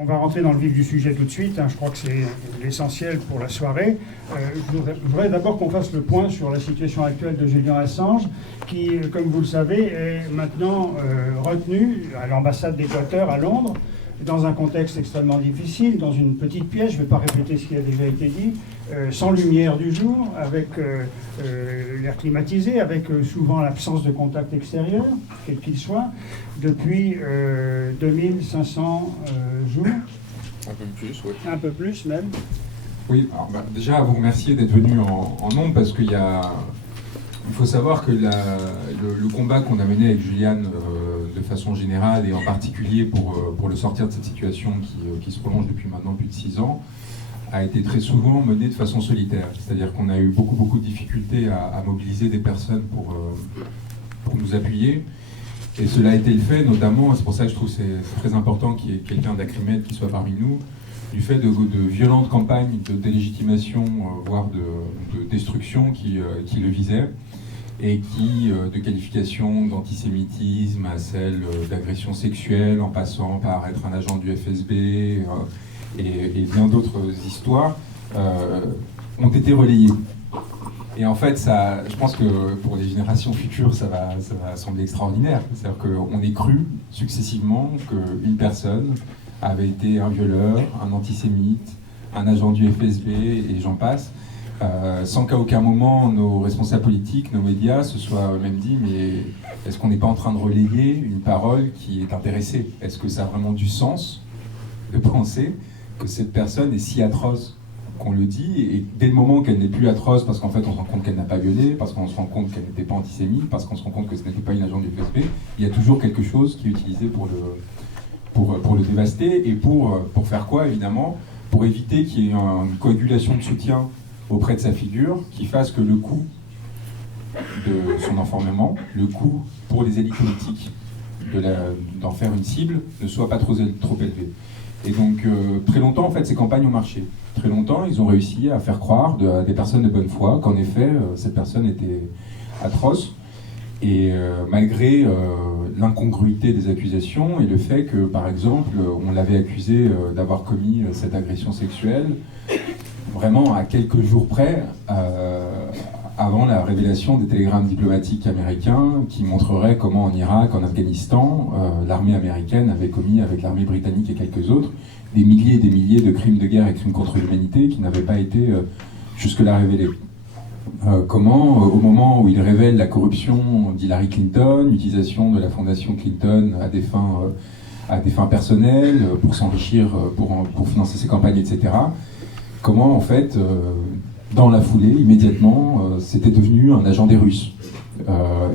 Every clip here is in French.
on va rentrer dans le vif du sujet tout de suite. Je crois que c'est l'essentiel pour la soirée. Je voudrais d'abord qu'on fasse le point sur la situation actuelle de Julian Assange, qui, comme vous le savez, est maintenant retenu à l'ambassade d'Équateur à Londres, dans un contexte extrêmement difficile, dans une petite pièce, je ne vais pas répéter ce qui a déjà été dit, sans lumière du jour, avec l'air climatisé, avec souvent l'absence de contact extérieur, quel qu'il soit, depuis 2500 jours. Un peu plus, oui. Un peu plus même. Oui, alors, déjà à vous remercier d'être venu en nombre, parce qu'il faut savoir que le combat qu'on a mené avec Julian de façon générale, et en particulier pour le sortir de cette situation qui se prolonge depuis maintenant plus de 6 ans, a été très souvent mené de façon solitaire. C'est-à-dire qu'on a eu beaucoup de difficultés à mobiliser des personnes pour nous appuyer. Et cela a été le fait, notamment, c'est pour ça que je trouve que c'est très important qu'il y ait quelqu'un d'Acrimed qui soit parmi nous, du fait de violentes campagnes de délégitimation, voire de destruction qui le visaient, et de qualification d'antisémitisme à celle d'agression sexuelle, en passant par être un agent du FSB, et bien d'autres histoires, ont été relayées. Et en fait, je pense que pour les générations futures, ça va sembler extraordinaire. C'est-à-dire qu'on est cru successivement qu'une personne avait été un violeur, un antisémite, un agent du FSB, et j'en passe, sans qu'à aucun moment nos responsables politiques, nos médias se soient eux-mêmes dit « mais est-ce qu'on n'est pas en train de relayer une parole qui est intéressée ? Est-ce que ça a vraiment du sens de penser que cette personne est si atroce qu'on le dit, et dès le moment qu'elle n'est plus atroce, parce qu'en fait on se rend compte qu'elle n'a pas violé, parce qu'on se rend compte qu'elle n'était pas antisémite, parce qu'on se rend compte que ce n'était pas une agent du FSB, il y a toujours quelque chose qui est utilisé pour le dévaster, et pour faire quoi, évidemment ? Pour éviter qu'il y ait une coagulation de soutien auprès de sa figure, qui fasse que le coût de son enfermement, le coût pour les élites politiques d'en faire une cible, ne soit pas trop élevé. Et donc, très longtemps, en fait, ces campagnes ont marché. Très longtemps, ils ont réussi à faire croire à des personnes de bonne foi qu'en effet, cette personne était atroce. Et malgré l'incongruité des accusations et le fait que, par exemple, on l'avait accusé d'avoir commis cette agression sexuelle, vraiment à quelques jours près, avant la révélation des télégrammes diplomatiques américains qui montreraient comment en Irak, en Afghanistan, l'armée américaine avait commis avec l'armée britannique et quelques autres des milliers et des milliers de crimes de guerre et crimes contre l'humanité qui n'avaient pas été jusque-là révélés. Comment, au moment où il révèle la corruption d'Hillary Clinton, l'utilisation de la fondation Clinton à des fins personnelles, pour s'enrichir, pour financer ses campagnes, etc., comment, en fait, dans la foulée, immédiatement, c'était devenu un agent des Russes,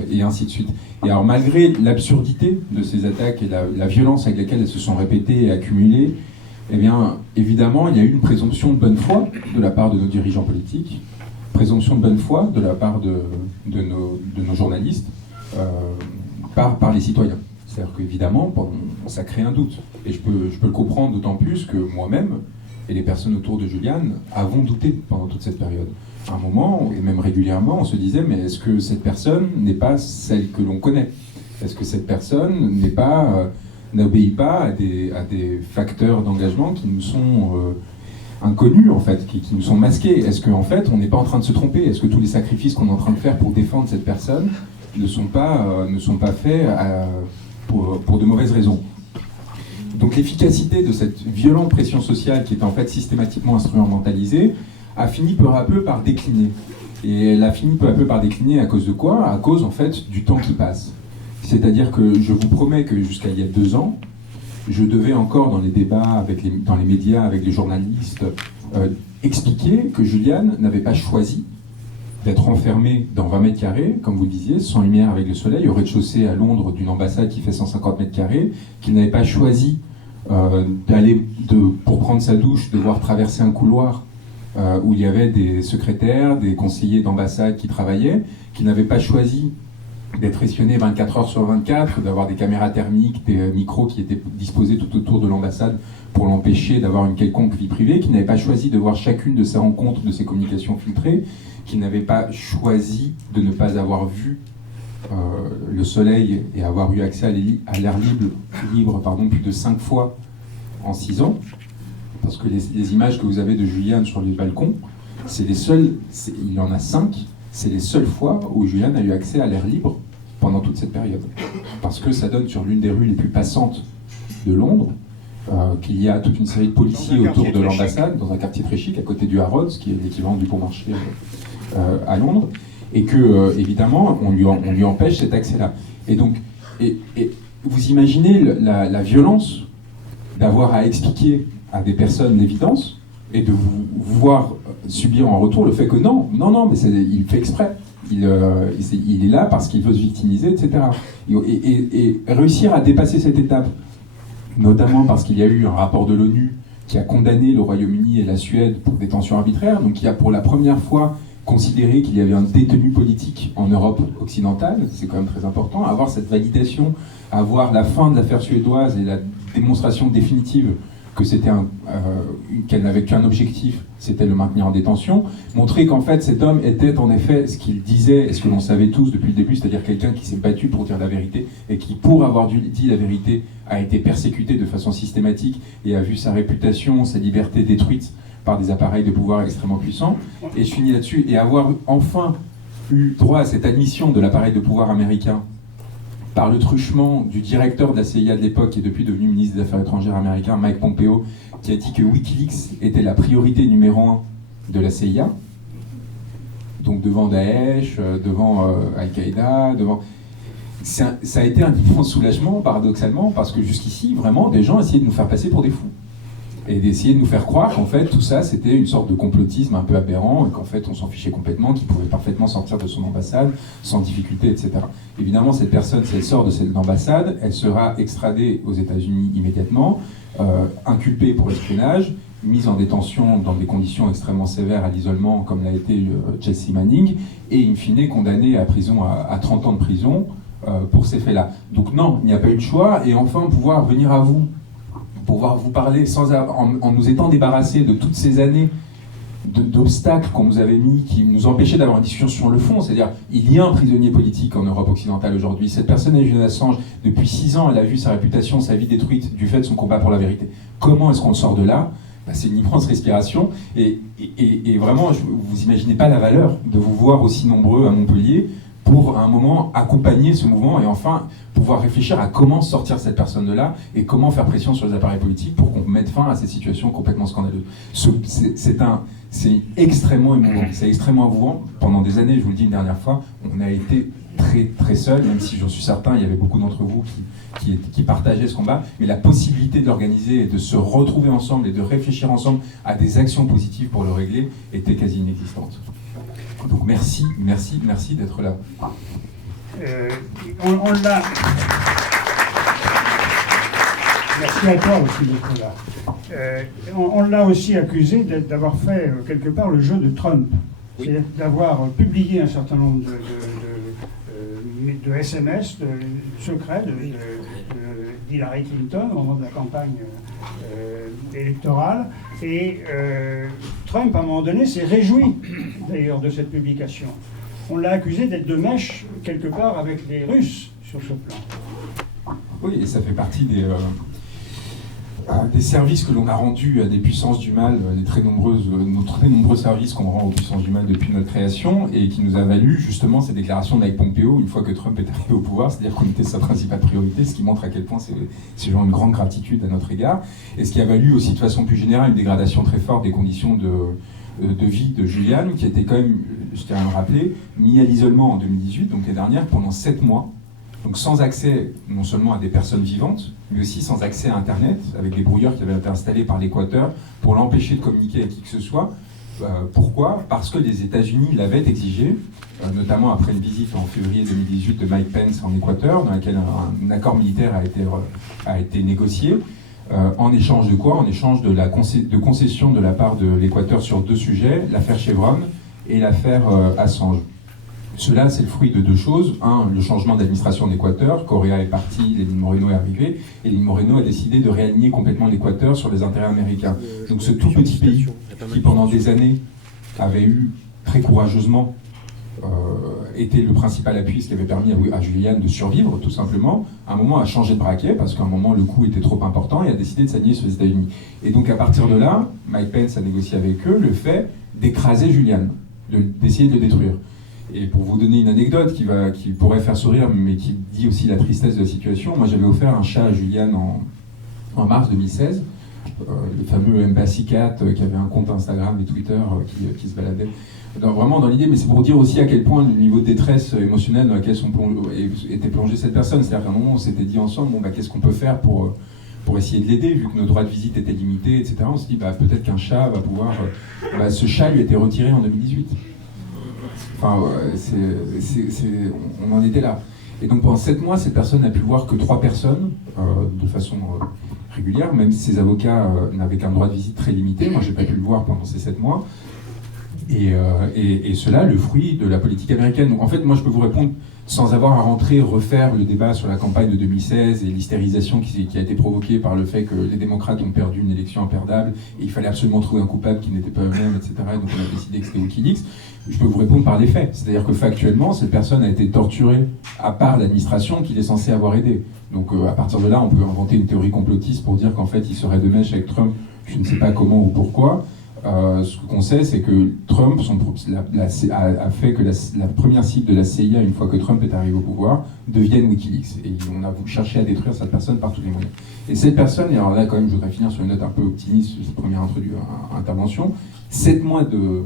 et ainsi de suite. Et alors, malgré l'absurdité de ces attaques et la violence avec laquelle elles se sont répétées et accumulées, eh bien, évidemment, il y a eu une présomption de bonne foi de la part de nos dirigeants politiques, présomption de bonne foi de la part de nos journalistes, par les citoyens. C'est-à-dire qu'évidemment, ça crée un doute. Et je peux le comprendre d'autant plus que moi-même, et les personnes autour de Julian, avons douté pendant toute cette période. À un moment, et même régulièrement, on se disait, mais est-ce que cette personne n'est pas celle que l'on connaît ? Est-ce que cette personne n'obéit pas à des facteurs d'engagement qui nous sont inconnus, en fait, qui nous sont masqués ? Est-ce qu'en fait, on n'est pas en train de se tromper ? Est-ce que tous les sacrifices qu'on est en train de faire pour défendre cette personne ne sont pas faits pour de mauvaises raisons ? Donc l'efficacité de cette violente pression sociale qui est en fait systématiquement instrumentalisée a fini peu à peu par décliner. Et elle a fini peu à peu par décliner à cause de quoi ? À cause en fait du temps qui passe. C'est-à-dire que je vous promets que jusqu'à il y a 2 ans, je devais encore dans les débats dans les médias avec les journalistes expliquer que Julian n'avait pas choisi d'être enfermé dans 20 mètres carrés, comme vous le disiez, sans lumière avec le soleil, au rez-de-chaussée à Londres d'une ambassade qui fait 150 mètres carrés, qu'il n'avait pas choisi pour prendre sa douche, devoir traverser un couloir où il y avait des secrétaires, des conseillers d'ambassade qui travaillaient, qu'il n'avait pas choisi d'être espionné 24 heures sur 24, d'avoir des caméras thermiques, des micros qui étaient disposés tout autour de l'ambassade pour l'empêcher d'avoir une quelconque vie privée, qu'il n'avait pas choisi de voir chacune de ses rencontres, de ses communications filtrées, qu'il n'avait pas choisi de ne pas avoir vu le soleil et avoir eu accès à l'air libre plus de 5 fois en 6 ans, parce que les images que vous avez de Julian sur les balcons, c'est les seules, il en a 5, c'est les seules fois où Julian a eu accès à l'air libre pendant toute cette période. Parce que ça donne sur l'une des rues les plus passantes de Londres, qu'il y a toute une série de policiers autour de l'ambassade, dans un quartier très chic, à côté du Harrods, qui est l'équivalent du Bon Marché à Londres, et que, évidemment, on lui empêche cet accès-là. Et donc, et vous imaginez la violence d'avoir à expliquer à des personnes l'évidence, et de vous voir subir en retour le fait que non, mais il fait exprès. Il est là parce qu'il veut se victimiser, etc. Et réussir à dépasser cette étape, notamment parce qu'il y a eu un rapport de l'ONU qui a condamné le Royaume-Uni et la Suède pour détention arbitraire, donc qui a pour la première fois considéré qu'il y avait un détenu politique en Europe occidentale, c'est quand même très important, avoir cette validation, avoir la fin de l'affaire suédoise et la démonstration définitive que c'était qu'elle n'avait qu'un objectif, c'était le maintenir en détention, montrer qu'en fait cet homme était en effet ce qu'il disait et ce que l'on savait tous depuis le début, c'est-à-dire quelqu'un qui s'est battu pour dire la vérité et qui, pour avoir dit la vérité, a été persécuté de façon systématique et a vu sa réputation, sa liberté détruite par des appareils de pouvoir extrêmement puissants. Et je finis là-dessus, et avoir enfin eu droit à cette admission de l'appareil de pouvoir américain par le truchement du directeur de la CIA de l'époque, qui est depuis devenu ministre des Affaires étrangères américain, Mike Pompeo, qui a dit que Wikileaks était la priorité numéro 1 de la CIA, donc devant Daesh, devant Al-Qaïda, devant... Ça a été un immense soulagement, paradoxalement, parce que jusqu'ici, vraiment, des gens essayaient de nous faire passer pour des fous. Et d'essayer de nous faire croire qu'en fait, tout ça, c'était une sorte de complotisme un peu aberrant, et qu'en fait, on s'en fichait complètement, qu'il pouvait parfaitement sortir de son ambassade, sans difficulté, etc. Évidemment, cette personne, si elle sort de cette ambassade, elle sera extradée aux États-Unis immédiatement, inculpée pour espionnage, mise en détention dans des conditions extrêmement sévères à l'isolement, comme l'a été Chelsea Manning, et in fine condamnée à prison, à 30 ans de prison pour ces faits-là. Donc non, il n'y a pas eu de choix, et enfin pouvoir venir à vous, pouvoir vous parler en nous étant débarrassés de toutes ces années d'obstacles qu'on nous avait mis, qui nous empêchaient d'avoir une discussion sur le fond. C'est-à-dire, il y a un prisonnier politique en Europe occidentale aujourd'hui. Cette personne est Julian Assange. Depuis 6 ans, elle a vu sa réputation, sa vie détruite du fait de son combat pour la vérité. Comment est-ce qu'on sort de là ? C'est une immense respiration. Et vraiment, vous imaginez pas la valeur de vous voir aussi nombreux à Montpellier pour, à un moment, accompagner ce mouvement et enfin pouvoir réfléchir à comment sortir cette personne de là et comment faire pression sur les appareils politiques pour qu'on mette fin à cette situation complètement scandaleuse. C'est extrêmement émouvant. C'est extrêmement émouvant. Pendant des années, je vous le dis une dernière fois, on a été très très seuls, même si j'en suis certain, il y avait beaucoup d'entre vous qui partageaient ce combat, mais la possibilité de l'organiser et de se retrouver ensemble et de réfléchir ensemble à des actions positives pour le régler était quasi inexistante. Donc merci d'être là. On l'a. Merci à toi aussi d'être là. On l'a aussi accusé d'avoir fait quelque part le jeu de Trump, oui. C'est-à-dire d'avoir publié un certain nombre de SMS secrets d'Hillary Clinton au moment de la campagne électorale. Et Trump, à un moment donné, s'est réjoui d'ailleurs de cette publication. On l'a accusé d'être de mèche quelque part avec les Russes sur ce plan. Oui, et ça fait partie des services que l'on a rendus à des puissances du mal, nos très nombreux services qu'on rend aux puissances du mal depuis notre création, et qui nous a valu justement ces déclarations de Mike Pompeo une fois que Trump est arrivé au pouvoir, c'est-à-dire qu'on était sa principale priorité, ce qui montre à quel point ces gens ont une grande gratitude à notre égard, et ce qui a valu aussi de façon plus générale une dégradation très forte des conditions de vie de Julian, qui était quand même, je tiens à le rappeler, mis à l'isolement en 2018, donc l'année dernière, pendant 7 mois, donc sans accès non seulement à des personnes vivantes, mais aussi sans accès à Internet, avec les brouilleurs qui avaient été installés par l'Équateur pour l'empêcher de communiquer avec qui que ce soit. Pourquoi ? Parce que les États-Unis l'avaient exigé, notamment après une visite en février 2018 de Mike Pence en Équateur, dans laquelle un accord militaire a été négocié. En échange de quoi ? En échange de concessions de la part de l'Équateur sur 2 sujets, l'affaire Chevron et l'affaire Assange. Cela, c'est le fruit de 2 choses. Un, le changement d'administration d'Équateur. Correa est parti, Lénine Moreno est arrivé, et Lénine Moreno a décidé de réaligner complètement l'Équateur sur les intérêts américains. Donc ce tout petit pays, qui pendant des années avait eu très courageusement était le principal appui, ce qui avait permis à Julian de survivre, tout simplement. À un moment, a changé de braquet, parce qu'à un moment, le coût était trop important, et a décidé de s'aligner sur les États-Unis. Et donc, à partir de là, Mike Pence a négocié avec eux le fait d'écraser Julian, d'essayer de le détruire. Et pour vous donner une anecdote qui pourrait faire sourire, mais qui dit aussi la tristesse de la situation, moi, j'avais offert un chat à Julian en mars 2016, le fameux Embassy Cat, qui avait un compte Instagram et Twitter qui se baladait. Vraiment dans l'idée, mais c'est pour dire aussi à quel point le niveau de détresse émotionnelle dans lequel était plongée cette personne. C'est-à-dire qu'à un moment, on s'était dit ensemble, qu'est-ce qu'on peut faire pour essayer de l'aider, vu que nos droits de visite étaient limités, etc. On s'est dit, peut-être qu'un chat va pouvoir... ce chat lui a été retiré en 2018. Enfin, on en était là. Et donc pendant 7 mois, cette personne n'a pu voir que 3 personnes, de façon régulière, même si ses avocats n'avaient qu'un droit de visite très limité. Moi, j'ai pas pu le voir pendant ces 7 mois. Et cela, le fruit de la politique américaine. Donc en fait, moi je peux vous répondre sans avoir à refaire le débat sur la campagne de 2016 et l'hystérisation qui a été provoquée par le fait que les démocrates ont perdu une élection imperdable et il fallait absolument trouver un coupable qui n'était pas eux-mêmes, etc. Et donc on a décidé que c'était Wikileaks. Je peux vous répondre par les faits. C'est-à-dire que factuellement, cette personne a été torturée à part l'administration qu'il est censé avoir aidé. Donc à partir de là, on peut inventer une théorie complotiste pour dire qu'en fait, il serait de mèche avec Trump. Je ne sais pas comment ou pourquoi. Ce qu'on sait, c'est que Trump a fait que la première cible de la CIA, une fois que Trump est arrivé au pouvoir, devienne Wikileaks. Et on a cherché à détruire cette personne par tous les moyens. Et cette personne, et alors là quand même je voudrais finir sur une note un peu optimiste sur cette première intervention, 7 mois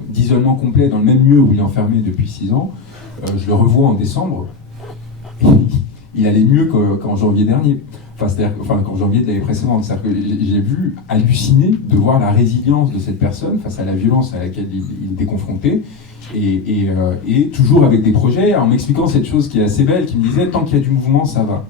d'isolement complet dans le même lieu où il est enfermé depuis 6 ans, je le revois en décembre, il allait mieux qu'en janvier dernier. Qu'en janvier de l'année précédente. C'est-à-dire que j'ai vu halluciner de voir la résilience de cette personne face à la violence à laquelle il était confronté, et toujours avec des projets, en m'expliquant cette chose qui est assez belle, qui me disait, tant qu'il y a du mouvement, ça va.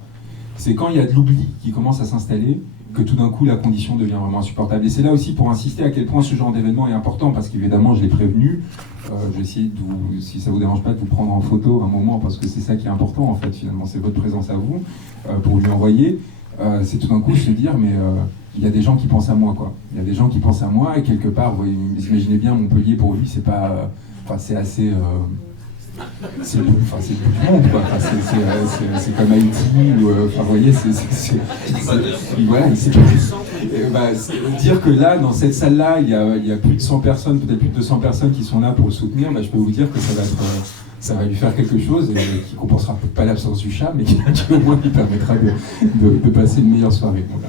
C'est quand il y a de l'oubli qui commence à s'installer, que tout d'un coup la condition devient vraiment insupportable. Et c'est là aussi pour insister à quel point ce genre d'événement est important, parce qu'évidemment, je l'ai prévenu, je vais essayer si ça vous dérange pas, de vous prendre en photo un moment, parce que c'est ça qui est important en fait, finalement, c'est votre présence à vous, pour lui envoyer. C'est tout d'un coup se dire, mais il y a des gens qui pensent à moi, quoi. Il y a des gens qui pensent à moi, et quelque part, vous imaginez bien, Montpellier, pour lui, c'est pas... c'est assez... c'est le bout du monde, quoi. C'est comme Haïti, vous voyez, voilà, dire que là, dans cette salle-là, il y a plus de 100 personnes, peut-être plus de 200 personnes qui sont là pour le soutenir, je peux vous dire que ça va lui faire quelque chose, et qui ne compensera peut-être pas l'absence du chat, mais qui au moins lui permettra de passer une meilleure soirée. Voilà.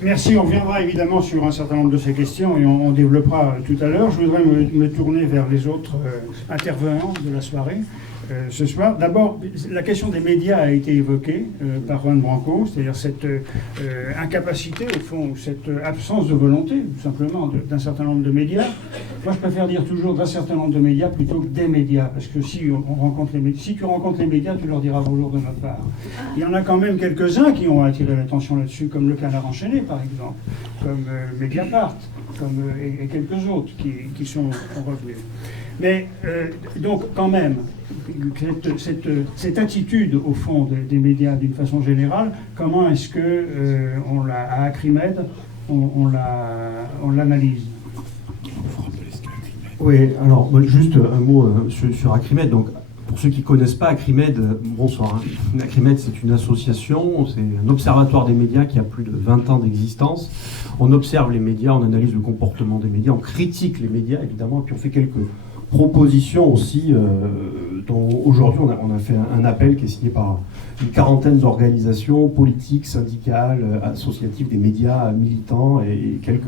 Merci, on reviendra évidemment sur un certain nombre de ces questions et on développera tout à l'heure. Je voudrais me tourner vers les autres intervenants de la soirée ce soir. D'abord, la question des médias a été évoquée par Juan Branco, c'est-à-dire cette incapacité, au fond, cette absence de volonté, tout simplement, d'un certain nombre de médias. Moi, je préfère dire toujours d'un certain nombre de médias plutôt que des médias, parce que si tu rencontres les médias, tu leur diras bonjour de ma part. Il y en a quand même quelques-uns qui ont attiré l'attention là-dessus, comme Le Canard enchaîné, par exemple, comme Mediapart, et quelques autres qui sont revenus. Mais donc, quand même, cette attitude, au fond, des médias d'une façon générale, comment est-ce que à Acrimed, on l'analyse? Oui, alors juste un mot sur Acrimed. Donc, pour ceux qui ne connaissent pas Acrimed, bonsoir. Acrimed, c'est une association, c'est un observatoire des médias qui a plus de 20 ans d'existence. On observe les médias, on analyse le comportement des médias, on critique les médias, évidemment, et puis on fait quelques propositions aussi, dont aujourd'hui on a fait un appel qui est signé par une quarantaine d'organisations politiques, syndicales, associatives, des médias militants et quelques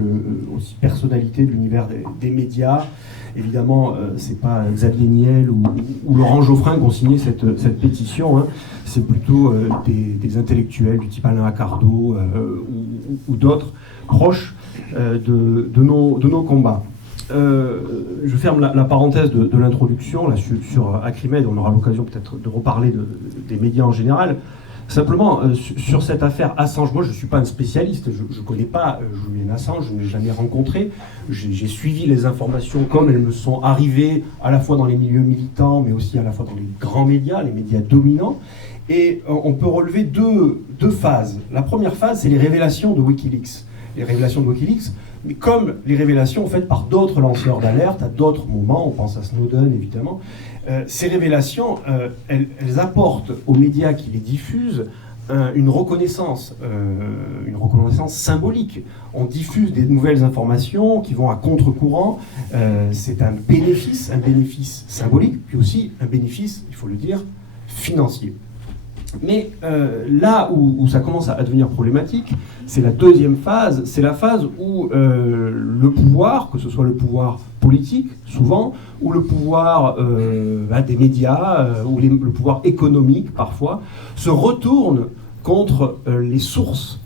aussi personnalités de l'univers des médias. Évidemment, c'est pas Xavier Niel ou Laurent Geoffrin qui ont signé cette pétition, hein. C'est plutôt des intellectuels du type Alain Accardo ou d'autres proches de nos combats. Je ferme la parenthèse de l'introduction là, sur Acrimed. On aura l'occasion peut-être de reparler des médias en général. Simplement, sur cette affaire Assange, moi je ne suis pas un spécialiste, je ne connais pas Julian Assange, je ne l'ai jamais rencontré. J'ai suivi les informations comme elles me sont arrivées, à la fois dans les milieux militants, mais aussi à la fois dans les grands médias, les médias dominants. Et on peut relever deux phases. La première phase, c'est les révélations de Wikileaks. Les révélations de Wikileaks mais comme les révélations faites par d'autres lanceurs d'alerte à d'autres moments, on pense à Snowden évidemment, ces révélations, elles apportent aux médias qui les diffusent une reconnaissance symbolique. On diffuse des nouvelles informations qui vont à contre-courant. C'est un bénéfice symbolique, puis aussi un bénéfice, il faut le dire, financier. Mais là où ça commence à devenir problématique, c'est la deuxième phase, c'est la phase où le pouvoir, que ce soit le pouvoir politique, souvent, ou le pouvoir des médias, ou le pouvoir économique, parfois, se retourne contre les sources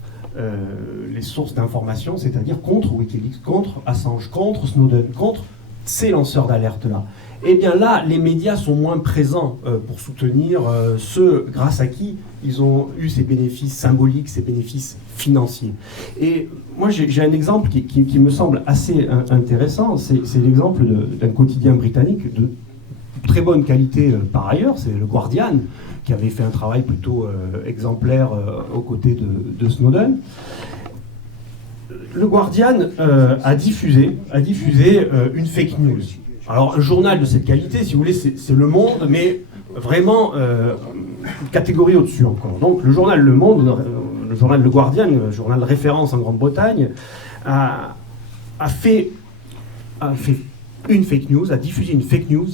d'information, c'est-à-dire contre Wikileaks, contre Assange, contre Snowden, contre ces lanceurs d'alerte-là. Eh bien là, les médias sont moins présents pour soutenir ceux grâce à qui ils ont eu ces bénéfices symboliques, ces bénéfices financiers. Et moi, j'ai un exemple qui me semble assez intéressant. C'est l'exemple d'un quotidien britannique de très bonne qualité par ailleurs. C'est le Guardian, qui avait fait un travail plutôt exemplaire aux côtés de Snowden. Le Guardian a diffusé une fake news. Alors, un journal de cette qualité, si vous voulez, c'est Le Monde, mais vraiment une catégorie au-dessus encore. Donc, le journal Le Monde, le journal Le Guardian, le journal de référence en Grande-Bretagne, a fait une fake news, a diffusé une fake news,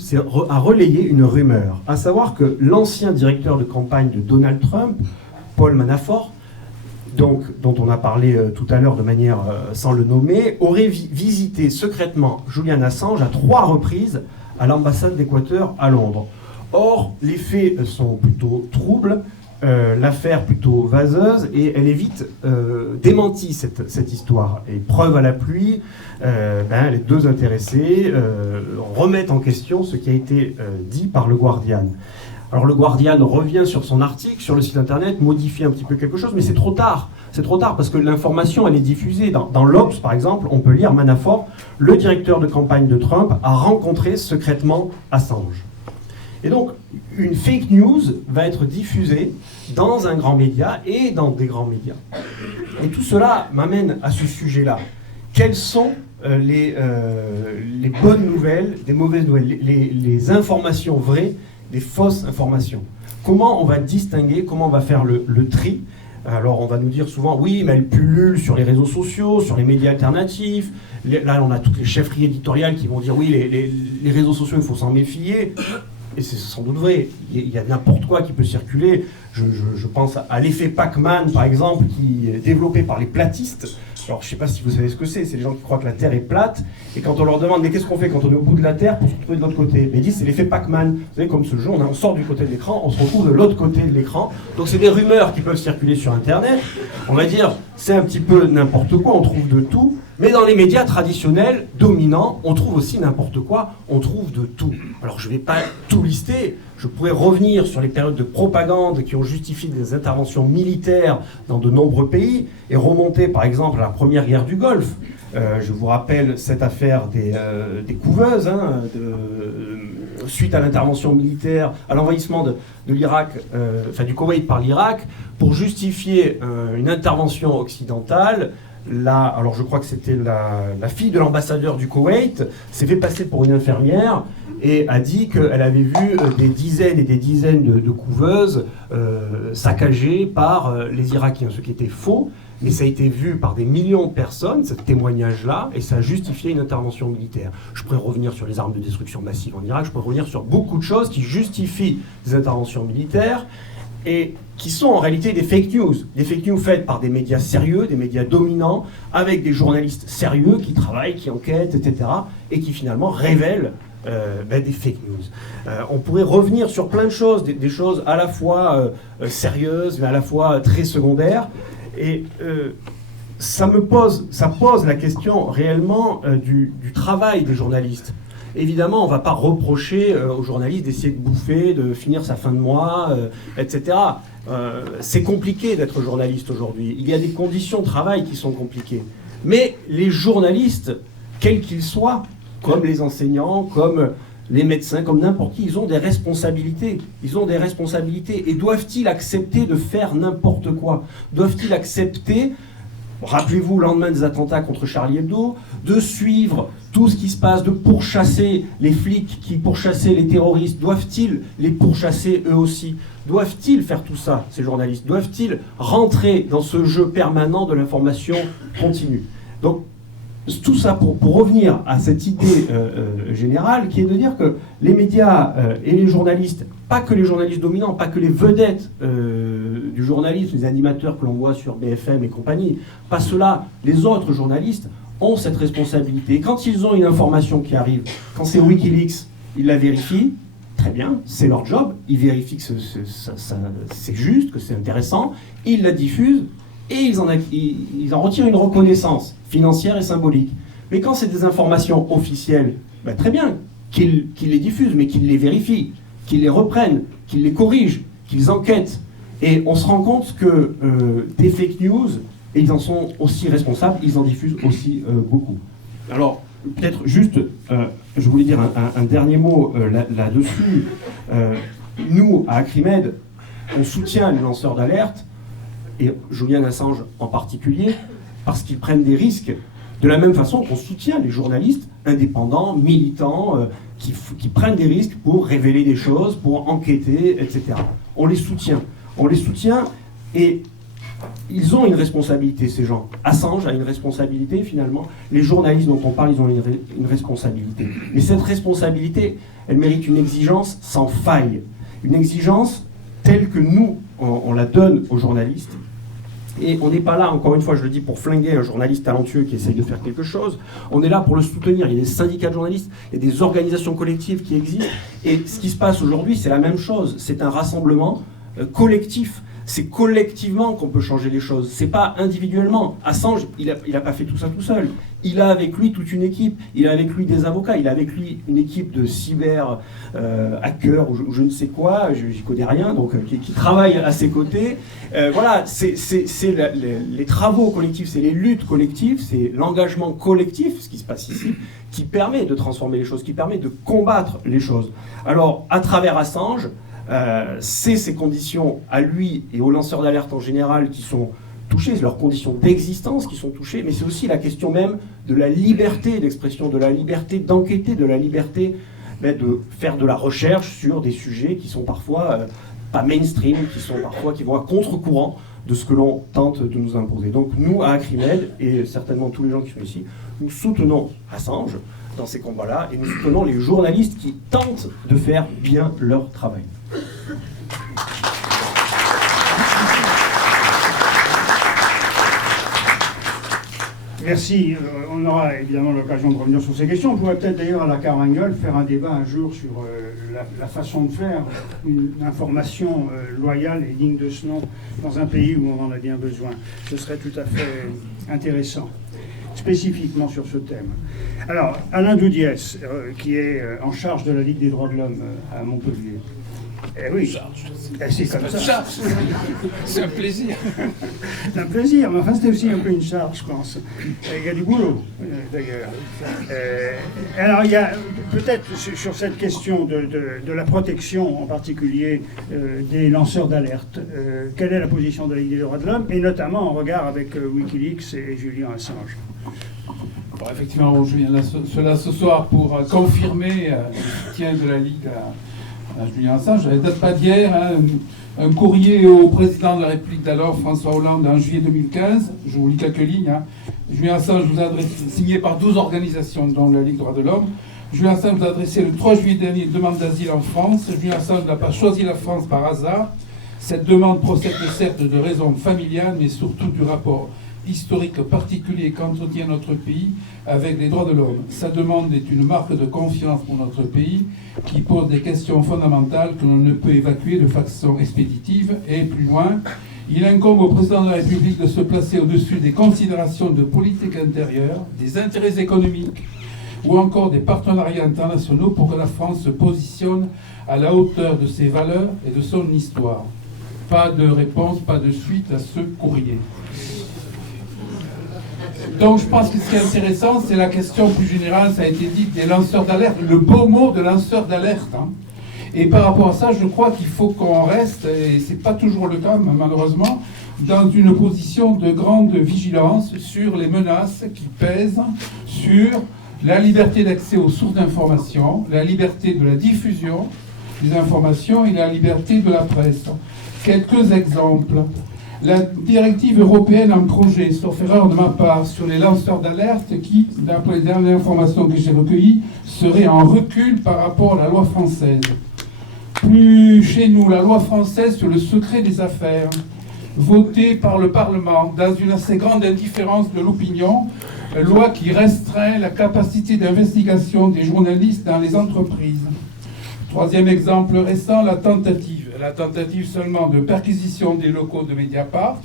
a relayé une rumeur, à savoir que l'ancien directeur de campagne de Donald Trump, Paul Manafort, dont on a parlé tout à l'heure de manière sans le nommer, aurait visité secrètement Julian Assange à 3 reprises à l'ambassade d'Équateur à Londres. Or, les faits sont plutôt troubles, l'affaire plutôt vaseuse, et elle est vite démentie, cette histoire. Et preuve à la pluie, les deux intéressés remettent en question ce qui a été dit par le Guardian. Alors le Guardian revient sur son article, sur le site internet, modifie un petit peu quelque chose, mais c'est trop tard. C'est trop tard parce que l'information, elle est diffusée. Dans l'Obs, par exemple, on peut lire Manafort, le directeur de campagne de Trump, a rencontré secrètement Assange. Et donc, une fake news va être diffusée dans un grand média et dans des grands médias. Et tout cela m'amène à ce sujet-là. Quelles sont les bonnes nouvelles, des mauvaises nouvelles, les informations vraies, des fausses informations? Comment on va distinguer, comment on va faire le tri? Alors on va nous dire souvent, oui, mais elles pullulent sur les réseaux sociaux, sur les médias alternatifs. Là, on a toutes les chefferies éditoriales qui vont dire, oui, les réseaux sociaux, il faut s'en méfier. Et c'est sans doute vrai, il y a n'importe quoi qui peut circuler. Je pense à l'effet Pac-Man, par exemple, qui est développé par les platistes. Alors, je ne sais pas si vous savez ce que c'est les gens qui croient que la Terre est plate, et quand on leur demande, mais qu'est-ce qu'on fait quand on est au bout de la Terre pour se retrouver de l'autre côté? Mais ils disent, c'est l'effet Pac-Man. Vous savez, comme ce jeu, on sort du côté de l'écran, on se retrouve de l'autre côté de l'écran. Donc, c'est des rumeurs qui peuvent circuler sur Internet. On va dire, c'est un petit peu n'importe quoi, on trouve de tout. Mais dans les médias traditionnels, dominants, on trouve aussi n'importe quoi, on trouve de tout. Alors je ne vais pas tout lister, je pourrais revenir sur les périodes de propagande qui ont justifié des interventions militaires dans de nombreux pays, et remonter par exemple à la première guerre du Golfe. Je vous rappelle cette affaire des couveuses, suite à l'intervention militaire, à l'envahissement de l'Irak, du Koweït par l'Irak, pour justifier une intervention occidentale. Là, alors je crois que c'était la fille de l'ambassadeur du Koweït, s'est fait passer pour une infirmière et a dit qu'elle avait vu des dizaines et des dizaines de couveuses saccagées par les Irakiens, ce qui était faux, mais ça a été vu par des millions de personnes, ce témoignage-là, et ça a justifié une intervention militaire. Je pourrais revenir sur les armes de destruction massive en Irak, je pourrais revenir sur beaucoup de choses qui justifient des interventions militaires, et qui sont en réalité des fake news faites par des médias sérieux, des médias dominants, avec des journalistes sérieux qui travaillent, qui enquêtent, etc., et qui finalement révèlent des fake news. On pourrait revenir sur plein de choses, des choses à la fois sérieuses, mais à la fois très secondaires, et ça pose la question réellement du travail des journalistes. Évidemment, on ne va pas reprocher aux journalistes d'essayer de bouffer, de finir sa fin de mois, etc. C'est compliqué d'être journaliste aujourd'hui. Il y a des conditions de travail qui sont compliquées. Mais les journalistes, quels qu'ils soient, comme les enseignants, comme les médecins, comme n'importe qui, ils ont des responsabilités. Ils ont des responsabilités. Et doivent-ils accepter de faire n'importe quoi? Doivent-ils accepter Rappelez-vous, le lendemain des attentats contre Charlie Hebdo, de suivre tout ce qui se passe, de pourchasser les flics qui pourchassaient les terroristes. Doivent-ils les pourchasser eux aussi? Doivent-ils faire tout ça, ces journalistes? Doivent-ils rentrer dans ce jeu permanent de l'information continue? Donc, tout ça pour revenir à cette idée générale qui est de dire que les médias et les journalistes, pas que les journalistes dominants, pas que les vedettes du journalisme, les animateurs que l'on voit sur BFM et compagnie, pas ceux-là, les autres journalistes ont cette responsabilité. Et quand ils ont une information qui arrive, quand c'est Wikileaks, ils la vérifient, très bien, c'est leur job, ils vérifient que c'est juste, que c'est intéressant, ils la diffusent, et ils en retirent une reconnaissance financière et symbolique. Mais quand c'est des informations officielles, ben très bien qu'ils les diffusent, mais qu'ils les vérifient, qu'ils les reprennent, qu'ils les corrigent, qu'ils enquêtent. Et on se rend compte que des fake news, et ils en sont aussi responsables, ils en diffusent aussi beaucoup. Alors, peut-être juste, je voulais dire un dernier mot là-dessus. Nous, à Acrimed, on soutient les lanceurs d'alerte, et Julian Assange en particulier, parce qu'ils prennent des risques, de la même façon qu'on soutient les journalistes indépendants, militants, qui prennent des risques pour révéler des choses, pour enquêter, etc. On les soutient, et ils ont une responsabilité, ces gens. Assange a une responsabilité, finalement. Les journalistes dont on parle, ils ont une responsabilité. Mais cette responsabilité, elle mérite une exigence sans faille. Une exigence telle que nous, on la donne aux journalistes. Et on n'est pas là, encore une fois, je le dis, pour flinguer un journaliste talentueux qui essaye de faire quelque chose. On est là pour le soutenir. Il y a des syndicats de journalistes, il y a des organisations collectives qui existent. Et ce qui se passe aujourd'hui, c'est la même chose. C'est un rassemblement collectif. C'est collectivement qu'on peut changer les choses. C'est pas individuellement. Assange, il a pas fait tout ça tout seul. Il a avec lui toute une équipe. Il a avec lui des avocats. Il a avec lui une équipe de cyber hackers ou je ne sais quoi. J'y connais rien, donc qui travaille à ses côtés. Voilà, c'est les travaux collectifs, c'est les luttes collectives, c'est l'engagement collectif, ce qui se passe ici, qui permet de transformer les choses, qui permet de combattre les choses. Alors, à travers Assange, c'est ces conditions à lui et aux lanceurs d'alerte en général qui sont touchées, c'est leurs conditions d'existence qui sont touchées, mais c'est aussi la question même de la liberté d'expression, de la liberté d'enquêter, de la liberté de faire de la recherche sur des sujets qui sont parfois pas mainstream, qui vont à contre-courant de ce que l'on tente de nous imposer. Donc nous, à Acrimed, et certainement tous les gens qui sont ici, nous soutenons Assange dans ces combats-là, et nous soutenons les journalistes qui tentent de faire bien leur travail. Merci. On aura évidemment l'occasion de revenir sur ces questions. On pourrait peut-être d'ailleurs à la Carmingle faire un débat un jour sur la façon de faire une information loyale et digne de ce nom dans un pays où on en a bien besoin. Ce serait tout à fait intéressant, spécifiquement sur ce thème. Alors, Alain Doudiès, qui est en charge de la Ligue des droits de l'homme à Montpellier. Eh oui, c'est comme ça. C'est un plaisir. C'est un plaisir, mais enfin c'était aussi un peu une charge, je pense. Il y a du boulot, d'ailleurs. Alors il y a peut-être sur cette question de la protection, en particulier des lanceurs d'alerte, quelle est la position de la Ligue des droits de l'homme, et notamment en regard avec Wikileaks et Julian Assange. Bon, effectivement, je viens là ce soir pour confirmer le soutien de la Ligue à Julian Assange. Ça ne date pas d'hier, un courrier au président de la République d'alors, François Hollande, en juillet 2015. Je vous lis quelques lignes. Julian Assange vous a adressé, signé par 12 organisations, dont la Ligue des droits de l'homme. Julian Assange vous a adressé le 3 juillet dernier une demande d'asile en France. Julian Assange n'a pas choisi la France par hasard. Cette demande procède certes de raisons familiales, mais surtout du rapport historique particulier qu'entretient notre pays avec les droits de l'homme. Sa demande est une marque de confiance pour notre pays qui pose des questions fondamentales que l'on ne peut évacuer de façon expéditive. Et plus loin, il incombe au président de la République de se placer au-dessus des considérations de politique intérieure, des intérêts économiques ou encore des partenariats internationaux pour que la France se positionne à la hauteur de ses valeurs et de son histoire. Pas de réponse, pas de suite à ce courrier. Donc je pense que ce qui est intéressant, c'est la question plus générale, ça a été dit, des lanceurs d'alerte, le beau mot de lanceur d'alerte. Et par rapport à ça, je crois qu'il faut qu'on reste, et c'est pas toujours le cas malheureusement, dans une position de grande vigilance sur les menaces qui pèsent sur la liberté d'accès aux sources d'information, la liberté de la diffusion des informations et la liberté de la presse. Quelques exemples. La directive européenne en projet, sauf erreur de ma part, sur les lanceurs d'alerte qui, d'après les dernières informations que j'ai recueillies, serait en recul par rapport à la loi française. Plus chez nous, la loi française sur le secret des affaires, votée par le Parlement dans une assez grande indifférence de l'opinion, loi qui restreint la capacité d'investigation des journalistes dans les entreprises. Troisième exemple récent, la tentative seulement de perquisition des locaux de Mediapart.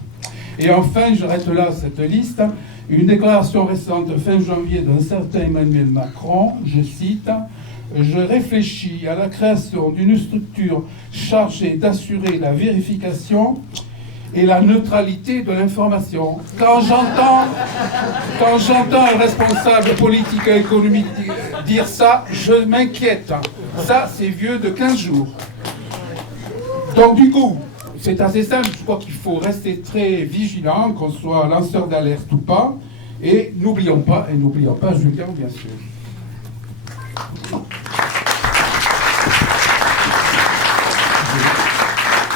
Et enfin, j'arrête là cette liste, une déclaration récente fin janvier d'un certain Emmanuel Macron, je cite, « Je réfléchis à la création d'une structure chargée d'assurer la vérification et la neutralité de l'information. » Quand j'entends un responsable politique et économique dire ça, je m'inquiète. Ça, c'est vieux de 15 jours. Donc du coup, c'est assez simple. Je crois qu'il faut rester très vigilant, qu'on soit lanceur d'alerte ou pas. Et n'oublions pas Julien, bien sûr.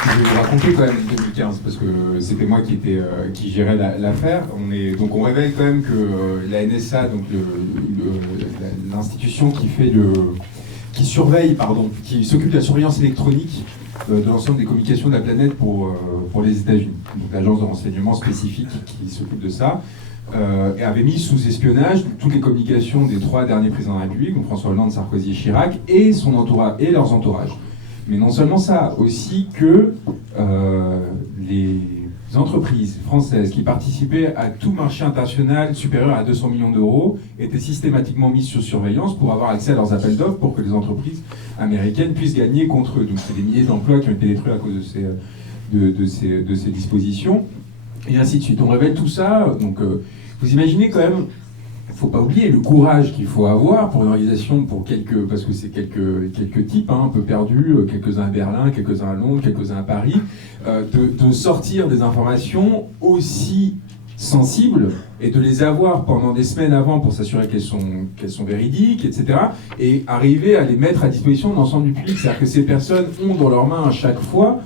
Je vais vous raconter quand même 2015 parce que c'était moi qui gérais l'affaire. Donc on révèle quand même que la NSA, donc l'institution qui s'occupe de la surveillance électronique de l'ensemble des communications de la planète pour les États-Unis. Donc l'agence de renseignement spécifique qui s'occupe de ça. Et avait mis sous espionnage toutes les communications des 3 derniers présidents de la République, donc François Hollande, Sarkozy et Chirac, et son entourage et leurs entourages. Mais non seulement ça, aussi que les entreprises françaises qui participaient à tout marché international supérieur à 200 millions d'euros étaient systématiquement mises sous surveillance pour avoir accès à leurs appels d'offres pour que les entreprises américaines puissent gagner contre eux. Donc c'est des milliers d'emplois qui ont été détruits à cause de ces dispositions, et ainsi de suite. On révèle tout ça, donc vous imaginez quand même. Il ne faut pas oublier le courage qu'il faut avoir pour une organisation, parce que c'est quelques types un peu perdus, quelques-uns à Berlin, quelques-uns à Londres, quelques-uns à Paris, de sortir des informations aussi sensibles et de les avoir pendant des semaines avant pour s'assurer qu'elles sont véridiques, etc. Et arriver à les mettre à disposition de l'ensemble du public. C'est-à-dire que ces personnes ont dans leurs mains à chaque fois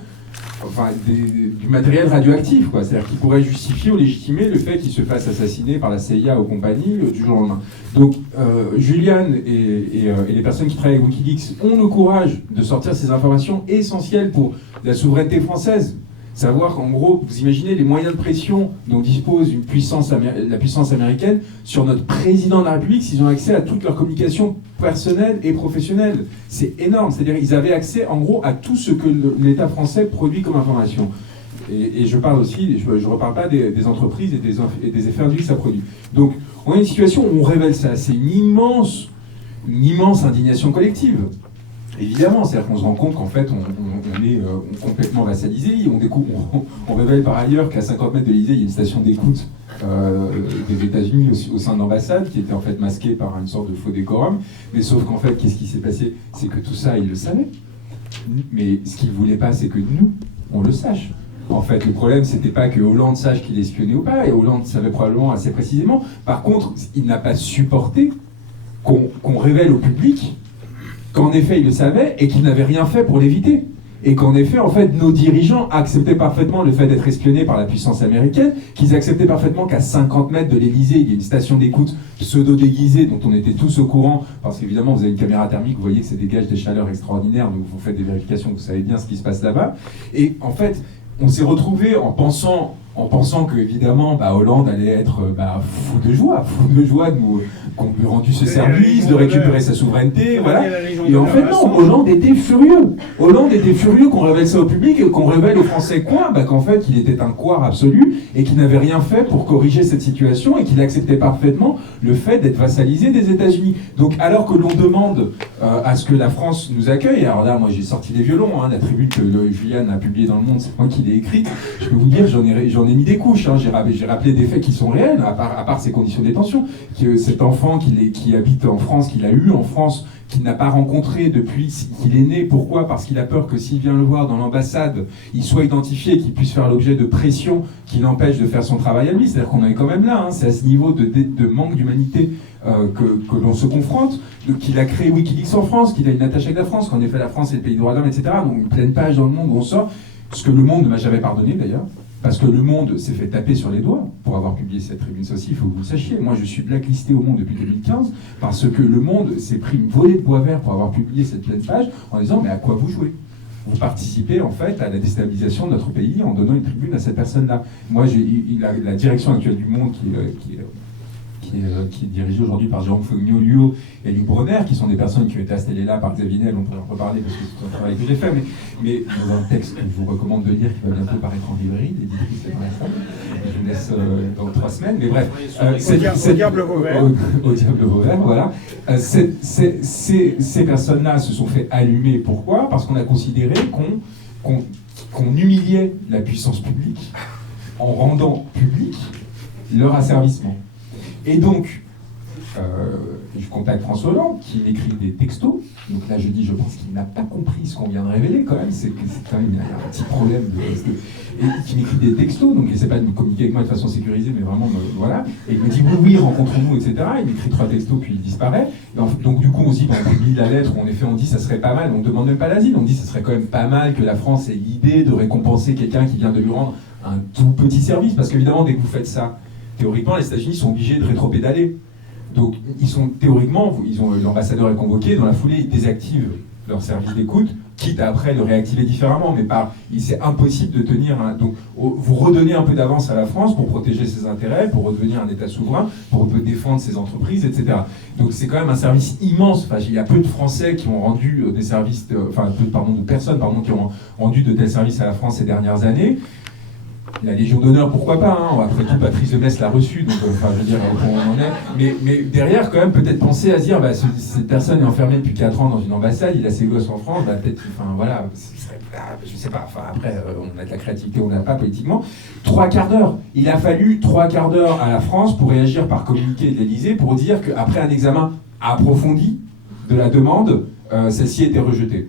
du matériel radioactif, quoi. C'est-à-dire qu'ils pourraient justifier ou légitimer le fait qu'ils se fassent assassiner par la CIA ou compagnie du jour au lendemain. Donc Julian et les personnes qui travaillent avec Wikileaks ont le courage de sortir ces informations essentielles pour la souveraineté française. Savoir qu'en gros, vous imaginez les moyens de pression dont dispose la puissance américaine sur notre président de la République s'ils ont accès à toutes leurs communications personnelles et professionnelles. C'est énorme. C'est-à-dire qu'ils avaient accès en gros à tout ce que l'État français produit comme information. Et je parle aussi, je ne reparle pas des entreprises et des effets induits que ça produit. Donc on a une situation où on révèle ça. C'est une immense indignation collective. Évidemment, c'est-à-dire qu'on se rend compte qu'en fait, on est complètement vassalisé. On révèle par ailleurs qu'à 50 mètres de l'Élysée, il y a une station d'écoute des États-Unis au sein de l'ambassade, qui était en fait masquée par une sorte de faux décorum. Mais sauf qu'en fait, qu'est-ce qui s'est passé? C'est que tout ça, ils le savaient. Mais ce qu'ils ne voulaient pas, c'est que nous, on le sache. En fait, le problème, c'était pas que Hollande sache qu'il espionnait ou pas, et Hollande savait probablement assez précisément. Par contre, il n'a pas supporté qu'on révèle au public qu'en effet, il le savait et qu'il n'avait rien fait pour l'éviter. Et qu'en effet, en fait, nos dirigeants acceptaient parfaitement le fait d'être espionnés par la puissance américaine, qu'ils acceptaient parfaitement qu'à 50 mètres de l'Élysée, il y a une station d'écoute pseudo-déguisée dont on était tous au courant, parce qu'évidemment, vous avez une caméra thermique, vous voyez que ça dégage des chaleurs extraordinaires, donc vous faites des vérifications, vous savez bien ce qui se passe là-bas. Et en fait, on s'est retrouvés en pensant que évidemment Hollande allait être fou de joie qu'on lui rendu ce service, de récupérer sa souveraineté, voilà. Et en fait non, Hollande était furieux. Qu'on révèle ça au public et qu'on révèle aux Français qu'en fait il était un couard absolu et qu'il n'avait rien fait pour corriger cette situation et qu'il acceptait parfaitement le fait d'être vassalisé des États-Unis. Donc alors que l'on demande à ce que la France nous accueille, alors là moi j'ai sorti les violons, la tribune que Julian a publiée dans Le Monde, c'est moi qui l'ai écrite, je peux vous dire j'en ai mis des couches, j'ai rappelé des faits qui sont réels, à part ces conditions de détention, que cet enfant qui habite en France, qu'il a eu en France, qu'il n'a pas rencontré depuis qu'il est né. Pourquoi ? Parce qu'il a peur que s'il vient le voir dans l'ambassade, il soit identifié, qu'il puisse faire l'objet de pression qui l'empêche de faire son travail à lui. C'est-à-dire qu'on est quand même là, hein. C'est à ce niveau de manque d'humanité que l'on se confronte, qu'il a créé Wikileaks en France, qu'il a une attache avec la France, qu'en effet la France est le pays de droit de l'homme, etc. Donc une pleine page dans le monde où on sort, ce que le monde ne m'a jamais pardonné d'ailleurs. Parce que le Monde s'est fait taper sur les doigts pour avoir publié cette tribune. Ça aussi, il faut que vous le sachiez. Moi, je suis blacklisté au Monde depuis 2015 parce que le Monde s'est pris une volée de bois vert pour avoir publié cette pleine page en disant « mais à quoi vous jouez ?» Vous participez en fait à la déstabilisation de notre pays en donnant une tribune à cette personne-là. Moi, la direction actuelle du Monde qui est dirigée aujourd'hui par Jérôme Fognolio et Luc Bronner, qui sont des personnes qui ont été installées là par Xavier Niel, on pourrait en reparler parce que c'est un travail que j'ai fait, mais dans un texte que je vous recommande de lire qui va bientôt paraître en librairie, l'éditrice est dans la salle, je vous laisse dans 3 semaines, mais bref. Au diable Vauvert. Au diable Vauvert, voilà. Ces personnes-là se sont fait allumer. Pourquoi ? Parce qu'on a considéré qu'on humiliait la puissance publique en rendant public leur asservissement. Et donc, je contacte François Hollande, qui m'écrit des textos. Donc là, je pense qu'il n'a pas compris ce qu'on vient de révéler, quand même. C'est quand même il y a un petit problème. Et qui m'écrit des textos, donc il n'essaie pas de me communiquer avec moi de façon sécurisée, mais vraiment, voilà. Et il me dit, oui, rencontrons-nous, etc. Il m'écrit 3 textos, puis il disparaît. Donc du coup, on se dit, on publie la lettre, où en effet, on dit, ça serait pas mal. On ne demande même pas l'asile. On dit, ça serait quand même pas mal que la France ait l'idée de récompenser quelqu'un qui vient de lui rendre un tout petit service. Parce qu'évidemment, dès que vous faites ça, théoriquement, les États-Unis sont obligés de rétropédaler. Donc, l'ambassadeur est convoqué, dans la foulée, ils désactivent leur service d'écoute, quitte à après le réactiver différemment, mais c'est impossible de tenir donc, vous redonnez un peu d'avance à la France pour protéger ses intérêts, pour redevenir un État souverain, pour défendre ses entreprises, etc. Donc, c'est quand même un service immense. Enfin, il y a peu de Français qui ont rendu des services, de personnes qui ont rendu de tels services à la France ces dernières années. La Légion d'honneur, pourquoi pas, hein. Après tout, Patrice de Metz l'a reçu, donc je veux dire, on en est. Mais derrière, quand même, peut-être penser à se dire, cette personne est enfermée depuis 4 ans dans une ambassade, il a ses gosses en France, peut-être, je sais pas, après, on a de la créativité, on n'a pas politiquement. 3 quarts d'heure. Il a fallu 3 quarts d'heure à la France pour réagir par communiqué de l'Élysée, pour dire qu'après un examen approfondi de la demande, celle-ci était rejetée.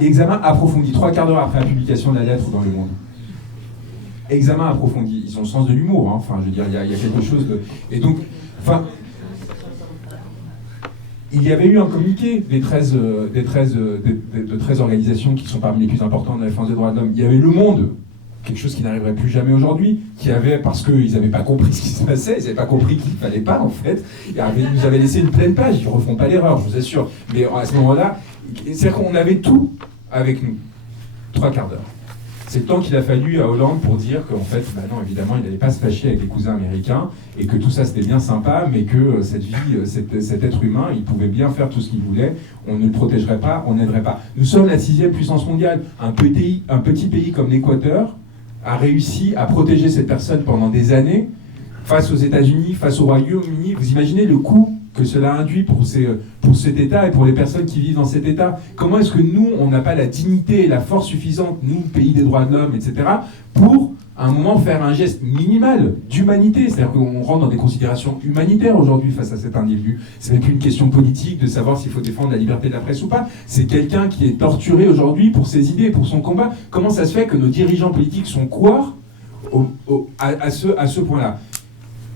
Examen approfondi, 3 quarts d'heure après la publication de la lettre dans Le Monde. Examen approfondi, ils ont le sens de l'humour, hein. Enfin, je veux dire, il y a quelque chose de... Et donc, il y avait eu un communiqué de 13 organisations qui sont parmi les plus importantes de la défense des droits de l'homme. Il y avait Le Monde, quelque chose qui n'arriverait plus jamais aujourd'hui, parce qu'ils n'avaient pas compris ce qui se passait, ils n'avaient pas compris qu'il ne fallait pas, en fait. Ils nous avaient laissé une pleine page, ils ne referont pas l'erreur, je vous assure. Mais à ce moment-là, c'est-à-dire qu'on avait tout avec nous. 3 quarts d'heure. C'est le temps qu'il a fallu à Hollande pour dire qu'en fait, non, évidemment, il n'allait pas se fâcher avec les cousins américains et que tout ça c'était bien sympa, mais que cet être humain, il pouvait bien faire tout ce qu'il voulait, on ne le protégerait pas, on n'aiderait pas. Nous sommes la 6e puissance mondiale. Un petit pays comme l'Équateur a réussi à protéger cette personne pendant des années face aux États-Unis, face au Royaume-Uni. Vous imaginez le coût que cela induit pour cet État et pour les personnes qui vivent dans cet État. Comment est-ce que nous, on n'a pas la dignité et la force suffisante, nous, pays des droits de l'homme, etc., pour, à un moment, faire un geste minimal d'humanité. C'est-à-dire qu'on rentre dans des considérations humanitaires aujourd'hui face à cet individu. C'est même plus une question politique de savoir s'il faut défendre la liberté de la presse ou pas. C'est quelqu'un qui est torturé aujourd'hui pour ses idées, pour son combat. Comment ça se fait que nos dirigeants politiques sont couards à ce point-là?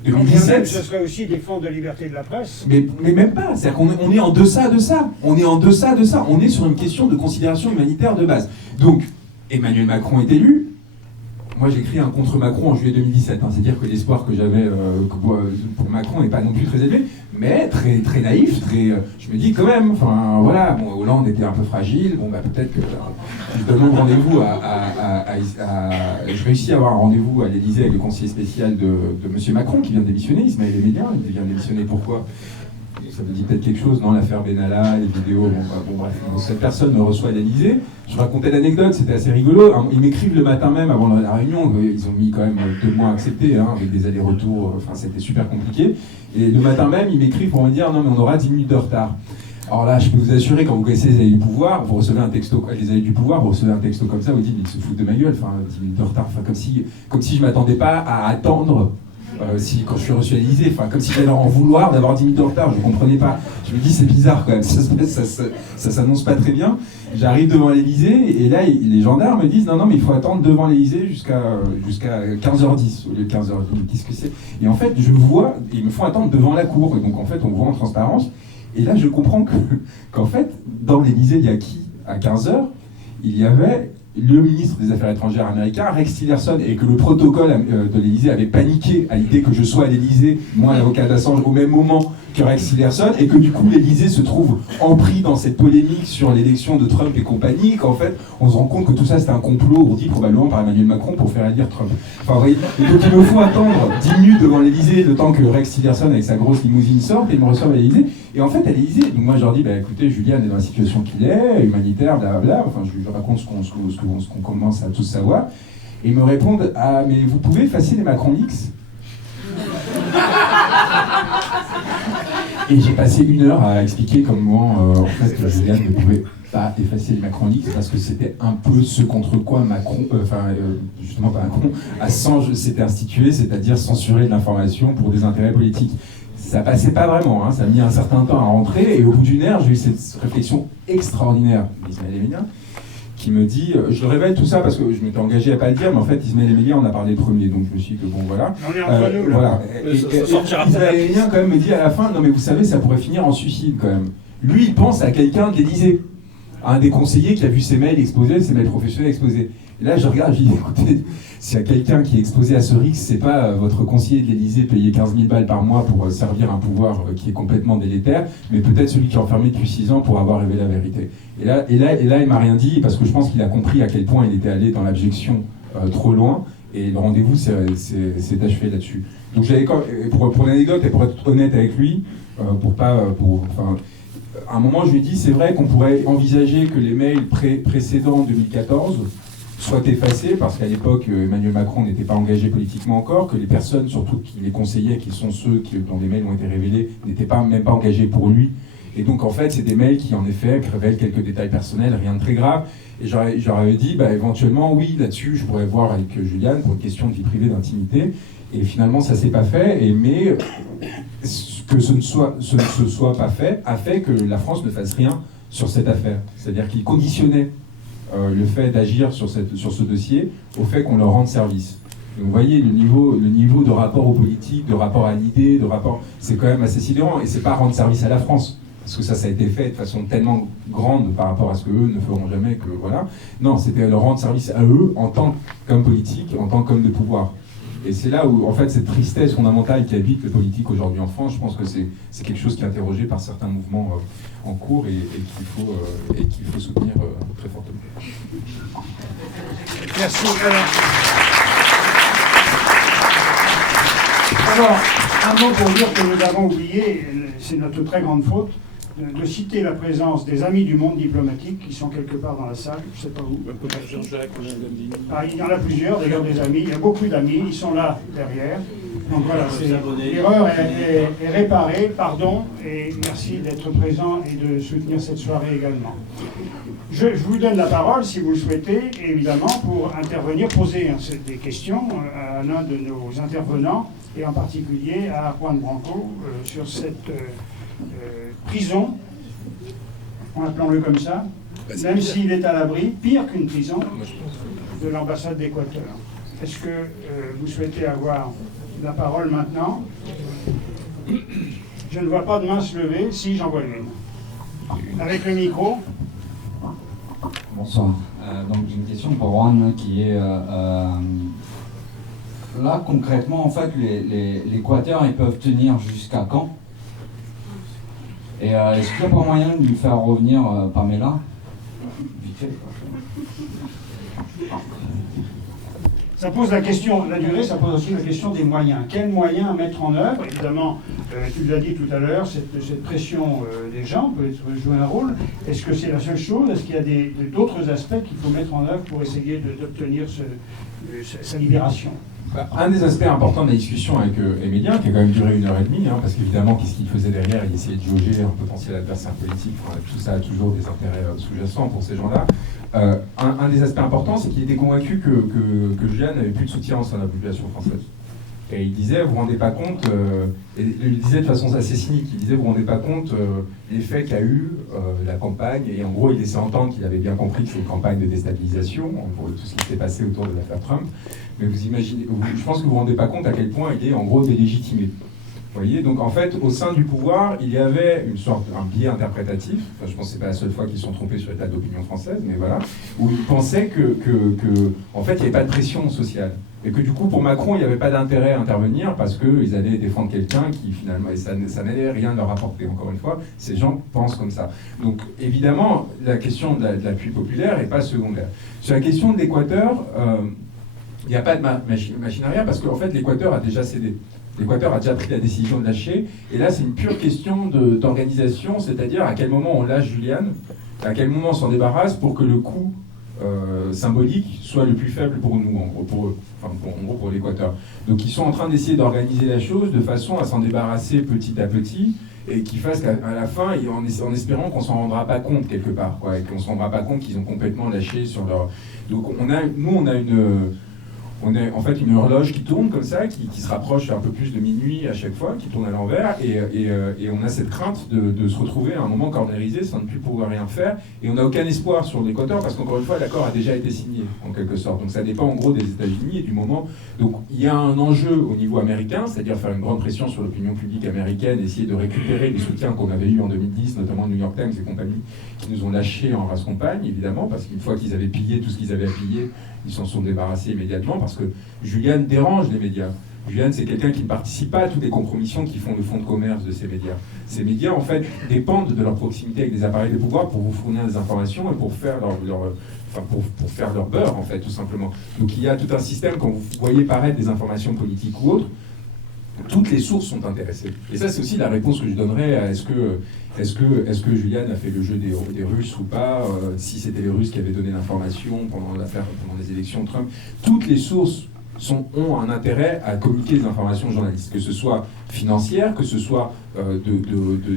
2017, ce serait aussi défendre la liberté de la presse. Mais même pas. C'est-à-dire qu'on est en deçà de ça. On est en deçà de ça. On est sur une question de considération humanitaire de base. Donc, Emmanuel Macron est élu. Moi, j'ai écrit un contre Macron en juillet 2017. C'est-à-dire que l'espoir que j'avais pour Macron n'est pas non plus très élevé, mais très, très naïf. Je me dis quand même, Hollande était un peu fragile. Peut-être que je demande rendez-vous je réussis à avoir un rendez-vous à l'Élysée avec le conseiller spécial de M. Macron qui vient de démissionner, Ismaël Emédia. Il vient de démissionner pourquoi ? Ça me dit peut-être quelque chose, non? L'affaire Benalla, les vidéos, bref. Donc, cette personne me reçoit à l'Élysée. Je racontais l'anecdote, c'était assez rigolo. Ils m'écrivent le matin même avant la réunion. Ils ont mis quand même 2 mois à accepter, avec des allers-retours. C'était super compliqué. Et le matin même, ils m'écrivent pour me dire non, mais on aura 10 minutes de retard. Alors là, je peux vous assurer, quand vous connaissez les allées du pouvoir, vous recevez un texto, les allées du pouvoir, vous recevez un texto comme ça, vous dites, mais ils se foutent de ma gueule, 10 minutes de retard, comme si je m'attendais pas à attendre quand je suis reçu à l'Élysée, comme si j'allais leur en vouloir d'avoir 10 minutes de retard, je ne comprenais pas. Je me dis, c'est bizarre quand même, ça s'annonce pas très bien. J'arrive devant l'Élysée, et là, les gendarmes me disent, non, mais il faut attendre devant l'Élysée jusqu'à 15h10, au lieu de 15h10. Qu'est-ce que c'est? Et en fait, je vois, ils me font attendre devant la cour, et donc en fait, on voit en transparence, et là, je comprends qu'en fait, dans l'Élysée, il y a qui? À 15h, il y avait le ministre des Affaires étrangères américain, Rex Tillerson, et que le protocole de l'Élysée avait paniqué à l'idée que je sois à l'Élysée, moi l'avocat d'Assange, au même moment que Rex Tillerson, et que du coup l'Élysée se trouve empris dans cette polémique sur l'élection de Trump et compagnie, qu'en fait on se rend compte que tout ça c'était un complot ourdi probablement par Emmanuel Macron pour faire élire Trump. Enfin, vous voyez, et donc il me faut attendre 10 minutes devant l'Élysée le temps que Rex Tillerson avec sa grosse limousine sorte et me reçoive à l'Élysée. Et en fait à l'Élysée, donc moi je leur dis, écoutez, Julian est dans la situation qu'il est, humanitaire, blablabla, enfin je lui raconte ce qu'on commence à tous savoir, et ils me répondent, ah mais vous pouvez effacer les Macron X? Et j'ai passé 1 heure à expliquer comment en fait Julian ne pouvait pas effacer les Macron X parce que c'était un peu ce contre quoi Macron, justement pas Macron, Assange s'était institué, c'est-à-dire censurer de l'information pour des intérêts politiques. Ça passait pas vraiment, hein, ça a mis un certain temps à rentrer, et au bout d'1 heure, j'ai eu cette réflexion extraordinaire d'Ismaël Emelien, qui me dit, je le révèle tout ça parce que je m'étais engagé à pas le dire, mais en fait Ismaël Emelien en a parlé le premier, donc je me suis dit que bon voilà. On est entre nous là. Voilà. Et Ismaël Emelien quand même me dit à la fin, non mais vous savez, ça pourrait finir en suicide quand même. Lui il pense à quelqu'un de l'Élysée, à un des conseillers qui a vu ses mails exposés, ses mails professionnels exposés. Et là je regarde, je dis, écoutez, s'il y a quelqu'un qui est exposé à ce risque, c'est pas votre conseiller de l'Élysée payé 15 000 balles par mois pour servir un pouvoir qui est complètement délétère, mais peut-être celui qui est enfermé depuis 6 ans pour avoir révélé la vérité. Et là, il m'a rien dit parce que je pense qu'il a compris à quel point il était allé dans l'abjection trop loin, et le rendez-vous s'est achevé là-dessus. Donc j'avais, pour l'anecdote et pour être honnête avec lui, à un moment je lui ai dit, c'est vrai qu'on pourrait envisager que les mails précédents 2014 soient effacés, parce qu'à l'époque, Emmanuel Macron n'était pas engagé politiquement encore, que les personnes, surtout qui les conseillaient, qui sont ceux dont les mails ont été révélés, n'étaient même pas engagés pour lui. Et donc, en fait, c'est des mails qui, en effet, révèlent quelques détails personnels, rien de très grave. Et j'aurais dit, éventuellement, oui, là-dessus, je pourrais voir avec Julian pour une question de vie privée, d'intimité. Et finalement, ça ne s'est pas fait. Mais que ce ne se soit pas fait a fait que la France ne fasse rien sur cette affaire. C'est-à-dire qu'il conditionnait le fait d'agir sur ce dossier au fait qu'on leur rende service. Donc vous voyez, le niveau de rapport aux politiques, de rapport à l'idée, c'est quand même assez sidérant. Et c'est pas rendre service à la France, parce que ça a été fait de façon tellement grande par rapport à ce qu'eux ne feront jamais que voilà. Non, c'était leur rendre service à eux en tant qu'homme politique, en tant qu'homme de pouvoir. Et c'est là où, en fait, cette tristesse fondamentale qui habite le politique aujourd'hui en France, je pense que c'est quelque chose qui est interrogé par certains mouvements en cours et qu'il faut soutenir très fortement. Merci. Alors, un mot pour dire que nous avons oublié, c'est notre très grande faute, de citer la présence des amis du monde diplomatique qui sont quelque part dans la salle, je ne sais pas où. Il y en a plusieurs, d'ailleurs des amis, il y a beaucoup d'amis, ils sont là derrière. Donc voilà, l'erreur est réparée, pardon, et merci d'être présent et de soutenir cette soirée également. Je vous donne la parole, si vous le souhaitez, évidemment, pour intervenir, poser des questions à l'un de nos intervenants, et en particulier à Juan Branco, sur cette prison, appelons-le comme ça, même s'il est à l'abri, pire qu'une prison, de l'ambassade d'Équateur. Est-ce que vous souhaitez avoir la parole maintenant? Je ne vois pas de main se lever. Si, j'en vois une. Avec le micro. Bonsoir. Donc j'ai une question pour Juan qui est là concrètement en fait l'Équateur ils peuvent tenir jusqu'à quand? Et est-ce qu'il n'y a pas moyen de lui faire revenir Pamela? Vite fait. Ça pose la question, la durée, ça pose aussi la question des moyens. Quels moyens mettre en œuvre? Évidemment, tu l'as dit tout à l'heure, cette pression des gens peut jouer un rôle. Est-ce que c'est la seule chose? Est-ce qu'il y a d'autres aspects qu'il faut mettre en œuvre pour essayer d'obtenir sa libération? Un des aspects importants de la discussion avec Emelien, qui a quand même duré 1h30, parce qu'évidemment, qu'est-ce qu'il faisait derrière? Il essayait de jauger un potentiel adversaire politique. Tout ça a toujours des intérêts sous-jacents pour ces gens-là. Un des aspects importants, c'est qu'il était convaincu que Julian n'avait plus de soutien au sein de la population française. Et il disait, vous vous rendez pas compte, et il disait de façon assez cynique, il disait, vous vous rendez pas compte l'effet qu'a eu la campagne, et en gros, il laissait entendre qu'il avait bien compris que c'est une campagne de déstabilisation, pour tout ce qui s'est passé autour de l'affaire Trump. Mais vous imaginez, je pense que vous vous rendez pas compte à quel point il est en gros délégitimé. Vous voyez, donc en fait, au sein du pouvoir, il y avait un biais interprétatif, enfin, je pense que c'est pas la seule fois qu'ils se sont trompés sur l'état d'opinion française, mais voilà, où ils pensaient que en fait, il n'y avait pas de pression sociale. Et que du coup, pour Macron, il n'y avait pas d'intérêt à intervenir parce qu'ils allaient défendre quelqu'un qui finalement, et ça n'allait rien leur apporter, encore une fois, ces gens pensent comme ça. Donc évidemment, la question de l'appui populaire n'est pas secondaire. Sur la question de l'Équateur, il n'y a pas de machine arrière parce qu'en fait, l'Équateur a déjà cédé. L'Équateur a déjà pris la décision de lâcher. Et là, c'est une pure question d'organisation, c'est-à-dire à quel moment on lâche Julian, à quel moment on s'en débarrasse pour que le coût symbolique soit le plus faible pour nous, en gros, pour eux, enfin, pour l'Équateur. Donc ils sont en train d'essayer d'organiser la chose de façon à s'en débarrasser petit à petit et qu'ils fassent qu'à la fin, en espérant qu'on s'en rendra pas compte quelque part, quoi, et qu'on s'en rendra pas compte qu'ils ont complètement lâché sur leur... Donc on a en fait une horloge qui tourne comme ça, qui se rapproche un peu plus de minuit à chaque fois, qui tourne à l'envers, et on a cette crainte de se retrouver à un moment cornérisé sans ne plus pouvoir rien faire, et on n'a aucun espoir sur l'Équateur, parce qu'encore une fois, l'accord a déjà été signé, en quelque sorte. Donc ça dépend en gros des États-Unis et du moment. Donc il y a un enjeu au niveau américain, c'est-à-dire faire une grande pression sur l'opinion publique américaine, essayer de récupérer les soutiens qu'on avait eu en 2010, notamment New York Times et compagnie, qui nous ont lâchés en race campagne, évidemment, parce qu'une fois qu'ils avaient pillé tout ce qu'ils avaient à piller, ils s'en sont débarrassés immédiatement parce que Julian dérange les médias. Julian, c'est quelqu'un qui ne participe pas à toutes les compromissions qui font le fonds de commerce de ces médias. Ces médias, en fait, dépendent de leur proximité avec des appareils de pouvoir pour vous fournir des informations et pour faire pour faire leur beurre, en fait, tout simplement. Donc il y a tout un système, quand vous voyez paraître des informations politiques ou autres, toutes les sources sont intéressées. Et ça, c'est aussi la réponse que je donnerais à est-ce que Julian a fait le jeu des Russes ou pas, si c'était les Russes qui avaient donné l'information pendant les élections de Trump. Toutes les sources ont un intérêt à communiquer des informations aux journalistes, que ce soit financière, que ce soit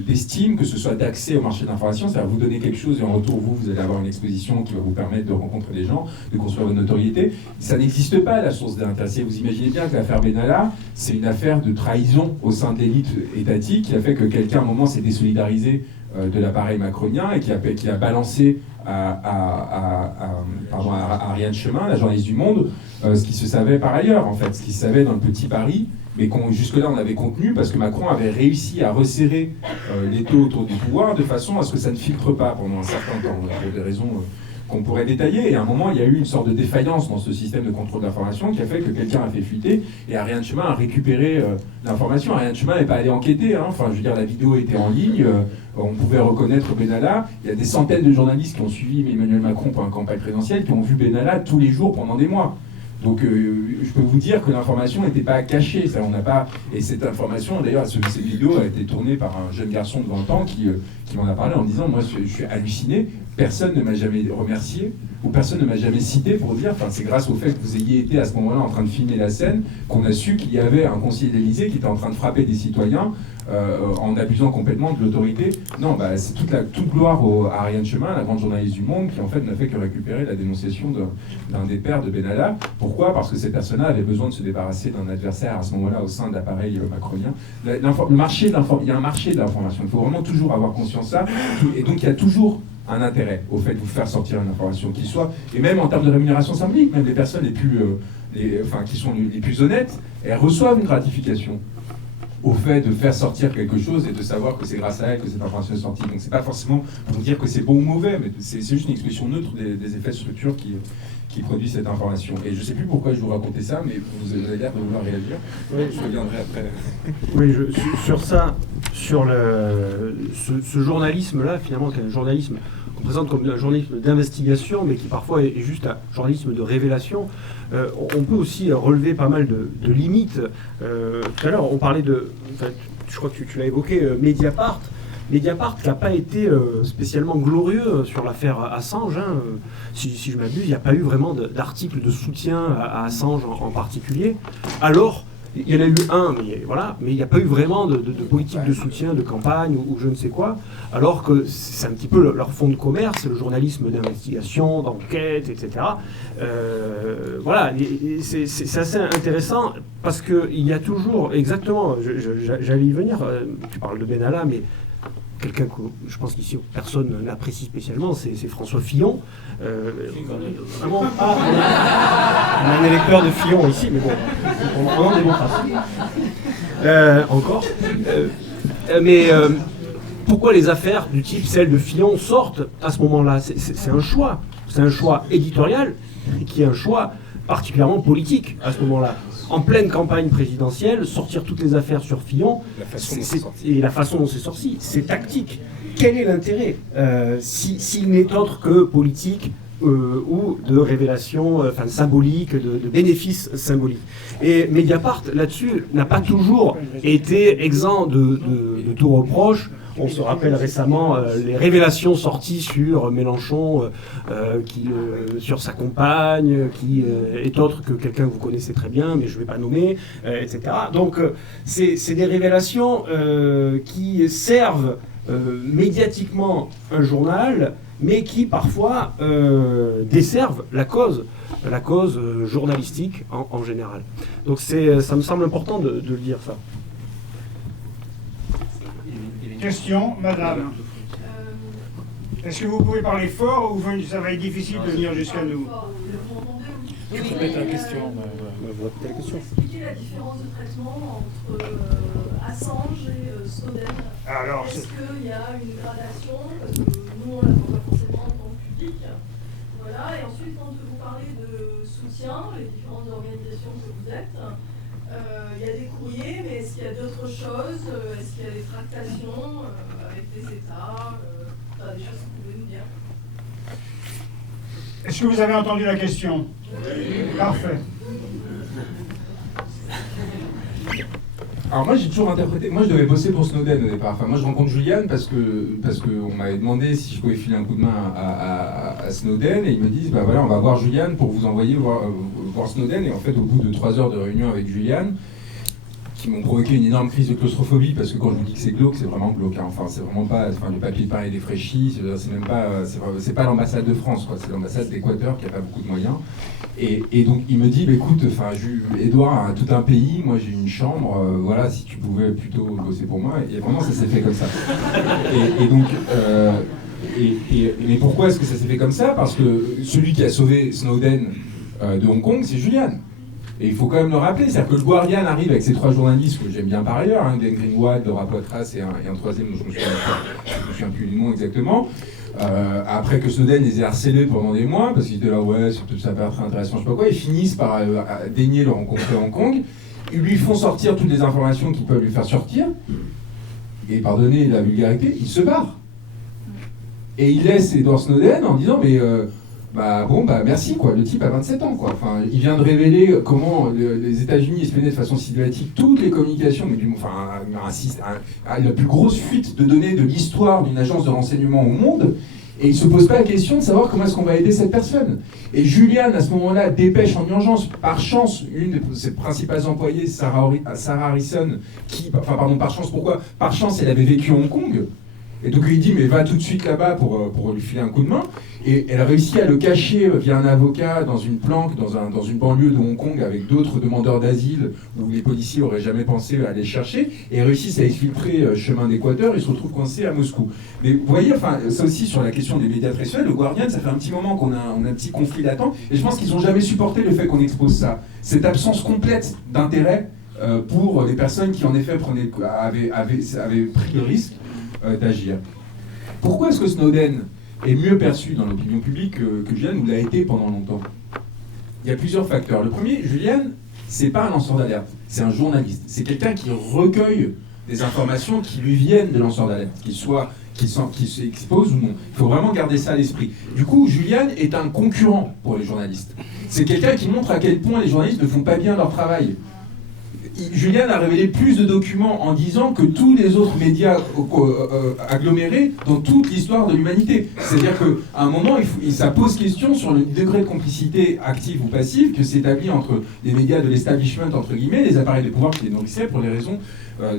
d'estime, que ce soit d'accès au marché de l'information, c'est-à-dire vous donner quelque chose et en retour, vous allez avoir une exposition qui va vous permettre de rencontrer des gens, de construire votre notoriété. Ça n'existe pas, la source d'intérêt. Vous imaginez bien que l'affaire Benalla, c'est une affaire de trahison au sein de l'élite étatique qui a fait que quelqu'un, à un moment, s'est désolidarisé de l'appareil macronien et qui a balancé à Ariane Chemin, la journaliste du Monde, ce qui se savait par ailleurs, en fait, ce qui se savait dans le petit Paris, mais jusque-là on avait contenu parce que Macron avait réussi à resserrer l'étau autour du pouvoir de façon à ce que ça ne filtre pas pendant un certain temps, pour des raisons qu'on pourrait détailler. Et à un moment, il y a eu une sorte de défaillance dans ce système de contrôle d'information qui a fait que quelqu'un a fait fuiter et Ariane Chemin a récupéré l'information. Ariane Chemin n'est pas allé enquêter, hein. Enfin, je veux dire, la vidéo était en ligne, on pouvait reconnaître Benalla. Il y a des centaines de journalistes qui ont suivi Emmanuel Macron pendant la campagne présidentielle qui ont vu Benalla tous les jours pendant des mois. Donc je peux vous dire que l'information n'était pas cachée, ça, on n'a pas... Et cette information, d'ailleurs, cette vidéo a été tournée par un jeune garçon de 20 ans qui m'en a parlé en disant, moi je suis halluciné, personne ne m'a jamais remercié, ou personne ne m'a jamais cité pour dire, enfin c'est grâce au fait que vous ayez été à ce moment-là en train de filmer la scène, qu'on a su qu'il y avait un conseiller de l'Élysée qui était en train de frapper des citoyens en abusant complètement de l'autorité. Non, bah, c'est toute gloire à Ariane Chemin, la grande journaliste du Monde, qui en fait n'a fait que récupérer la dénonciation d'un des pères de Benalla. Pourquoi ? Parce que cette personne-là avait besoin de se débarrasser d'un adversaire à ce moment-là au sein de l'appareil macronien. Il y a un marché de l'information. Il faut vraiment toujours avoir conscience de ça. Et donc il y a toujours un intérêt au fait de vous faire sortir une information qui soit, et même en termes de rémunération symbolique, même les personnes qui sont les plus honnêtes, elles reçoivent une gratification au fait de faire sortir quelque chose et de savoir que c'est grâce à elle que cette information est sortie. Donc c'est pas forcément pour dire que c'est bon ou mauvais, mais c'est juste une expression neutre des effets de structure qui produisent cette information. Et je sais plus pourquoi je vous racontais ça, mais vous avez l'air de vouloir réagir. Oui, je reviendrai après. Oui, sur ça, sur ce journalisme-là, finalement, qui est un journalisme qu'on présente comme un journalisme d'investigation, mais qui parfois est juste un journalisme de révélation, on peut aussi relever pas mal de limites. Tout à l'heure, on parlait je crois que tu l'as évoqué, Mediapart. Mediapart qui n'a pas été spécialement glorieux sur l'affaire Assange. Hein. Si je m'abuse, il n'y a pas eu vraiment d'article de soutien à Assange en particulier. Alors Il y en a eu un, mais voilà, mais il n'y a pas eu vraiment de politique de soutien, de campagne ou je ne sais quoi, alors que c'est un petit peu leur fonds de commerce, le journalisme d'investigation, d'enquête, etc. Voilà, c'est assez intéressant parce qu'il y a toujours, exactement, j'allais y venir, tu parles de Benalla, mais quelqu'un que je pense qu'ici personne n'apprécie spécialement, c'est François Fillon. On a un électeur de Fillon ici, mais bon, on en démocratie. Encore. Mais pourquoi les affaires du type celle de Fillon sortent à ce moment-là? C'est un choix. C'est un choix éditorial qui est un choix particulièrement politique à ce moment-là. En pleine campagne présidentielle, sortir toutes les affaires sur Fillon, et la façon dont c'est sorti, c'est tactique. Quel est l'intérêt s'il n'est autre que politique ou de révélation symbolique, de bénéfices symboliques? Et Mediapart, là-dessus, n'a pas toujours été exempt de tout reproche. On se rappelle récemment les révélations sorties sur Mélenchon, sur sa compagne, qui est autre que quelqu'un que vous connaissez très bien, mais je ne vais pas nommer, etc. Donc c'est des révélations qui servent médiatiquement un journal, mais qui parfois desservent la cause journalistique en général. Donc ça me semble important de le dire, ça. Question, madame. Est-ce que vous pouvez parler fort ou ça va être difficile de venir jusqu'à nous? Je répète la question. Expliquer la différence de traitement entre Assange et Snowden. Alors, est-ce qu'il y a une gradation? Parce que nous, on la voit pas forcément en tant que public. Voilà. Et ensuite, quand vous parlez de soutien, les différentes organisations que vous êtes, il y a des courriers, mais est-ce qu'il y a d'autres choses? Est-ce qu'il y a des tractations avec des États? Des choses que vous pouvez nous dire. est-ce que vous avez entendu la question? Oui. Parfait. Alors moi j'ai toujours interprété, moi je devais bosser pour Snowden au départ. Enfin moi je rencontre Julian parce que on m'avait demandé si je pouvais filer un coup de main à Snowden et ils me disent bah voilà on va voir Julian pour vous envoyer voir Snowden, et en fait au bout de 3 heures de réunion avec Julian qui m'ont provoqué une énorme crise de claustrophobie, parce que quand je vous dis que c'est glauque, c'est vraiment glauque, hein. Enfin c'est vraiment pas, le papier peint est défraîchi, c'est même pas, c'est pas l'ambassade de France quoi, c'est l'ambassade d'Équateur qui a pas beaucoup de moyens. Et donc il me dit, bah, écoute, Edouard a tout un pays, moi j'ai une chambre, voilà, si tu pouvais plutôt bosser pour moi. Et vraiment ça s'est fait comme ça. Et donc, mais pourquoi est-ce que ça s'est fait comme ça? Parce que celui qui a sauvé Snowden de Hong Kong, c'est Julian. Et il faut quand même le rappeler, c'est-à-dire que le Guardian arrive avec ses 3 journalistes que j'aime bien par ailleurs, hein, Glenn Greenwald, Laura Poitras et un troisième, je ne me souviens plus du nom exactement. Après que Snowden les ait harcelés pendant des mois, parce qu'ils étaient là, ouais, ça peut être intéressant, je sais pas quoi, ils finissent par daigner le rencontrer à Hong Kong. Ils lui font sortir toutes les informations qu'ils peuvent lui faire sortir, et pardonnez la vulgarité, il se barre. Et il laisse Edward Snowden en disant, mais merci quoi, le type a 27 ans quoi. Enfin, il vient de révéler comment les États-Unis espionnaient de façon systématique toutes les communications, mais la plus grosse fuite de données de l'histoire d'une agence de renseignement au monde, et il se pose pas la question de savoir comment est-ce qu'on va aider cette personne. Et Julian à ce moment-là dépêche en urgence, par chance, une de ses principales employées, Sarah Harrison, par chance, pourquoi? Par chance, elle avait vécu à Hong Kong. Et donc il dit mais va tout de suite là-bas pour lui filer un coup de main. Et elle a réussi à le cacher via un avocat dans une planque, dans une banlieue de Hong Kong avec d'autres demandeurs d'asile où les policiers n'auraient jamais pensé à les chercher. Et réussissent à exfiltrer chemin d'Équateur et se retrouvent coincés à Moscou. Mais vous voyez, enfin, ça aussi sur la question des médias traditionnels, le Guardian, ça fait un petit moment qu'on a un petit conflit latent. Et je pense qu'ils n'ont jamais supporté le fait qu'on expose ça. Cette absence complète d'intérêt pour les personnes qui en effet avaient pris le risque d'agir. Pourquoi est-ce que Snowden est mieux perçu dans l'opinion publique que Julian ou l'a été pendant longtemps? Il y a plusieurs facteurs. Le premier, Julian, c'est pas un lanceur d'alerte, c'est un journaliste. C'est quelqu'un qui recueille des informations qui lui viennent des lanceurs d'alerte, qu'ils s'exposent ou non. Il faut vraiment garder ça à l'esprit. Du coup, Julian est un concurrent pour les journalistes. C'est quelqu'un qui montre à quel point les journalistes ne font pas bien leur travail. Julian a révélé plus de documents en 10 ans que tous les autres médias agglomérés dans toute l'histoire de l'humanité. C'est-à-dire qu'à un moment, ça pose question sur le degré de complicité active ou passive que s'établit entre les médias de l'establishment, entre guillemets, les appareils de pouvoir qui les nourrissaient pour les raisons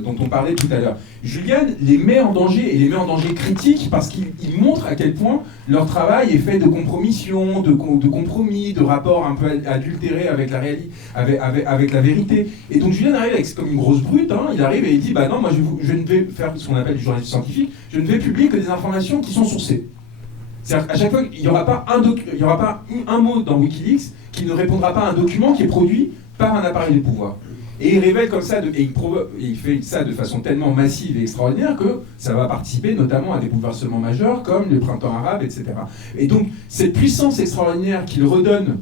dont on parlait tout à l'heure. Julian les met en danger, et les met en danger critique parce qu'il montre à quel point leur travail est fait de compromissions, de compromis, de rapports un peu adultérés avec la réalité, avec la vérité. Et donc Julian arrive avec comme une grosse brute, hein, il arrive et il dit bah non, moi je ne vais faire ce qu'on appelle du journalisme scientifique, je ne vais publier que des informations qui sont sourcées. C'est-à-dire qu'à chaque fois, il n'y aura pas un mot dans Wikileaks qui ne répondra pas à un document qui est produit par un appareil de pouvoir. Et il révèle comme ça, et il fait ça de façon tellement massive et extraordinaire que ça va participer notamment à des bouleversements majeurs comme le printemps arabe, etc. Et donc, cette puissance extraordinaire qu'il redonne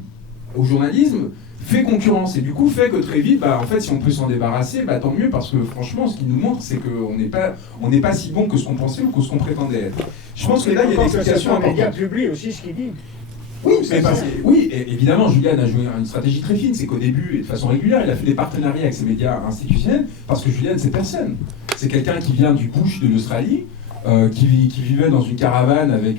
au journalisme fait concurrence, et du coup fait que très vite, bah, en fait, si on peut s'en débarrasser, bah, tant mieux, parce que franchement, ce qu'il nous montre, c'est qu'on n'est pas si bon que ce qu'on pensait ou que ce qu'on prétendait être. Je pense que là, il y a des explications importantes. Les médias publient aussi ce qu'il dit. Oui, évidemment, Julian a joué une stratégie très fine, c'est qu'au début, et de façon régulière, il a fait des partenariats avec ses médias institutionnels, parce que Julian, c'est personne. C'est quelqu'un qui vient du bush de l'Australie, qui vivait dans une caravane avec...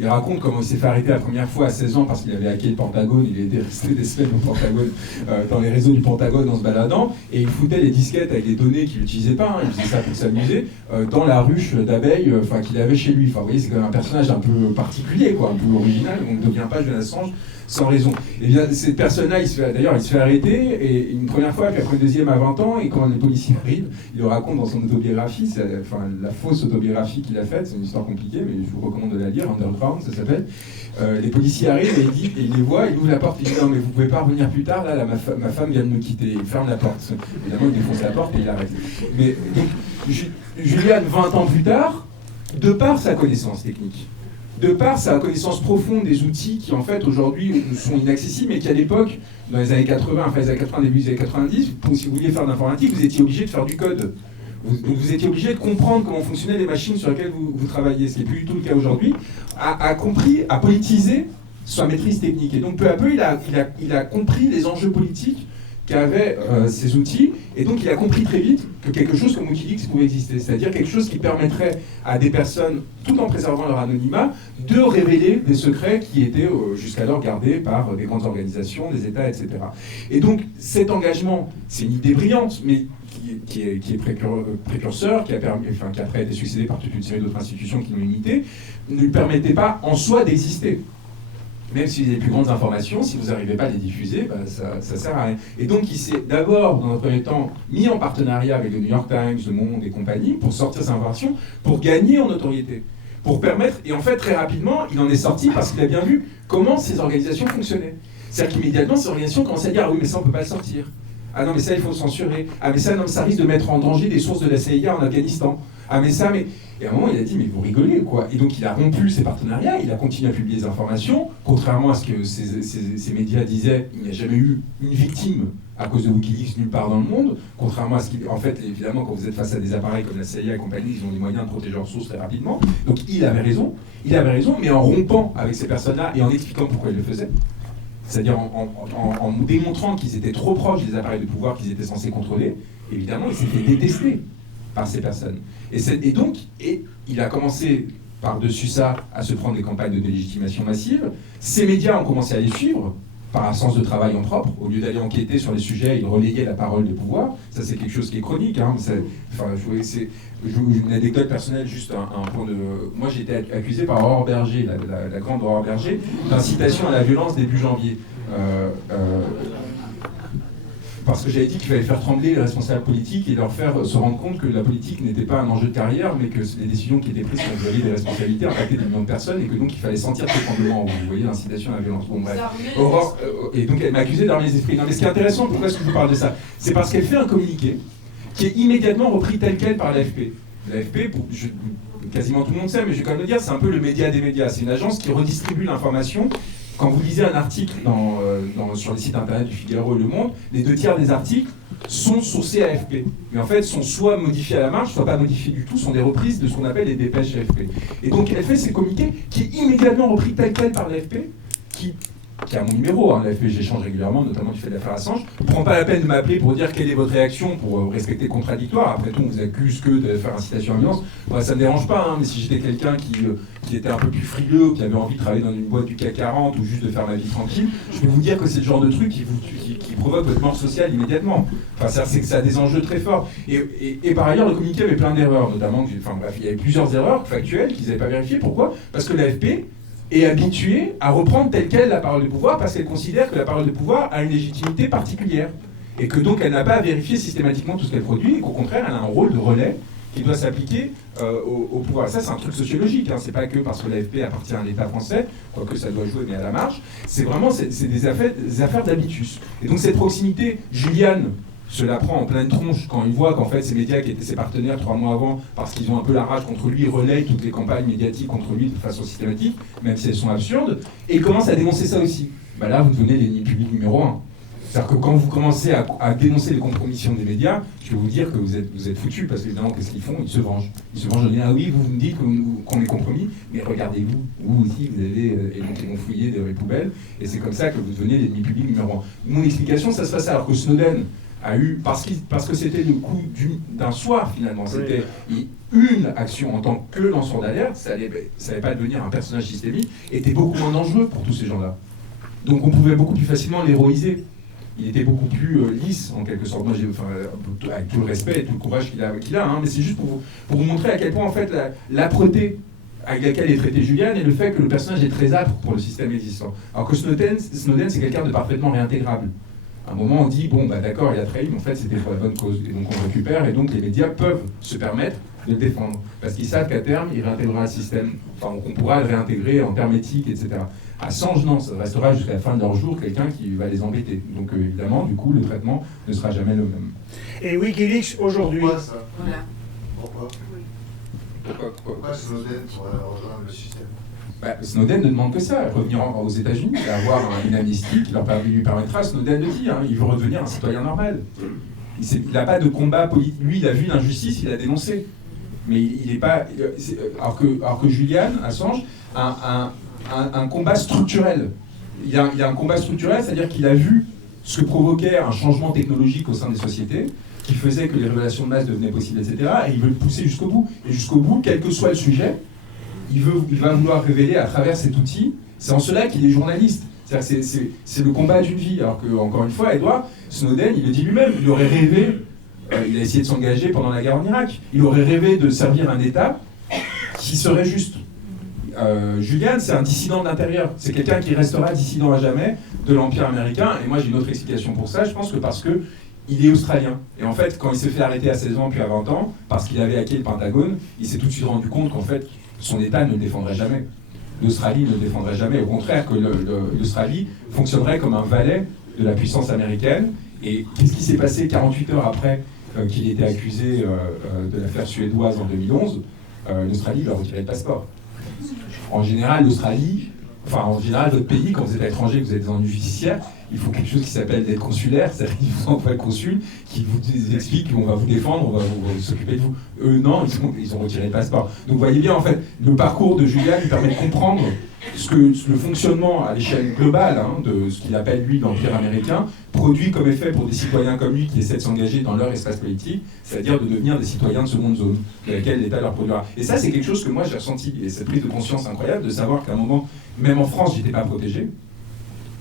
il raconte comment il s'est fait arrêter la première fois à 16 ans parce qu'il avait hacké le Pentagone, il était resté des semaines au Pentagone, dans les réseaux du Pentagone en se baladant, et il foutait les disquettes avec des données qu'il n'utilisait pas, hein, il faisait ça pour s'amuser, dans la ruche d'abeilles qu'il avait chez lui. Enfin, vous voyez, c'est quand même un personnage un peu particulier, quoi, un peu original, on ne devient pas Julian Assange sans raison. Et bien, cette personne-là, il se fait arrêter, et une première fois, puis après une deuxième à 20 ans, et quand les policiers arrivent, il le raconte dans son autobiographie, la fausse autobiographie qu'il a faite, c'est une histoire compliquée, mais je vous recommande de la lire, Underground, ça s'appelle. Les policiers arrivent et il les voit, il ouvre la porte, il dit non mais vous pouvez pas revenir plus tard, là ma femme vient de me quitter, il ferme la porte. Évidemment il défonce la porte et il arrête. Mais donc Julian, 20 ans plus tard, de par sa connaissance technique, de par sa connaissance profonde des outils qui en fait aujourd'hui sont inaccessibles, mais qu'à l'époque, dans les années 80, enfin les années 80, début des années 90, si vous vouliez faire de l'informatique, vous étiez obligé de faire du code. Vous étiez obligé de comprendre comment fonctionnaient les machines sur lesquelles vous travailliez, ce qui n'est plus du tout le cas aujourd'hui, a compris, a politisé sa maîtrise technique. Et donc peu à peu, il a compris les enjeux politiques qu'avaient ces outils, et donc il a compris très vite que quelque chose comme Wikileaks pouvait exister, c'est-à-dire quelque chose qui permettrait à des personnes, tout en préservant leur anonymat, de révéler des secrets qui étaient jusqu'alors gardés par des grandes organisations, des États, etc. Et donc cet engagement, c'est une idée brillante, mais qui est précurseur, qui a après été succédé par toute une série d'autres institutions qui l'ont imité, ne lui permettait pas en soi d'exister. Même si vous avez les plus grandes informations, si vous n'arrivez pas à les diffuser, bah, ça ne sert à rien. Et donc il s'est d'abord, dans un premier temps, mis en partenariat avec le New York Times, Le Monde et compagnie, pour sortir ces informations, pour gagner en notoriété. Pour permettre, et en fait très rapidement, il en est sorti parce qu'il a bien vu comment ces organisations fonctionnaient. C'est-à-dire qu'immédiatement, ces organisations commençaient à dire « Ah oui, mais ça on ne peut pas le sortir ». Ah non, mais ça, il faut le censurer. Ah, mais ça, non, ça risque de mettre en danger des sources de la CIA en Afghanistan. Ah, mais ça, mais... Et à un moment, il a dit, mais vous rigolez, quoi. Et donc, il a rompu ses partenariats, il a continué à publier des informations. Contrairement à ce que ces médias disaient, il n'y a jamais eu une victime à cause de Wikileaks nulle part dans le monde. Contrairement à ce qu'il... En fait, évidemment, quand vous êtes face à des appareils comme la CIA et compagnie, ils ont les moyens de protéger leurs sources très rapidement. Donc, il avait raison, mais en rompant avec ces personnes-là et en expliquant pourquoi il le faisait. C'est-à-dire en démontrant qu'ils étaient trop proches des appareils de pouvoir qu'ils étaient censés contrôler, évidemment, il s'est fait détester par ces personnes. Et donc, il a commencé, par-dessus ça, à se prendre des campagnes de délégitimation massive. Ces médias ont commencé à les suivre, par un sens de travail en propre. Au lieu d'aller enquêter sur les sujets, ils relayaient la parole des pouvoirs. Ça, c'est quelque chose qui est chronique. Hein. Je vous une anecdote personnelle, juste un point de... Moi, j'ai été accusé par Aurore Berger, la grande Aurore Berger, d'incitation à la violence début janvier. Parce que j'avais dit qu'il fallait faire trembler les responsables politiques et leur faire se rendre compte que la politique n'était pas un enjeu de carrière, mais que les décisions qui étaient prises quand vous aviez des responsabilités impactaient des millions de personnes, et que donc il fallait sentir ce tremblement. Vous voyez, l'incitation à la violence. Bon, bref. Aurore, et donc elle m'a accusé d'armer les esprits. Non, mais ce qui est intéressant, pourquoi est-ce que je vous parle de ça? C'est parce qu'elle fait un communiqué qui est immédiatement repris tel quel par l'AFP. L'AFP, quasiment tout le monde sait, mais je vais quand même le dire, c'est un peu le média des médias. C'est une agence qui redistribue l'information. Quand vous lisez un article sur les sites internet du Figaro et Le Monde, les 2/3 des articles sont sourcés AFP. Mais en fait, sont soit modifiés à la marge, soit pas modifiés du tout, sont des reprises de ce qu'on appelle les dépêches AFP. Et donc elle fait ces communiqués qui est immédiatement repris tel quel par l'AFP, qui qui a mon numéro, hein, l'AFP, j'échange régulièrement, notamment du fait de l'affaire Assange, ne prend pas la peine de m'appeler pour dire quelle est votre réaction, pour respecter le contradictoire. Après tout, on vous accuse que de faire incitation à la violence. Moi, ça ne me dérange pas, hein, mais si j'étais quelqu'un qui était un peu plus frileux, qui avait envie de travailler dans une boîte du CAC 40 ou juste de faire ma vie tranquille, je peux vous dire que c'est le genre de truc qui provoque votre mort sociale immédiatement. Enfin, c'est que ça a des enjeux très forts. Et par ailleurs, le communiqué avait plein d'erreurs, notamment, enfin bref, il y avait plusieurs erreurs factuelles qu'ils n'avaient pas vérifiées. Pourquoi ? Parce que l'AFP est habituée à reprendre telle quelle la parole de pouvoir parce qu'elle considère que la parole de pouvoir a une légitimité particulière. Et que donc elle n'a pas à vérifier systématiquement tout ce qu'elle produit, et qu'au contraire, elle a un rôle de relais qui doit s'appliquer au pouvoir. Ça, c'est un truc sociologique, hein. C'est pas que parce que l'AFP appartient à l'État français, quoique ça doit jouer, mais à la marge. C'est vraiment des affaires d'habitus. Et donc cette proximité, Julian se la prend en pleine tronche quand il voit qu'en fait ces médias qui étaient ses partenaires 3 mois avant, parce qu'ils ont un peu la rage contre lui, relayent toutes les campagnes médiatiques contre lui de façon systématique, même si elles sont absurdes, et il commence à dénoncer ça aussi. Bah là, vous devenez l'ennemi public numéro 1. C'est-à-dire que quand vous commencez à dénoncer les compromissions des médias, je peux vous dire que vous êtes foutus, parce qu'évidemment, qu'est-ce qu'ils font ? Ils se vengent. Ils se vengent en disant, ah oui, vous me dites qu'on est compromis, mais regardez-vous, vous aussi, vous avez, et donc ils vont fouiller dans les poubelles, et c'est comme ça que vous devenez l'ennemi public numéro 1. Mon explication, ça se passe alors que Snowden a eu, parce que c'était le coup d'un soir finalement, c'était une action en tant que lanceur d'alerte, ça n'allait pas devenir un personnage systémique, était beaucoup moins dangereux pour tous ces gens-là. Donc on pouvait beaucoup plus facilement l'héroïser. Il était beaucoup plus lisse en quelque sorte. Moi, avec tout le respect et tout le courage qu'il a, hein, mais c'est juste pour vous montrer à quel point en fait l'âpreté avec laquelle est traité Julian et le fait que le personnage est très âpre pour le système existant. Alors que Snowden c'est quelqu'un de parfaitement réintégrable. À un moment, on dit, bon, bah d'accord, il a trahi, mais en fait, c'était pour la bonne cause. Et donc, on le récupère, et donc, les médias peuvent se permettre de le défendre. Parce qu'ils savent qu'à terme, il réintégrera le système. Enfin, on pourra le réintégrer en termes éthiques, etc. Assange, non, ça restera jusqu'à la fin de leur jour quelqu'un qui va les embêter. Donc, évidemment, du coup, le traitement ne sera jamais le même. Et Wikileaks, aujourd'hui... Pourquoi ça ? Voilà. Pourquoi Snowden pourrait rejoindre le système ? Snowden ne demande que ça, revenir aux États-Unis, avoir une amnistie qui lui permettra, Snowden le dit, hein, il veut redevenir un citoyen normal. Il n'a pas de combat politique. Lui, il a vu l'injustice, il a dénoncé. Mais il n'est pas. Alors que Julian Assange a un combat structurel. Il y a un combat structurel, c'est-à-dire qu'il a vu ce que provoquait un changement technologique au sein des sociétés, qui faisait que les révélations de masse devenaient possibles, etc. Et il veut le pousser jusqu'au bout. Et jusqu'au bout, quel que soit le sujet, il va vouloir révéler à travers cet outil. C'est en cela qu'il est journaliste. C'est le combat d'une vie. Alors que, encore une fois, Edward Snowden, il le dit lui-même, il aurait rêvé, il a essayé de s'engager pendant la guerre en Irak, il aurait rêvé de servir un État qui serait juste. Julian, c'est un dissident de l'intérieur. C'est quelqu'un qui restera dissident à jamais de l'Empire américain. Et moi, j'ai une autre explication pour ça. Je pense que parce que il est australien. Et en fait, quand il s'est fait arrêter à 16 ans puis à 20 ans, parce qu'il avait hacké le Pentagone, il s'est tout de suite rendu compte qu'en fait, son État ne le défendrait jamais. L'Australie ne le défendrait jamais. Au contraire, que l'Australie fonctionnerait comme un valet de la puissance américaine. Et qu'est-ce qui s'est passé 48 heures après qu'il était accusé de l'affaire suédoise en 2011 ? L'Australie lui a retiré le passeport. En général, votre pays, quand vous êtes à l'étranger, que vous êtes dans une judiciaire, il faut quelque chose qui s'appelle l'aide consulaire, c'est-à-dire qu'il vous envoie le consul qui vous explique qu'on va vous défendre, on va s'occuper de vous. Eux, non, ils ont retiré le passeport. Donc vous voyez bien, en fait, le parcours de Julian lui permet de comprendre le fonctionnement à l'échelle globale, hein, de ce qu'il appelle, lui, l'Empire américain, produit comme effet pour des citoyens comme lui qui essaient de s'engager dans leur espace politique, c'est-à-dire de devenir des citoyens de seconde zone, de laquelle l'État leur produira. Et ça, c'est quelque chose que moi, j'ai ressenti, et cette prise de conscience incroyable, de savoir qu'à un moment, même en France, j'étais pas protégé.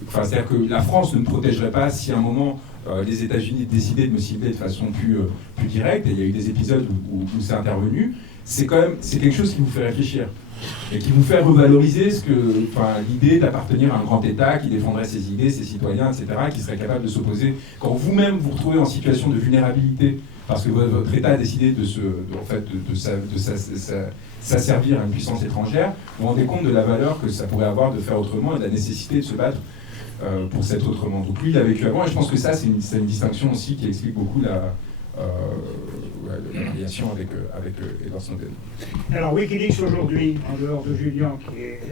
Enfin, c'est-à-dire que la France ne me protégerait pas si à un moment les États-Unis décidaient de me cibler de façon plus directe, et il y a eu des épisodes où c'est intervenu. C'est quelque chose qui vous fait réfléchir et qui vous fait revaloriser l'idée d'appartenir à un grand État qui défendrait ses idées, ses citoyens, etc., qui serait capable de s'opposer. Quand vous-même vous retrouvez en situation de vulnérabilité parce que votre État a décidé de s'asservir à une puissance étrangère, vous vous rendez compte de la valeur que ça pourrait avoir de faire autrement et de la nécessité de se battre pour cet autrement. Donc lui, il a vécu avant, et je pense que ça, c'est une distinction aussi qui explique beaucoup la relation avec Edward Snowden. Alors Wikileaks aujourd'hui, en dehors de Julian,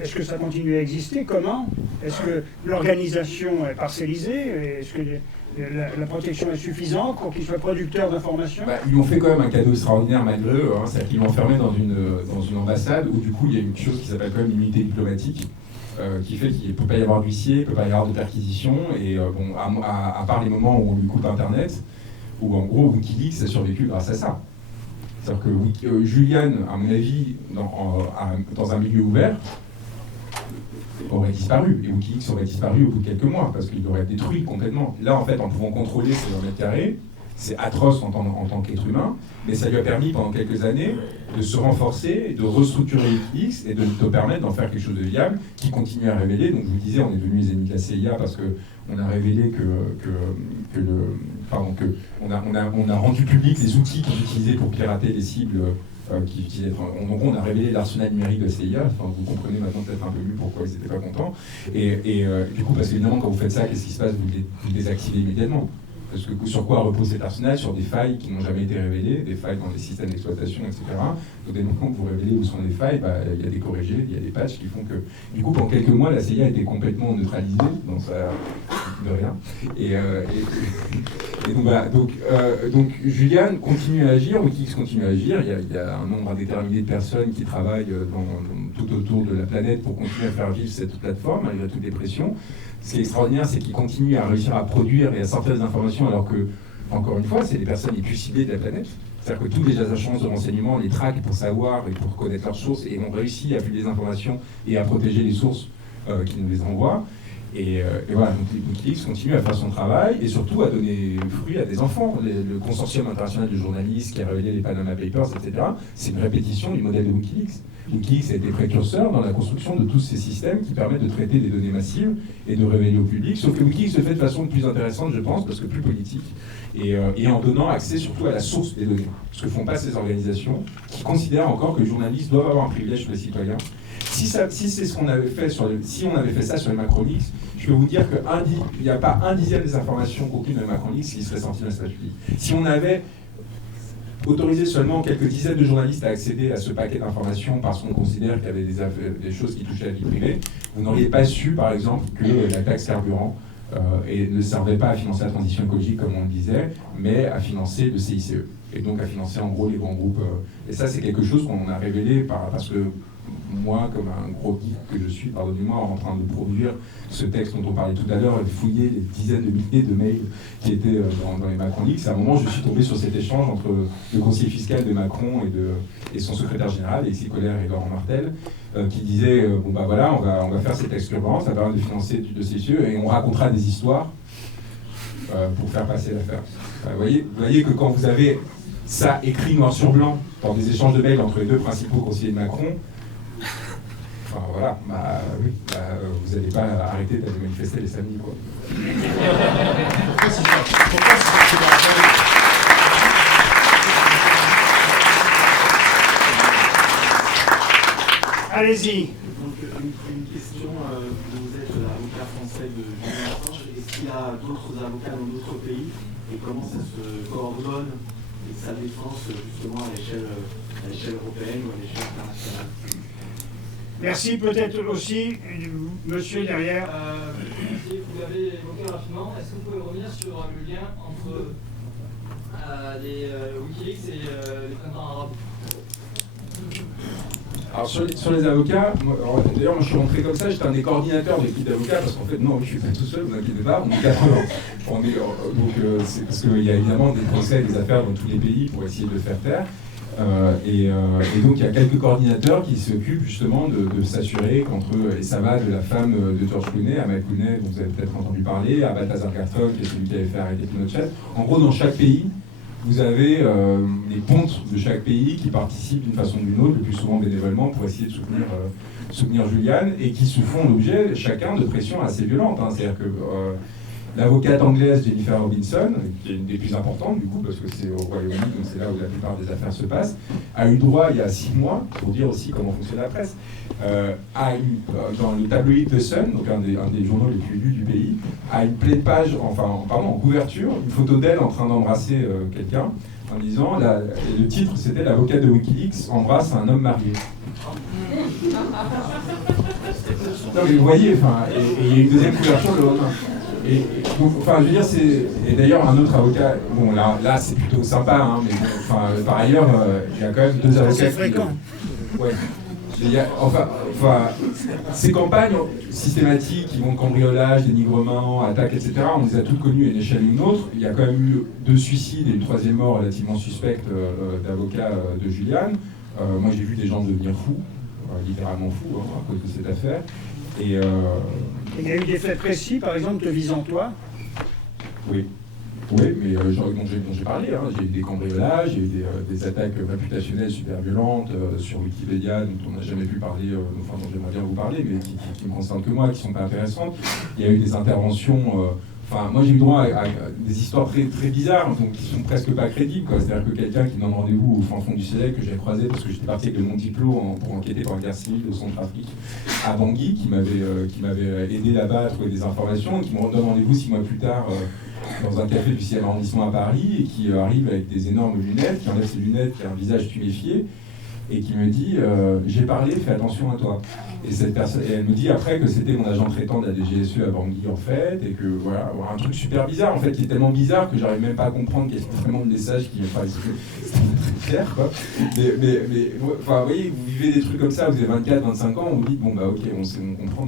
est-ce que ça continue à exister ? Comment ? Est-ce que l'organisation est parcellisée ? Est-ce que la protection est suffisante pour qu'ils soient producteurs d'informations ? Ils m'ont fait quand même un cadeau extraordinaire malgré eux, hein, c'est-à-dire qu'ils m'ont enfermé dans une ambassade où du coup il y a une chose qui s'appelle quand même l'immunité diplomatique. qui fait qu'il ne peut pas y avoir d'huissier, il ne peut pas y avoir de perquisition, et bon, à part les moments où on lui coupe Internet, où en gros Wikileaks a survécu grâce à ça. C'est-à-dire que Julian, à mon avis, dans un milieu ouvert, aurait disparu, et Wikileaks aurait disparu au bout de quelques mois, parce qu'il aurait détruit complètement. Là, en fait, en pouvant contrôler ces 1 mètre carré, c'est atroce en tant qu'être humain, mais ça lui a permis pendant quelques années de se renforcer, de restructurer Wikileaks et de permettre d'en faire quelque chose de viable qui continue à révéler. Donc je vous disais, on est devenus les ennemis de la CIA parce qu'on a révélé on a rendu public les outils qu'ils utilisaient pour pirater les cibles qui utilisaient. Donc on a révélé l'arsenal numérique de la CIA. Enfin, vous comprenez maintenant peut-être un peu mieux pourquoi ils n'étaient pas contents. Et du coup, parce qu'évidemment, quand vous faites ça, qu'est-ce qui se passe? Vous le désactivez immédiatement. Parce que sur quoi repose cet arsenal? Sur des failles qui n'ont jamais été révélées, des failles dans les systèmes d'exploitation, etc. Donc dès lors que vous révélez où sont les failles, il y a des corrigés, il y a des patchs qui font que... Du coup, pendant quelques mois, la CIA a été complètement neutralisée, donc ça... de rien. Et donc voilà, donc Julian continue à agir, Wikileaks continue à agir, il y a un nombre indéterminé de personnes qui travaillent tout autour de la planète pour continuer à faire vivre cette plateforme, malgré toutes les pressions. Ce qui est extraordinaire, c'est qu'ils continuent à réussir à produire et à sortir des informations alors que, encore une fois, c'est les personnes les plus ciblées de la planète. C'est-à-dire que toutes les agences de renseignement les traquent pour savoir et pour connaître leurs sources et ont réussi à publier des informations et à protéger les sources qui nous les envoient. Et voilà, donc Wikileaks continue à faire son travail et surtout à donner fruit à des enfants. Le consortium international de journalistes qui a révélé les Panama Papers, etc., c'est une répétition du modèle de Wikileaks. Wikileaks a été précurseur dans la construction de tous ces systèmes qui permettent de traiter des données massives et de révéler au public. Sauf que Wikileaks se fait de façon plus intéressante, je pense, parce que plus politique, et en donnant accès surtout à la source des données. Ce que font pas ces organisations qui considèrent encore que les journalistes doivent avoir un privilège sur les citoyens. Si c'est ce qu'on avait fait si on avait fait ça sur les Macronix, je peux vous dire qu'il n'y a pas 1/10 des informations contenues dans les Macronix qui seraient sorties dans l'espace public. Si on avait autorisé seulement quelques dizaines de journalistes à accéder à ce paquet d'informations parce qu'on considère qu'il y avait des choses qui touchaient à la vie privée, vous n'auriez pas su, par exemple, que la taxe carburant ne servait pas à financer la transition écologique, comme on le disait, mais à financer le CICE. Et donc à financer en gros les grands groupes. Et ça, c'est quelque chose qu'on a révélé parce que moi, comme un gros geek que je suis, pardonnez-moi, en train de produire ce texte dont on parlait tout à l'heure, et fouiller les dizaines de milliers de mails qui étaient dans les Macronix, à un moment, je suis tombé sur cet échange entre le conseiller fiscal de Macron et son secrétaire général, Alexis Collère et Laurent Martel, qui disaient bon bah voilà, on va faire ces textes urbains, ça permet de financer de CICE, et on racontera des histoires pour faire passer l'affaire. Vous voyez que quand vous avez ça écrit noir sur blanc dans des échanges de mails entre les deux principaux conseillers de Macron, enfin voilà, vous n'allez pas arrêter d'aller manifester les samedis, quoi. Allez-y. Donc une question, vous êtes l'avocat français de Julian Assange, est-ce qu'il y a d'autres avocats dans d'autres pays et comment ça se coordonne sa défense justement à l'échelle européenne ou à l'échelle internationale? Merci, peut-être aussi, monsieur derrière. Vous l'avez évoqué rapidement, est-ce que vous pouvez revenir sur le lien entre les Wikileaks et les printemps arabes? Alors sur les avocats, d'ailleurs moi je suis rentré comme ça, j'étais un des coordinateurs de l'équipe d'avocats, parce qu'en fait non, je ne suis pas tout seul, vous inquiétez pas, on est 80. C'est parce qu'il y a évidemment des procès et des affaires dans tous les pays pour essayer de le faire taire. Et donc il y a quelques coordinateurs qui s'occupent justement de s'assurer qu'entre, et ça va de la femme de George Clooney, à Mike Clooney, dont vous avez peut-être entendu parler, à Balthazar Garzón, qui est celui qui avait fait arrêter Pinochet. En gros, dans chaque pays, vous avez les pontes de chaque pays qui participent d'une façon ou d'une autre, le plus souvent bénévolement, pour essayer de soutenir Julian, et qui se font l'objet chacun de pressions assez violentes. C'est-à-dire que l'avocate anglaise Jennifer Robinson, qui est une des plus importantes du coup, parce que c'est au Royaume-Uni, donc c'est là où la plupart des affaires se passent, a eu droit il y a 6 mois, pour dire aussi comment fonctionne la presse, a eu dans le tabloïd The Sun, donc un des journaux les plus lus du pays, a une pleine page, en couverture, une photo d'elle en train d'embrasser quelqu'un, en disant, le titre c'était l'avocate de Wikileaks embrasse un homme marié. Non mais vous voyez, et il y a une deuxième couverture le lendemain. Et je veux dire, et d'ailleurs un autre avocat, bon là c'est plutôt sympa, hein, mais bon, par ailleurs, il y a quand même 2 avocats. C'est fréquent. Ouais. Ces campagnes systématiques qui vont de cambriolage, dénigrement, attaques, etc., on les a toutes connues à une échelle ou une autre. Il y a quand même eu 2 suicides et une 3e mort relativement suspecte d'avocats de Julian. Moi, j'ai vu des gens devenir fous, littéralement fous, à cause de cette affaire. Et il y a eu des faits précis, par exemple, te visant toi? Oui. Oui, mais dont j'ai parlé, hein. J'ai eu des cambriolages, j'ai eu des attaques réputationnelles super violentes sur Wikipédia, dont on n'a jamais pu parler, enfin dont j'aimerais bien vous parler, mais qui me concernent que moi, qui ne sont pas intéressantes. Il y a eu des interventions, moi j'ai eu droit à des histoires très, très bizarres, donc qui sont presque pas crédibles, quoi. C'est-à-dire que quelqu'un qui donne rendez-vous au fin fond du Sélec, que j'ai croisé parce que j'étais parti avec le Monticlo pour enquêter pour la guerre civile de Centrafrique à Bangui, qui m'avait aidé là-bas à trouver des informations, et qui me redonne rendez-vous 6 mois plus tard dans un café du 6e arrondissement à Paris, et qui arrive avec des énormes lunettes, qui enlève ses lunettes, qui a un visage tuméfié, et qui me dit j'ai parlé, fais attention à toi. Et cette personne, et elle me dit après que c'était mon agent traitant de la DGSE à Bangui en fait, et que voilà, un truc super bizarre en fait, qui est tellement bizarre que j'arrive même pas à comprendre quel est vraiment le message qui est pas très clair, quoi. Mais enfin, vous voyez, vous vivez des trucs comme ça, vous avez 24, 25 ans, on vous dit bon bah ok, on comprend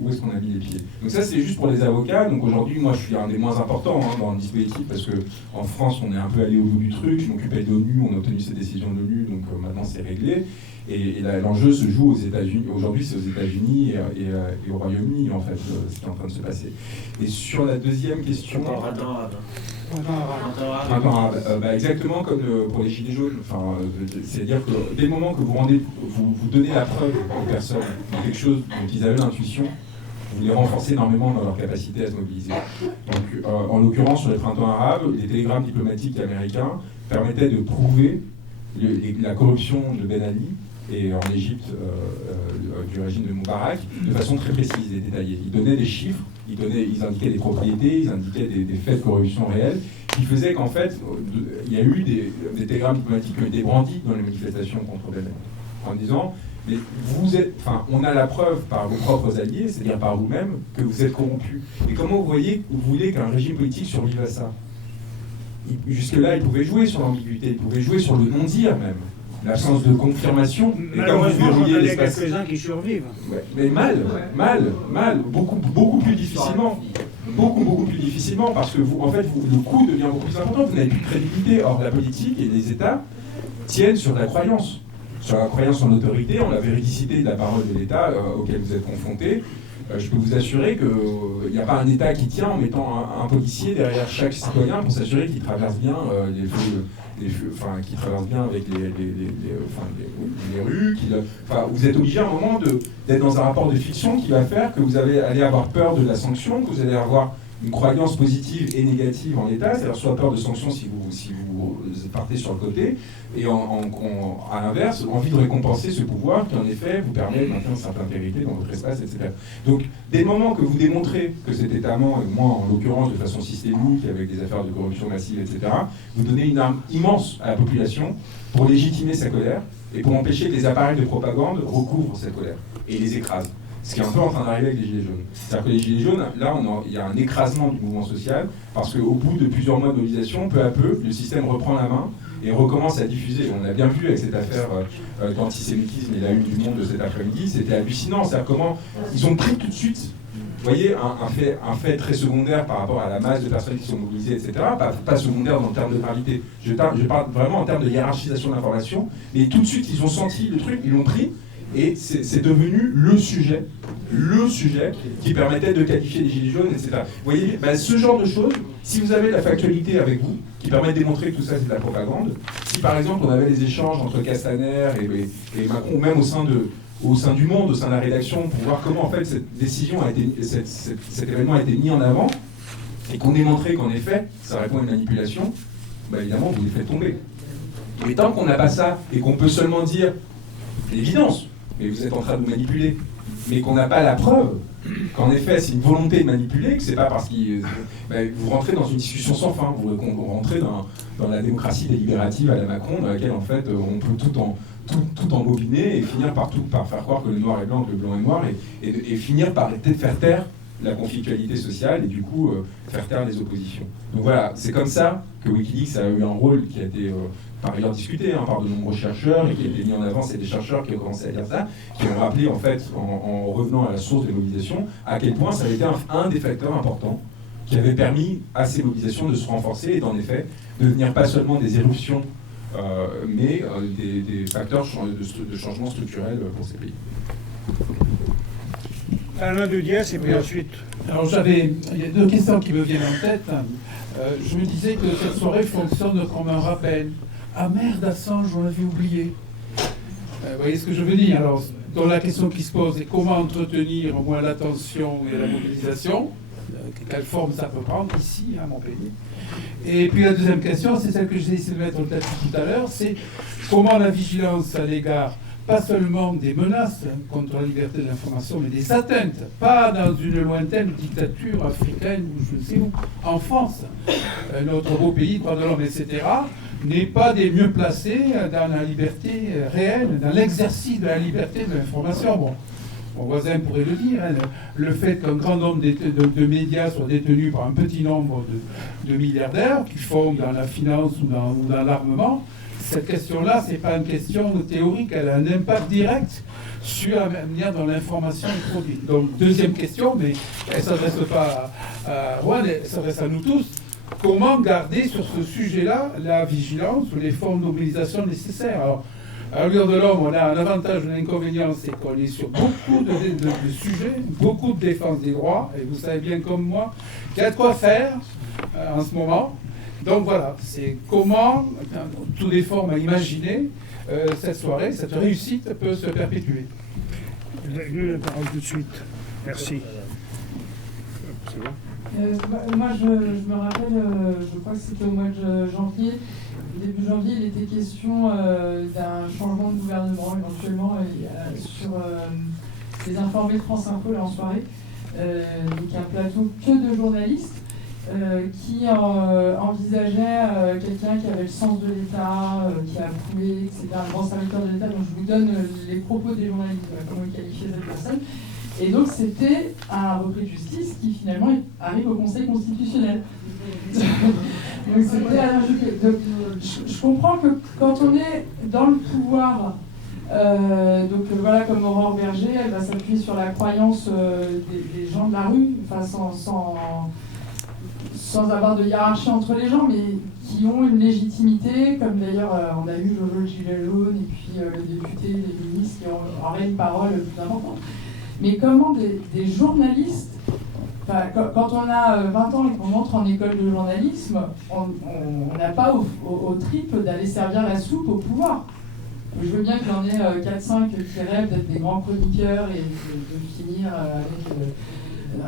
où est-ce qu'on a mis les pieds. Donc ça c'est juste pour les avocats. Donc aujourd'hui moi je suis un des moins importants dans le dispositif, parce que en France on est un peu allé au bout du truc. Je m'occupais de l'ONU, on a obtenu ces décisions de l'ONU, donc maintenant c'est réglé. Et l'enjeu se joue aux États-Unis. Aujourd'hui, c'est aux États-Unis et au Royaume-Uni, en fait, ce qui est en train de se passer. Et sur la deuxième question... Exactement comme pour les Gilets jaunes. C'est-à-dire que dès le moment que vous donnez la preuve aux personnes de quelque chose dont ils avaient l'intuition, vous les renforcez énormément dans leur capacité à se mobiliser. Donc, en l'occurrence, sur les printemps arabes, les télégrammes diplomatiques américains permettaient de prouver la corruption de Ben Ali et en Égypte du régime de Moubarak de façon très précise et détaillée. Ils donnaient des chiffres, ils indiquaient des propriétés, ils indiquaient des faits de corruption réels, qui faisaient qu'en fait, il y a eu des télégrammes diplomatiques qui ont été brandis dans les manifestations contre Ben Ali, en disant mais on a la preuve par vos propres alliés, c'est-à-dire par vous-même, que vous êtes corrompus. Et comment vous voulez qu'un régime politique survive à ça? Jusque-là, il pouvait jouer sur l'ambiguïté, il pouvait jouer sur le non-dire même, l'absence de confirmation. Et malheureusement, j'en connais quelques-uns qui survivent. Ouais, mais mal, beaucoup plus difficilement. Beaucoup plus difficilement, parce que le coût devient beaucoup plus important, vous n'avez plus de crédibilité. Or, la politique et les États tiennent sur la croyance en l'autorité, en la véridicité de la parole de l'État auquel vous êtes confrontés. Je peux vous assurer qu'il n'y a pas un État qui tient en mettant un policier derrière chaque citoyen pour s'assurer qu'il traverse bien qu'il traverse bien avec les rues. Vous êtes obligé à un moment d'être dans un rapport de fiction qui va faire que vous allez avoir peur de la sanction, que vous allez avoir une croyance positive et négative en l'État, c'est-à-dire soit peur de sanctions si vous partez sur le côté, et à l'inverse, envie de récompenser ce pouvoir qui en effet vous permet de maintenir une certaine intégrité dans votre espace, etc. Donc dès le moment que vous démontrez que cet État-membre, et moi en l'occurrence de façon systémique, avec des affaires de corruption massive, etc., vous donnez une arme immense à la population pour légitimer sa colère et pour empêcher que les appareils de propagande recouvrent cette colère et les écrasent. Ce qui est un peu en train d'arriver avec les Gilets jaunes. C'est-à-dire que les Gilets jaunes, là, il y a un écrasement du mouvement social, parce qu'au bout de plusieurs mois de mobilisation, peu à peu, le système reprend la main et recommence à diffuser. On l'a bien vu avec cette affaire d'antisémitisme et la une du Monde de cet après-midi, c'était hallucinant. C'est-à-dire comment ils ont pris tout de suite, vous voyez, un fait très secondaire par rapport à la masse de personnes qui sont mobilisées, etc. Pas secondaire dans le terme de gravité. Je parle vraiment en termes de hiérarchisation de l'information, mais tout de suite, ils ont senti le truc, ils l'ont pris, et c'est devenu le sujet qui permettait de qualifier les Gilets jaunes, etc. Vous voyez, ce genre de choses, si vous avez la factualité avec vous, qui permet de démontrer que tout ça c'est de la propagande, si par exemple on avait les échanges entre Castaner et Macron, ou même au sein du Monde, au sein de la rédaction, pour voir comment en fait cette décision cet événement a été mis en avant, et qu'on démontrait qu'en effet ça répond à une manipulation, évidemment vous les faites tomber. Mais tant qu'on n'a pas ça, et qu'on peut seulement dire l'évidence, mais vous êtes en train de vous manipuler, mais qu'on n'a pas la preuve qu'en effet c'est une volonté de manipuler, que c'est pas parce que vous rentrez dans une discussion sans fin, vous rentrez dans la démocratie délibérative à la Macron, dans laquelle en fait on peut tout embobiner et finir par faire croire que le noir est blanc, que le blanc est noir, et finir par faire taire la conflictualité sociale et du coup faire taire les oppositions. Donc voilà, c'est comme ça que Wikileaks a eu un rôle qui a été par ailleurs discuté par de nombreux chercheurs et qui a été mis en avant, c'est des chercheurs qui ont commencé à dire ça, qui ont rappelé en fait, en revenant à la source des mobilisations, à quel point ça avait été un des facteurs importants qui avait permis à ces mobilisations de se renforcer et d'en effet devenir pas seulement des éruptions, mais des facteurs de changement structurel pour ces pays. Alain Dudiès et puis ensuite. Alors il y a deux questions qui me viennent en tête. Je me disais que cette soirée fonctionne comme un rappel. Ah merde, Assange, on l'avait oublié. Vous voyez ce que je veux dire? Alors, dans la question qui se pose est comment entretenir au moins l'attention et la mobilisation, quelle forme ça peut prendre ici, à Montpellier. Et puis la deuxième question, c'est celle que j'ai essayé de mettre au tapis tout à l'heure, c'est comment la vigilance à l'égard pas seulement des menaces contre la liberté de l'information, mais des atteintes, pas dans une lointaine dictature africaine ou je ne sais où, en France, notre beau pays, droits de l'homme, etc., n'est pas des mieux placés dans la liberté réelle, dans l'exercice de la liberté de l'information. Bon, mon voisin pourrait le dire, le fait qu'un grand nombre de médias soient détenus par un petit nombre de milliardaires qui font dans la finance ou dans l'armement, cette question-là, ce n'est pas une question théorique, elle a un impact direct sur la manière dont l'information est produite. Donc, deuxième question, mais elle ne s'adresse pas à Juan, elle s'adresse à nous tous. Comment garder sur ce sujet-là la vigilance ou les formes de mobilisation nécessaires? Alors, à l'heure de l'homme, on a un avantage ou un inconvénient, c'est qu'on est sur beaucoup de sujets, beaucoup de défense des droits, et vous savez bien comme moi qu'il y a de quoi faire en ce moment. Donc voilà, c'est comment, toutes les formes à imaginer, cette soirée, cette réussite peut se perpétuer. Vous avez la parole tout de suite. Merci. C'est bon. Moi, je me rappelle, je crois que c'était au mois de janvier, début janvier, il était question d'un changement de gouvernement éventuellement sur les informés de France Info là, en soirée. Donc un plateau que de journalistes. Qui envisageait quelqu'un qui avait le sens de l'État, qui a prouvé que c'était un grand serviteur de l'État. Donc je vous donne les propos des journalistes, comment qualifier cette personne. Et donc c'était un repris de justice qui finalement arrive au Conseil constitutionnel. Donc c'était je comprends que quand on est dans le pouvoir, donc voilà, comme Aurore Berger, elle va s'appuyer sur la croyance des gens de la rue, enfin sans avoir de hiérarchie entre les gens, mais qui ont une légitimité, comme d'ailleurs on a eu Jojo le Gilet jaune, et puis le député, les ministres qui ont une parole plus importante. Mais comment des journalistes, quand on a 20 ans et qu'on entre en école de journalisme, on n'a pas au tripes d'aller servir la soupe au pouvoir. Je veux bien qu'il y en ait 4-5 qui rêvent d'être des grands chroniqueurs et de finir avec...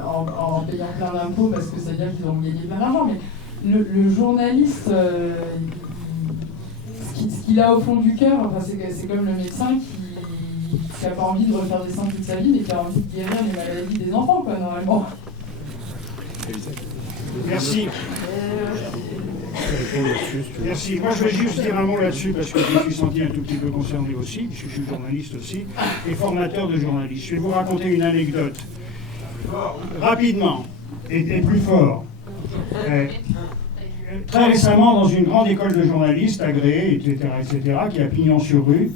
En payant plein d'impôts parce que ça veut dire qu'ils ont gagné plein d'argent, mais le journaliste, ce qu'il a au fond du cœur, enfin, c'est comme le médecin qui n'a pas envie de refaire des seins toute sa vie, mais qui a envie de guérir les maladies des enfants, quoi, normalement. Merci. Merci. Moi, je vais juste dire un mot là-dessus parce que je me suis senti un tout petit peu concerné aussi, puisque je suis journaliste aussi, et formateur de journalistes. Je vais vous raconter une anecdote. Rapidement, et plus fort. Très récemment, dans une grande école de journalistes agréée, etc., qui a pignon sur rue,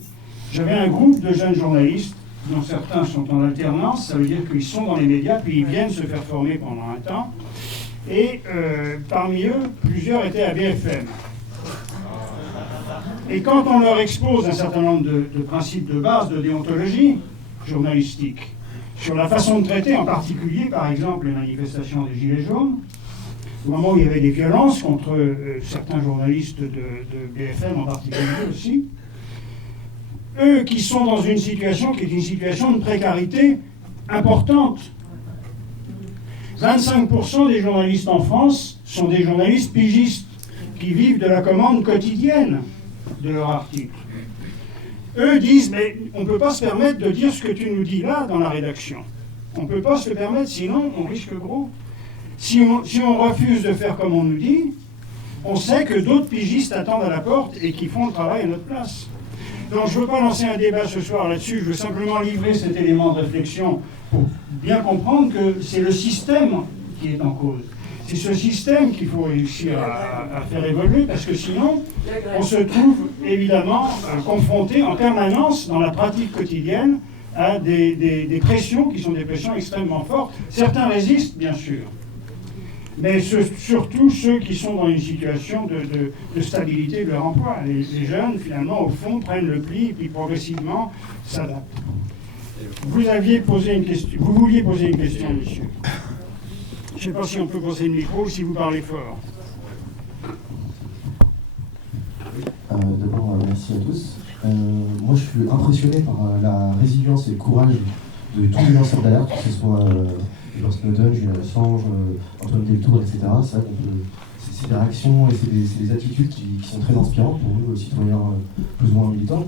j'avais un groupe de jeunes journalistes, dont certains sont en alternance, ça veut dire qu'ils sont dans les médias, puis ils viennent se faire former pendant un temps, et parmi eux, plusieurs étaient à BFM. Et quand on leur expose un certain nombre de principes de base de déontologie journalistique, sur la façon de traiter, en particulier, par exemple, les manifestations des Gilets jaunes, au moment où il y avait des violences contre certains journalistes de BFM en particulier aussi, eux qui sont dans une situation qui est une situation de précarité importante. 25% des journalistes en France sont des journalistes pigistes qui vivent de la commande quotidienne de leur article. Eux disent, mais on ne peut pas se permettre de dire ce que tu nous dis là dans la rédaction. On ne peut pas se le permettre, sinon on risque gros. Si on refuse de faire comme on nous dit, on sait que d'autres pigistes attendent à la porte et qui font le travail à notre place. Donc je ne veux pas lancer un débat ce soir là-dessus, je veux simplement livrer cet élément de réflexion pour bien comprendre que c'est le système qui est en cause. C'est ce système qu'il faut réussir à faire évoluer, parce que sinon, on se trouve évidemment confronté en permanence dans la pratique quotidienne à des pressions qui sont des pressions extrêmement fortes. Certains résistent, bien sûr, mais surtout ceux qui sont dans une situation de stabilité de leur emploi. Les jeunes, finalement, au fond, prennent le pli et puis progressivement s'adaptent. Vous vouliez poser une question, monsieur. Je ne sais pas si on peut poser le micro ou si vous parlez fort. D'abord, merci à tous. Moi, je suis impressionné par la résilience et le courage de tous les lanceurs d'alerte, que ce soit Edward Snowden, Julian Assange, Antoine Deltour, etc. C'est des réactions et c'est des attitudes qui sont très inspirantes pour nous, citoyens plus ou moins militants.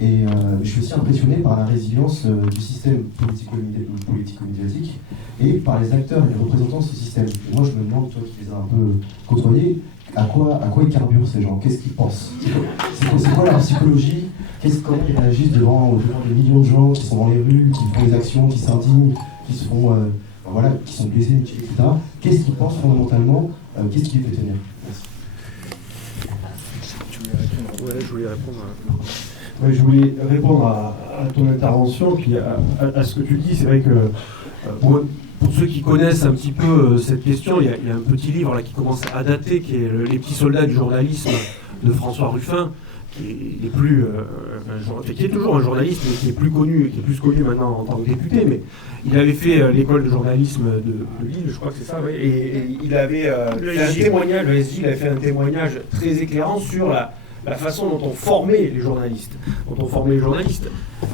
Et je suis aussi impressionné par la résilience du système politico-médiatique et par les acteurs et les représentants de ce système. Et moi, je me demande, toi qui les as un peu côtoyés, à quoi ils carburent ces gens? Qu'est-ce qu'ils pensent? C'est quoi leur psychologie? Comment ils réagissent devant des millions de gens qui sont dans les rues, qui font des actions, qui s'indignent, qui sont blessés, mutilés, etc. Qu'est-ce qu'ils pensent fondamentalement? Qu'est-ce qui les fait tenir? Ouais, je voulais répondre je voulais répondre à ton intervention, puis à ce que tu dis. C'est vrai que pour ceux qui connaissent un petit peu cette question, il y a un petit livre là qui commence à dater, qui est Les petits soldats du journalisme de François Ruffin, qui est toujours un journaliste, mais qui est plus connu maintenant en tant que député. Mais il avait fait l'école de journalisme de Lille, je crois que c'est ça, ouais, et il avait fait un témoignage, le SJ, il avait fait un témoignage très éclairant sur la façon dont on formait les journalistes.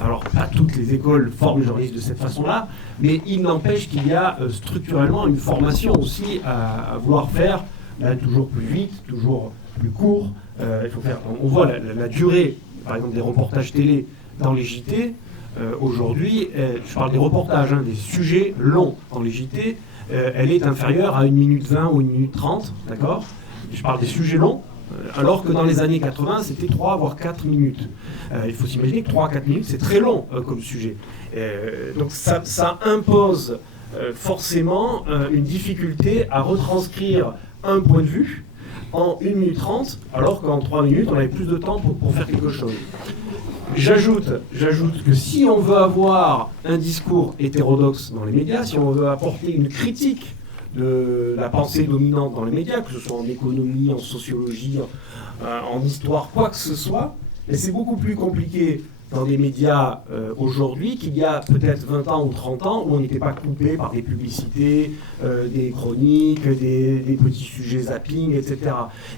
Alors, pas toutes les écoles forment les journalistes de cette façon-là, mais il n'empêche qu'il y a structurellement une formation aussi à vouloir faire toujours plus vite, toujours plus court. On voit la durée, par exemple, des reportages télé dans les JT. Aujourd'hui, je parle des reportages, des sujets longs dans les JT, elle est inférieure à 1 minute 20 ou 1 minute 30, d'accord? Je parle des sujets longs. Alors que dans les années 80, c'était 3 voire 4 minutes. Il faut s'imaginer que 3 à 4 minutes, c'est très long comme sujet. Donc ça impose forcément une difficulté à retranscrire un point de vue en 1 minute 30, alors qu'en 3 minutes, on avait plus de temps pour faire quelque chose. J'ajoute que si on veut avoir un discours hétérodoxe dans les médias, si on veut apporter une critique de la pensée dominante dans les médias, que ce soit en économie, en sociologie, en histoire, quoi que ce soit, mais c'est beaucoup plus compliqué dans des médias aujourd'hui qu'il y a peut-être 20 ans ou 30 ans où on n'était pas coupé par des publicités, des chroniques, des petits sujets zapping, etc.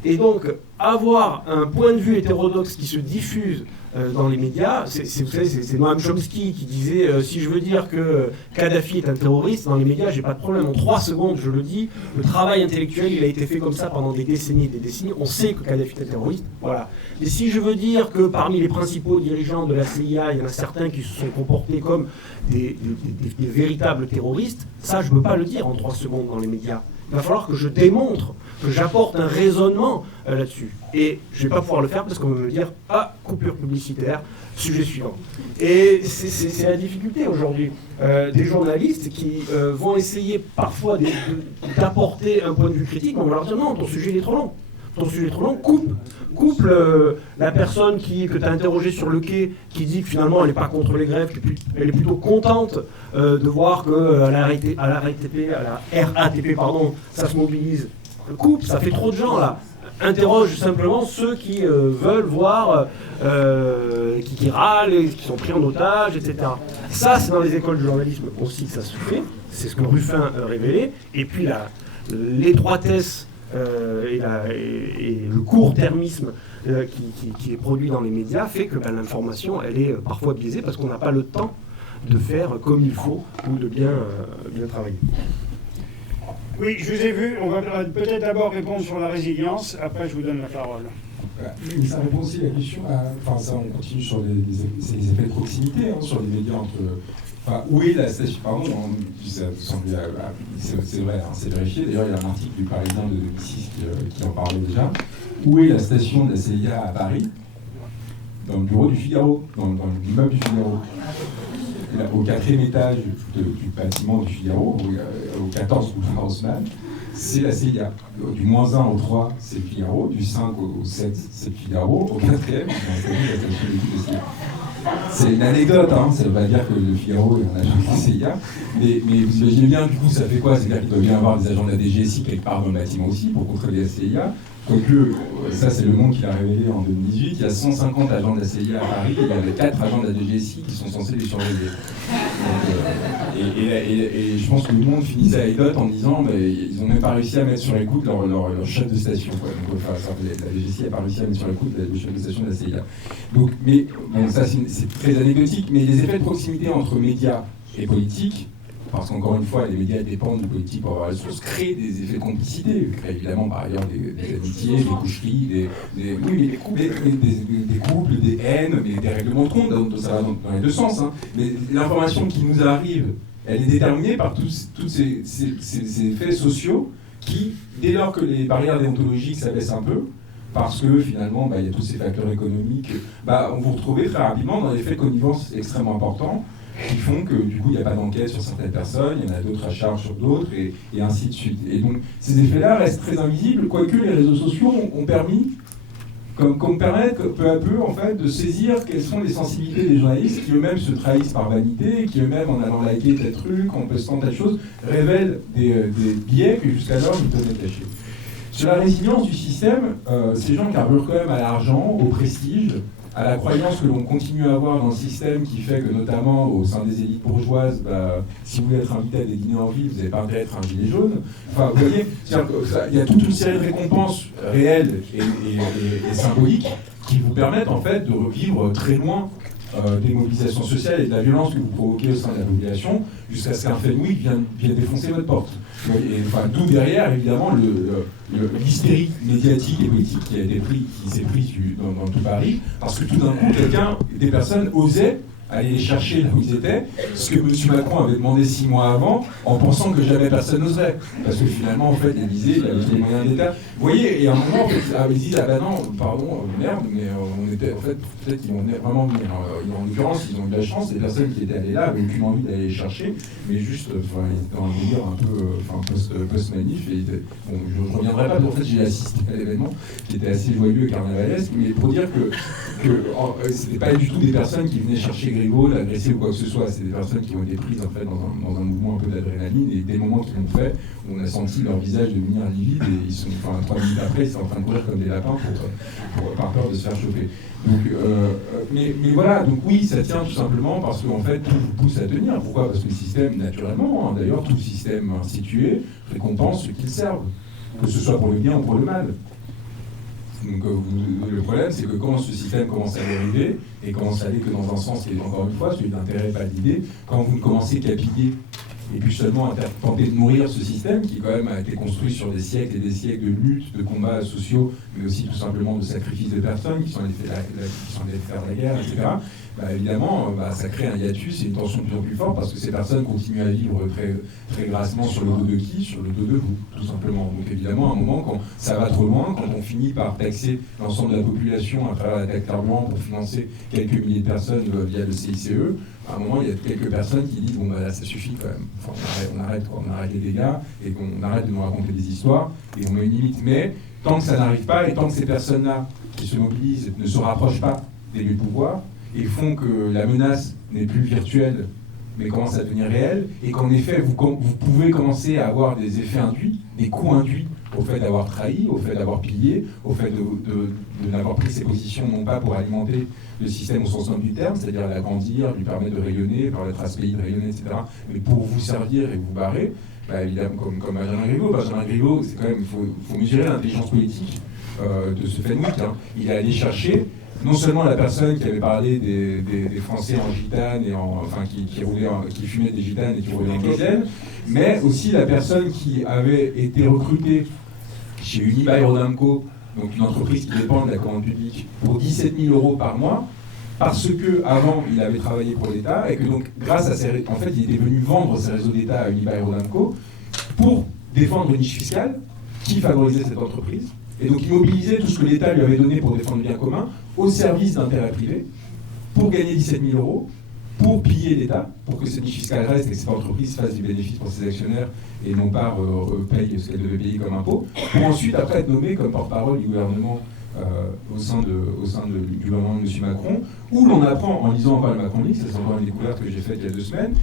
Et donc, avoir un point de vue hétérodoxe qui se diffuse dans les médias, vous savez, c'est Noam Chomsky qui disait si je veux dire que Kadhafi est un terroriste, dans les médias, j'ai pas de problème. En 3 secondes, je le dis. Le travail intellectuel, il a été fait comme ça pendant des décennies et des décennies. On sait que Kadhafi est un terroriste. Voilà. Et si je veux dire que parmi les principaux dirigeants de la CIA, il y en a certains qui se sont comportés comme des véritables terroristes, ça, je ne peux pas le dire en 3 secondes dans les médias. Il va falloir que je démontre, que j'apporte un raisonnement là-dessus. Et je ne vais pas pouvoir le faire parce qu'on va me dire « Ah, coupure publicitaire, sujet suivant ». Et c'est la difficulté aujourd'hui. Des journalistes qui vont essayer parfois d'apporter un point de vue critique, mais on va leur dire « Non, ton sujet il est trop long. Ton sujet est trop long, coupe la personne que tu as interrogée sur le quai, qui dit que finalement elle n'est pas contre les grèves, elle est plutôt contente de voir qu'à la RATP, ça se mobilise. Coupe, ça fait trop de gens là. Interroge simplement ceux qui veulent voir, qui râlent, qui sont pris en otage, etc. Ça, c'est dans les écoles de journalisme aussi que ça se fait. C'est ce que Ruffin a révélé. Et puis l'étroitesse et le court-termisme qui est produit dans les médias fait que l'information, elle est parfois biaisée parce qu'on n'a pas le temps de faire comme il faut ou de bien travailler. Oui, je vous ai vu. On va peut-être d'abord répondre sur la résilience. Après, je vous donne la parole. Mais ça répond aussi à la question. On continue sur les effets de proximité sur les médias entre. Où est la station? Pardon, c'est vrai, c'est vérifié. D'ailleurs, il y a un article du Parisien de 2006 qui en parlait déjà. Où est la station de la CIA à Paris? Dans le bureau du Figaro, dans l'immeuble du Figaro. Au 4e étage du bâtiment du Figaro, au 14 boulevard Haussmann, c'est la CIA. Du -1 au 3, c'est le Figaro. Du 5 au 7, c'est le Figaro. Au 4e, c'est une anecdote, hein. Ça ne veut pas dire que le Figaro est un agent de la CIA. Mais vous imaginez bien, du coup, ça fait quoi? C'est-à-dire qu'il doit bien avoir des agents de la DGSI quelque part dans le bâtiment aussi pour contrôler la CIA. Quoique, ça c'est Le Monde qui l'a révélé en 2018, il y a 150 agents de la CIA à Paris, il y avait 4 agents de la DGSI qui sont censés les surveiller. Donc, et je pense que Le Monde finissait à Elliott en disant mais ils n'ont même pas réussi à mettre sur écoute leur chef de station. Quoi. Donc, enfin, la DGSI n'a pas réussi à mettre sur écoute le chef de station de la CIA. Donc, mais bon, ça c'est très anecdotique, mais les effets de proximité entre médias et politiques, parce qu'encore une fois, les médias dépendent du politique pour avoir la source, créent des effets de complicité, créent évidemment par ailleurs des amitiés, des coucheries, des couples, des haines, mais des règlements de compte, donc ça va dans les deux sens. Hein. Mais l'information qui nous arrive, elle est déterminée par tous ces effets sociaux qui, dès lors que les barrières déontologiques s'abaissent un peu, parce que finalement, il y a tous ces facteurs économiques, on vous retrouvez très rapidement dans des effets de connivence extrêmement importants, qui font que du coup il n'y a pas d'enquête sur certaines personnes, il y en a d'autres à charge sur d'autres, et ainsi de suite. Et donc ces effets-là restent très invisibles, quoique les réseaux sociaux ont permis, comme permettent peu à peu en fait, de saisir quelles sont les sensibilités des journalistes qui eux-mêmes se trahissent par vanité, et qui eux-mêmes en allant liker tel truc, en postant telle chose, révèlent des biais que jusqu'alors ils tenaient cachés. Sur la résilience du système, ces gens carburent quand même à l'argent, au prestige, à la croyance que l'on continue à avoir dans le système qui fait que, notamment au sein des élites bourgeoises, si vous voulez être invité à des dîners en ville, vous n'avez pas intérêt à être un gilet jaune. Enfin, vous voyez, il y a toute une série de récompenses réelles et symboliques qui vous permettent en fait de revivre très loin des mobilisations sociales et de la violence que vous provoquez au sein de la population, jusqu'à ce qu'un Fenwick vienne défoncer votre porte. D'où derrière, évidemment, l'hystérie médiatique et politique qui s'est prise dans tout Paris, parce que tout d'un coup, des personnes osaient aller les chercher là où ils étaient, ce que M. Macron avait demandé 6 mois avant, en pensant que jamais personne n'oserait. Parce que finalement, en fait, l'Élysée, il avait des moyens d'État. Vous voyez, et à un moment, en fait, ils disent, ah ben non, pardon, merde, mais on était, en fait, peut-être qu'ils vont vraiment venir. En l'occurrence, ils ont eu de la chance, les personnes qui étaient allées là n'avaient aucune envie d'aller les chercher, mais juste, ils étaient dans un délire un peu post-manif. Bon, je ne reviendrai pas, mais en fait, j'ai assisté à l'événement, qui était assez joyeux et carnavalesque, mais pour dire que c'était pas du tout des personnes qui venaient chercher Griveaux, l'agresser ou quoi que ce soit, c'est des personnes qui ont été prises en fait dans un mouvement un peu d'adrénaline, et dès le moment qu'ils l'ont fait, on a senti leur visage devenir livide, et ils sont, 3 minutes après, ils sont en train de courir comme des lapins par peur de se faire choper. Donc, mais voilà, donc oui, ça tient tout simplement parce qu'en fait, tout vous pousse à tenir. Pourquoi? Parce que le système, naturellement, hein, d'ailleurs, tout système institué récompense ceux qui le servent, que ce soit pour le bien ou pour le mal. Donc le problème, c'est que quand ce système commence à dériver, et commence à aller que dans un sens qui est encore une fois celui d'intérêt, pas d'idée, quand vous ne commencez qu'à piller, et puis seulement à tenter de nourrir ce système qui quand même a été construit sur des siècles et des siècles de luttes, de combats sociaux, mais aussi tout simplement de sacrifices de personnes qui sont allées faire la guerre, etc. Évidemment, ça crée un hiatus et une tension de plus en plus forte parce que ces personnes continuent à vivre très, très grassement sur le dos de qui? Sur le dos de vous, tout simplement. Donc évidemment, à un moment, quand ça va trop loin, quand on finit par taxer l'ensemble de la population à travers la taxe carbone pour financer quelques milliers de personnes via le CICE, à un moment, il y a quelques personnes qui disent bon là, ça suffit quand même. Enfin, on arrête les dégâts et qu'on arrête de nous raconter des histoires et on met une limite. Mais tant que ça n'arrive pas et tant que ces personnes-là qui se mobilisent ne se rapprochent pas des lieux de pouvoir et font que la menace n'est plus virtuelle mais commence à devenir réelle, et qu'en effet vous pouvez commencer à avoir des effets induits, des coûts induits au fait d'avoir trahi, au fait d'avoir pillé, au fait de n'avoir pris ses positions non pas pour alimenter le système au sens noble du terme, c'est-à-dire l'agrandir, lui permettre de rayonner, permettre à ce pays de rayonner, etc., mais pour vous servir et vous barrer, évidemment comme Benjamin Griveaux. Benjamin Griveaux, c'est quand même, il faut mesurer l'intelligence politique de ce Fenwick. Hein. Il est allé chercher non seulement la personne qui avait parlé des Français en gitane, qui fumaient des gitanes et qui roulaient en diesel, mais aussi la personne qui avait été recrutée chez Unibail-Rodamco, donc une entreprise qui dépend de la commande publique, pour 17 000 € par mois, parce que avant il avait travaillé pour l'État, et que donc grâce à en fait il était venu vendre ses réseaux d'État à Unibail-Rodamco pour défendre une niche fiscale qui favorisait cette entreprise. Et donc il mobilisait tout ce que l'État lui avait donné pour défendre le bien commun au service d'intérêts privés pour gagner 17 000 €. pour piller l'État, pour que cette niche fiscale reste et que cette entreprise fasse du bénéfice pour ses actionnaires et non pas paye ce qu'elle devait payer comme impôt, pour ensuite après être nommé comme porte-parole du gouvernement au sein du gouvernement de M. Macron, où l'on apprend, en lisant encore le Macron Leaks, c'est encore une découverte que j'ai faite il y a 2 semaines,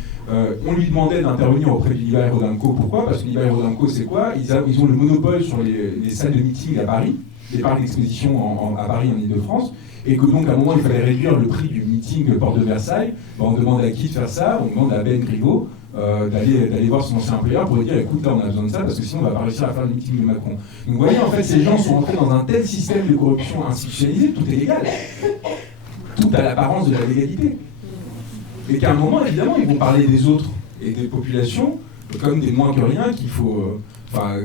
on lui demandait d'intervenir auprès du Liva Aerodinco. Pourquoi? Parce que Liva Aerodinco, c'est quoi? Ils ont le monopole sur les salles de meeting à Paris, les parcs d'exposition à Paris, en Ile-de-France, et que donc à un moment il fallait réduire le prix du meeting Porte de Versailles. On demande à qui de faire ça? On demande à Ben Griveaux d'aller voir son ancien employeur pour lui dire écoute, là on a besoin de ça parce que sinon on va pas réussir à faire le meeting de Macron. Donc vous voyez, en fait, ces gens sont entrés dans un tel système de corruption institutionnalisé, tout est légal, tout a l'apparence de la légalité, et qu'à un moment évidemment ils vont parler des autres et des populations comme des moins que rien qu'il faut,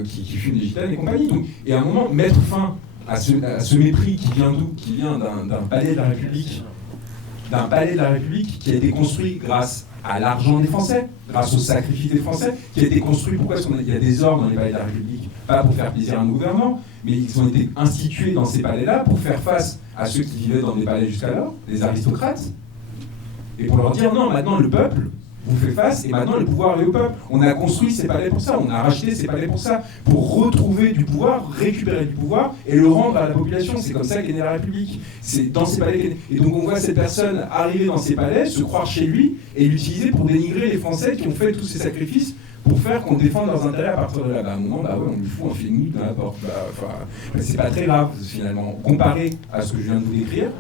qui fument des gitanes et compagnie. Donc, et à un moment mettre fin à ce mépris qui vient d'où? Qui vient d'un palais de la République, qui a été construit grâce à l'argent des Français, grâce au sacrifice des Français, qui a été construit. Pourquoi est-ce qu'il y a des ordres dans les palais de la République? Pas pour faire plaisir à un gouvernement, mais ils ont été institués dans ces palais-là pour faire face à ceux qui vivaient dans des palais jusqu'alors, les aristocrates, et pour leur dire non, maintenant le peuple vous fait face, et maintenant le pouvoir est au peuple. On a construit ces palais pour ça, on a racheté ces palais pour ça, pour retrouver du pouvoir, récupérer du pouvoir et le rendre à la population. C'est comme ça qu'est née la République. C'est dans ces palais qu'est née. Et donc on voit cette personne arriver dans ces palais, se croire chez lui et l'utiliser pour dénigrer les Français qui ont fait tous ces sacrifices pour faire qu'on défende leurs intérêts à partir de là. À un moment, on lui fout un film dans la porte. C'est pas très grave finalement, comparé à ce que je viens de vous décrire.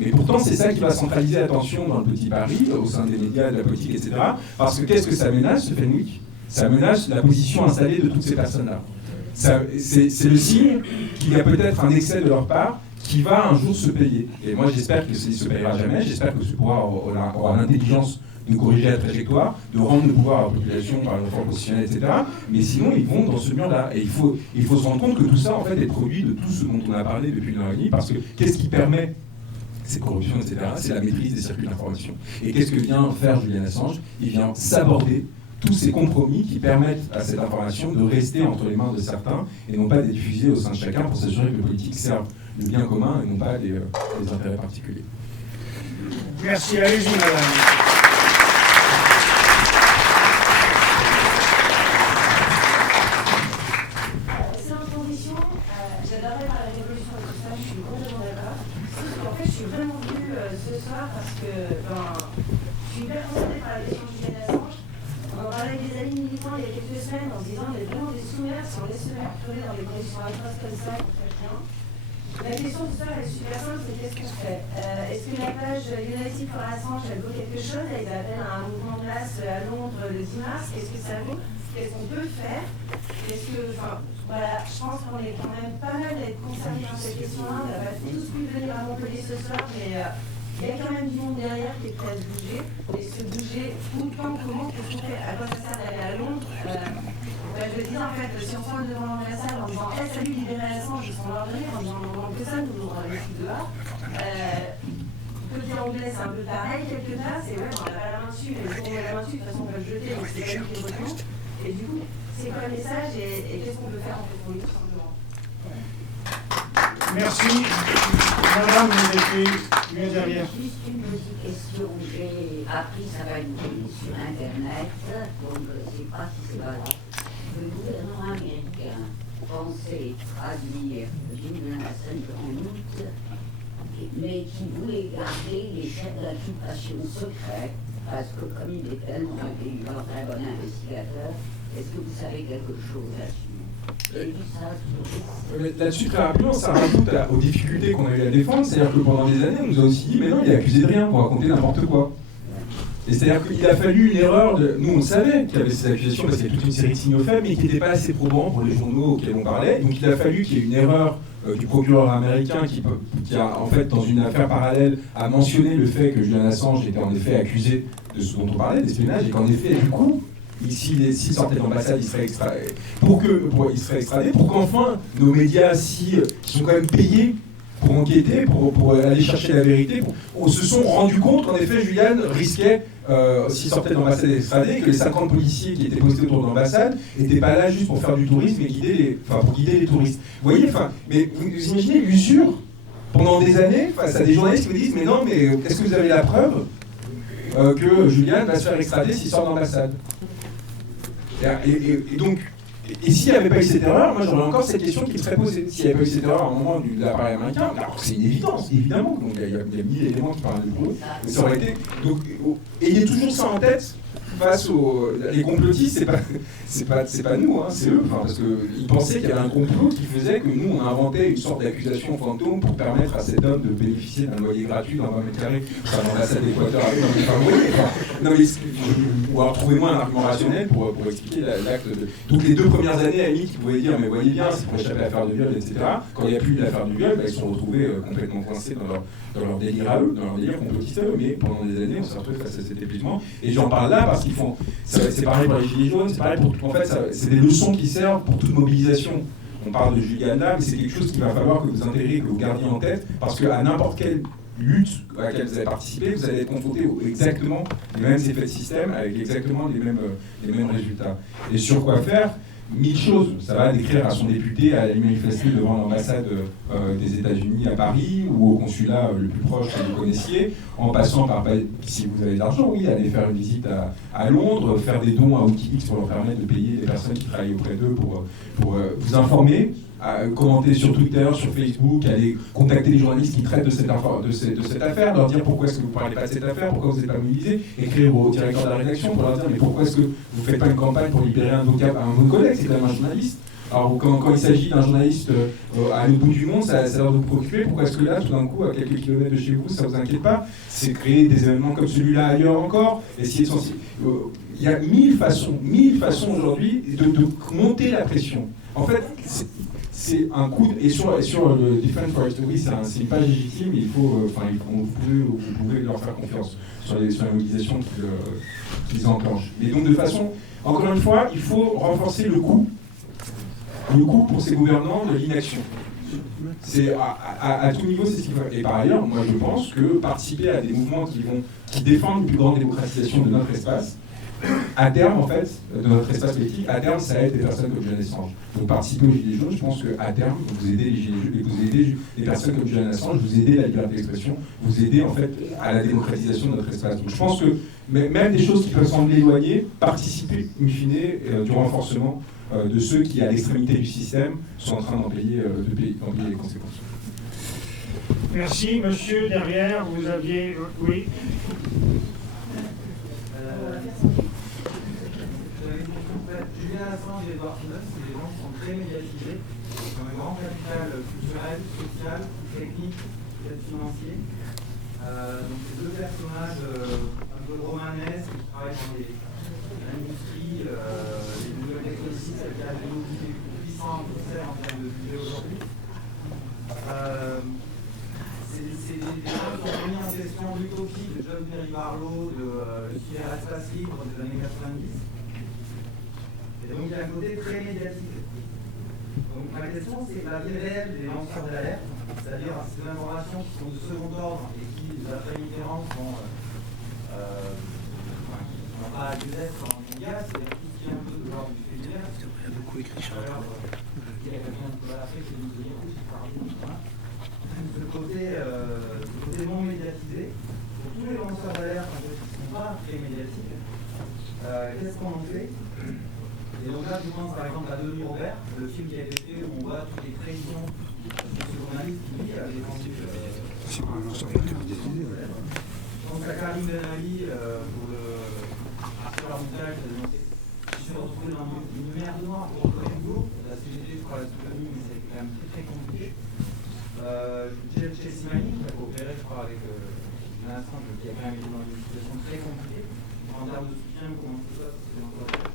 Mais pourtant, c'est ça qui va centraliser l'attention dans le petit Paris, au sein des médias, de la politique, etc. Parce que qu'est-ce que ça menace, ce Fenwick? Ça menace la position installée de toutes ces personnes-là. C'est le signe qu'il y a peut-être un excès de leur part qui va un jour se payer. Et moi, j'espère que ça ne se payera jamais. J'espère que ce pouvoir aura l'intelligence de corriger la trajectoire, de rendre le pouvoir à la population par le pouvoir constitutionnel, etc. Mais sinon, ils vont dans ce mur-là. Et il faut se rendre compte que tout ça, en fait, est produit de tout ce dont on a parlé depuis 1 heure et demie, parce que qu'est-ce qui permet cette corruption, etc., c'est la maîtrise des circuits d'information. Et qu'est-ce que vient faire Julian Assange? Il vient s'aborder tous ces compromis qui permettent à cette information de rester entre les mains de certains et non pas d'être diffusée au sein de chacun pour s'assurer que le politique serve le bien commun et non pas les intérêts particuliers. Merci, allez-y, madame. La question de ça, elle est super simple, c'est qu'est-ce qu'on fait? Est-ce que la page United for Assange, elle vaut quelque chose? Ils appellent à un mouvement de masse à Londres le 10 mars, qu'est-ce que ça vaut? Qu'est-ce qu'on peut faire? Voilà, je pense qu'on est quand même pas mal d'être concernés dans cette question-là. On n'a pas tous pu venir à Montpellier ce soir, mais il y a quand même du monde derrière qui est prêt à se bouger. Et se bouger tout le temps, comment, qu'est-ce qu'on fait? À quoi ça sert d'aller à Londres? Je disais en fait, si on se rend devant la salle en disant hey, salut, libérez Assange, ils sont leur donner, en disant non, que ça, nous on les fout dehors. Côté anglais, c'est un peu pareil, quelque part, c'est ouais, on n'a pas la main dessus, mais si on met la main dessus, de toute façon, on va le jeter, donc c'est pas lui qui le retient. Et du coup, c'est quoi le message et qu'est-ce qu'on peut faire en fait pour lui, tout simplement? Merci. Madame, vous étiez mieux derrière. Juste une petite question. J'ai appris ça va être sur Internet, donc je ne sais pas si c'est valable. Le gouvernement américain pensait traduire Julian Assange en août, mais qui voulait garder les chefs d'inculpation secrets, parce que comme il est tellement intelligent, très bon investigateur, est-ce que vous savez quelque chose là-dessus? Là-dessus, très rapidement, ça rajoute aux difficultés qu'on a eu à défendre. C'est-à-dire que pendant des années, on nous a aussi dit mais non, il est accusé de rien pour raconter n'importe quoi. Et c'est-à-dire qu'il a fallu une erreur de... Nous, on savait qu'il y avait ces accusations parce qu'il y a toute une série de signaux faibles, mais qui n'étaient pas assez probants pour les journaux auxquels on parlait. Donc il a fallu qu'il y ait une erreur du procureur américain qui a, en fait, dans une affaire parallèle, a mentionné le fait que Julian Assange était en effet accusé de ce dont on parlait, d'espionnage, et qu'en effet, du coup, s'il sortait de l'ambassade, il serait extradé. Il serait extradé pour qu'enfin, nos médias, qui sont quand même payés pour enquêter, pour aller chercher la vérité, se sont rendus compte qu'en effet, Julian risquait, s'il sortait de l'ambassade extradé, que les 50 policiers qui étaient postés autour de l'ambassade n'étaient pas là juste pour faire du tourisme, mais pour guider les touristes. Vous voyez, mais vous imaginez l'usure pendant des années face à des journalistes qui me disent mais non, mais est-ce que vous avez la preuve que Julian va se faire extrader s'il sort d'ambassade. Et donc, et s'il n'y avait pas eu cette erreur, moi j'aurais encore cette question qui me serait posée. S'il n'y avait pas eu cette erreur à un moment de l'appareil américain, alors c'est une évidence, évidemment. Donc il y a 1000 éléments qui parlent de pour eux. Mais ça aurait été. Donc, ayez toujours ça en tête. Face aux les complotistes, c'est pas nous, hein, c'est eux, parce qu'ils pensaient qu'il y avait un complot qui faisait que nous on inventait une sorte d'accusation fantôme pour permettre à cet homme de bénéficier d'un loyer gratuit dans 20 mètres carrés, enfin dans l'ambassade d'Équateur, non mais ou alors trouvez-moi un argument rationnel pour expliquer l'acte de. Donc les 2 premières années, à la limite, ils pouvaient dire mais voyez bien, c'est pour échapper à l'affaire de viol, etc. Quand il n'y a plus l'affaire du viol, ils se sont retrouvés complètement coincés dans leur délire à eux, dans leur délire complotiste à eux, mais pendant des années on s'est retrouvés face à cet épuisement. Et j'en parle là parce qu'ils font. C'est pareil pour les gilets jaunes, c'est pareil pour. En fait, c'est des leçons qui servent pour toute mobilisation. On parle de Julian là, mais c'est quelque chose qu'il va falloir que vous intégrez, que vous gardiez en tête, parce qu'à n'importe quelle lutte à laquelle vous avez participé, vous allez être confronté exactement les mêmes effets de système, avec exactement les mêmes résultats. Et sur quoi faire 1000 choses. Ça va d'écrire à son député à aller manifester devant l'ambassade des États-Unis à Paris ou au consulat le plus proche que vous connaissiez, en passant par, si vous avez de l'argent, oui, aller faire une visite à Londres, faire des dons à Wikileaks pour leur permettre de payer des personnes qui travaillent auprès d'eux pour vous informer, commenter sur Twitter, sur Facebook, aller contacter les journalistes qui traitent de cette affaire, leur dire pourquoi est-ce que vous ne parlez pas de cette affaire, pourquoi vous n'êtes pas mobilisé, écrire au directeur de la rédaction pour leur dire mais pourquoi est-ce que vous ne faites pas une campagne pour libérer un de vos collègues, c'est quand même un journaliste. Alors quand il s'agit d'un journaliste à l'autre bout du monde, ça a l'air de vous préoccuper. Pourquoi est-ce que là, tout d'un coup, à quelques kilomètres de chez vous, ça ne vous inquiète pas? C'est créer des événements comme celui-là ailleurs encore. Essayer de il y a 1000 façons aujourd'hui de monter la pression. En fait, c'est un coup et sur le Defend Forest, oui, c'est une page légitime. Il faut, vous pouvez leur faire confiance sur la mobilisation qu'ils enclenchent. Et donc de façon, encore une fois, il faut renforcer le coût pour ces gouvernants de l'inaction. C'est à tout niveau, c'est ce qu'il faut. Et par ailleurs, moi je pense que participer à des mouvements qui défendent une plus grande démocratisation de notre espace, à terme en fait, de notre espace politique, à terme ça aide des personnes comme Julian Assange. Donc participer aux Gilets jaunes, je pense qu'à terme, vous aidez les Gilets jaunes, et vous aidez les personnes comme Julian Assange, vous aidez la liberté d'expression, vous aidez en fait à la démocratisation de notre espace. Donc je pense que même des choses qui peuvent sembler éloignées participent in fine du renforcement de ceux qui, à l'extrémité du système, sont en train d'en payer les conséquences. Merci, monsieur. Derrière, vous aviez... oui. Julian Assange et Edward Snowden, c'est des gens qui sont très médiatisés, qui ont un grand capital culturel, social, technique, peut-être financier. Donc ces 2 personnages un peu romanesques qui travaillent dans l'industrie, les nouvelles technologies, celles qui a des lobbies les plus puissants en termes de budget aujourd'hui. C'est des gens qui ont remis en question l'utopie de John Perry Barlow, de l'espace libre des années 90. Et donc il y a un côté très médiatique. Donc ma question c'est la vie réelle des lanceurs d'alerte, c'est-à-dire ces informations qui sont de second ordre et qui, d'après Mitterrand, n'ont pas lieu d'être en médias, c'est-à-dire tout ce qui est un peu de l'ordre du fait divers. Il y a beaucoup écrit sur la il y a quelqu'un de l'Afrique qui nous dit écoute, ce côté non médiatisé, pour tous les lanceurs d'alerte en fait, qui ne sont pas très médiatiques, qu'est-ce qu'on en fait? Et donc là, je pense par exemple à Denis Robert, le film qui a été fait où on voit toutes les prévisions de ce journaliste qui lui avait défendu. Je pense à Karim Ben Ali pour le montage. Je suis retrouvé dans une mer noire pour retrouver le boulot. La CGT, je crois, la pseudonyme, mais c'est quand même très compliqué. Jel Chessimani, qui a coopéré, je crois, avec Vincent, qui a quand même été dans une situation très compliquée. En termes de soutien, comment tout ça, c'est encore.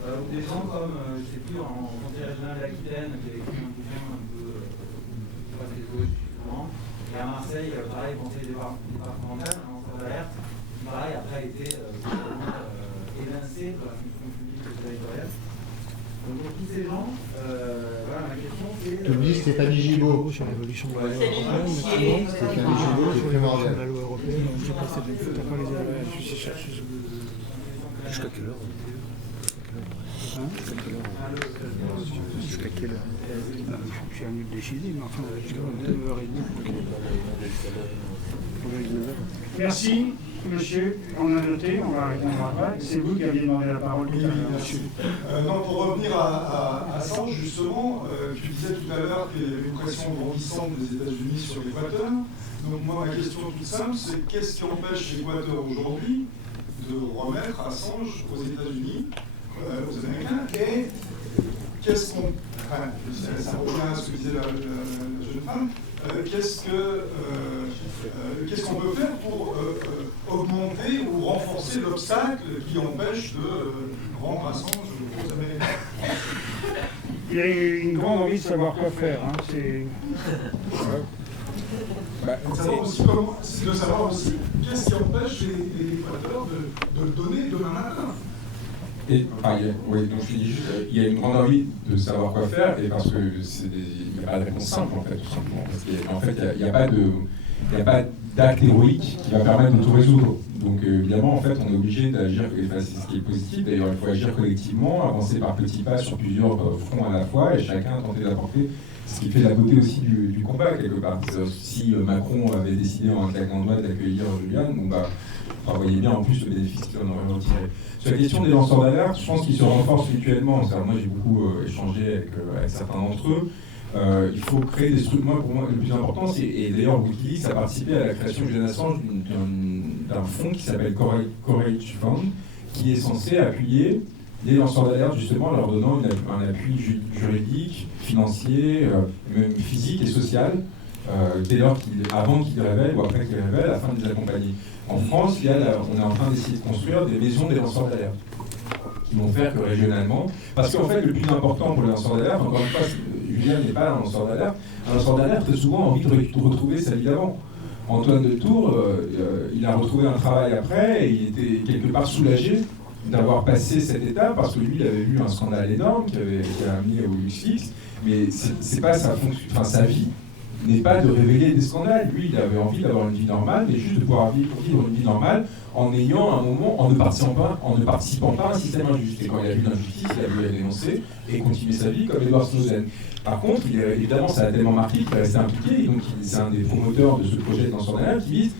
Ou des gens comme, je ne sais plus, en conseil régional d'Aquitaine, qui avait écrit un bouquin un peu, je crois que c'était souvent. Et à Marseille, pareil, conseil départemental, un lanceur d'alerte, qui pareil, après a été évincé de la fonction publique territoriale. Donc pour tous ces gens, voilà, ma question c'est... Tu me dis Stéphanie Gibault sur l'évolution de la loi européenne. Stéphanie Gibault, c'est primordial. La loi européenne, on dit pas c'est de pas les je suis chercheuse. Jusqu'à quelle heure? Jusqu'à quelle heure? J'ai un de décider, mais enfin, jusqu'à 9h30. Merci, monsieur. On a noté, on va répondre après. C'est vous qui aviez demandé la parole. Oui, monsieur. Non, pour revenir à Assange, justement, tu disais tout à l'heure qu'il y avait une pression grandissante des États-Unis sur l'Équateur. Donc moi, ma question toute simple, c'est qu'est-ce qui empêche l'Équateur aujourd'hui de remettre Assange aux États-Unis, aux Américains, et qu'est-ce qu'on... Enfin, ça revient à ce que disait la jeune femme. Qu'est-ce qu'on peut faire pour augmenter ou renforcer l'obstacle qui empêche de rendre Assange aux Américains? Il y a une grande envie de savoir quoi faire. Hein. C'est... C'est de savoir aussi qu'est-ce qui empêche l'Équateur de le donner demain matin. Et, oui, donc je dis juste, il y a une grande envie de savoir quoi faire, et parce que il n'y a pas de réponse simple, en fait, tout simplement. Parce qu'en fait, il n'y a pas d'acte héroïque qui va permettre de tout résoudre. Donc évidemment, en fait, on est obligé d'agir, c'est ce qui est positif, d'ailleurs, il faut agir collectivement, avancer par petits pas sur plusieurs fronts à la fois, et chacun tenter d'apporter ce qui fait la beauté aussi du combat, quelque part. Si Macron avait décidé en claquant de doigts d'accueillir Julian, bon bah, vous voyez bien en plus le bénéfice qu'il en aurait retiré. Sur la question des lanceurs d'alerte, je pense qu'ils se renforcent mutuellement. Moi, j'ai beaucoup échangé avec certains d'entre eux. Il faut créer des structures. Pour moi, le plus important, et d'ailleurs, Wikileaks a participé à la création Julian Assange d'un fonds qui s'appelle Courage Fund, qui est censé appuyer les lanceurs d'alerte, justement, en leur donnant un appui juridique, financier, même physique et social, dès lors avant qu'ils révèlent ou après qu'ils révèlent, afin de les accompagner. En France, on est en train d'essayer de construire des maisons des lanceurs d'alerte, qui vont faire que régionalement, parce qu'en fait, le plus important pour les lanceurs d'alerte, encore une fois, Julien n'est pas un lanceur d'alerte. Un lanceur d'alerte a souvent envie de retrouver sa vie d'avant. Antoine de Tours, il a retrouvé un travail après, et il était quelque part soulagé d'avoir passé cette étape, parce que lui, il avait vu un scandale énorme qui avait amené au LuxLeaks, mais c'est pas sa vie n'est pas de révéler des scandales. Lui, il avait envie d'avoir une vie normale, mais juste de pouvoir vivre une vie normale en ayant un moment, en ne participant pas à un système injuste. Et quand il a vu l'injustice, il a voulu la dénoncer et continuer sa vie comme Edward Snowden. Par contre, évidemment, ça a tellement marqué qu'il est resté impliqué, et donc c'est un des promoteurs de ce projet de lanceur d'alerte qui vise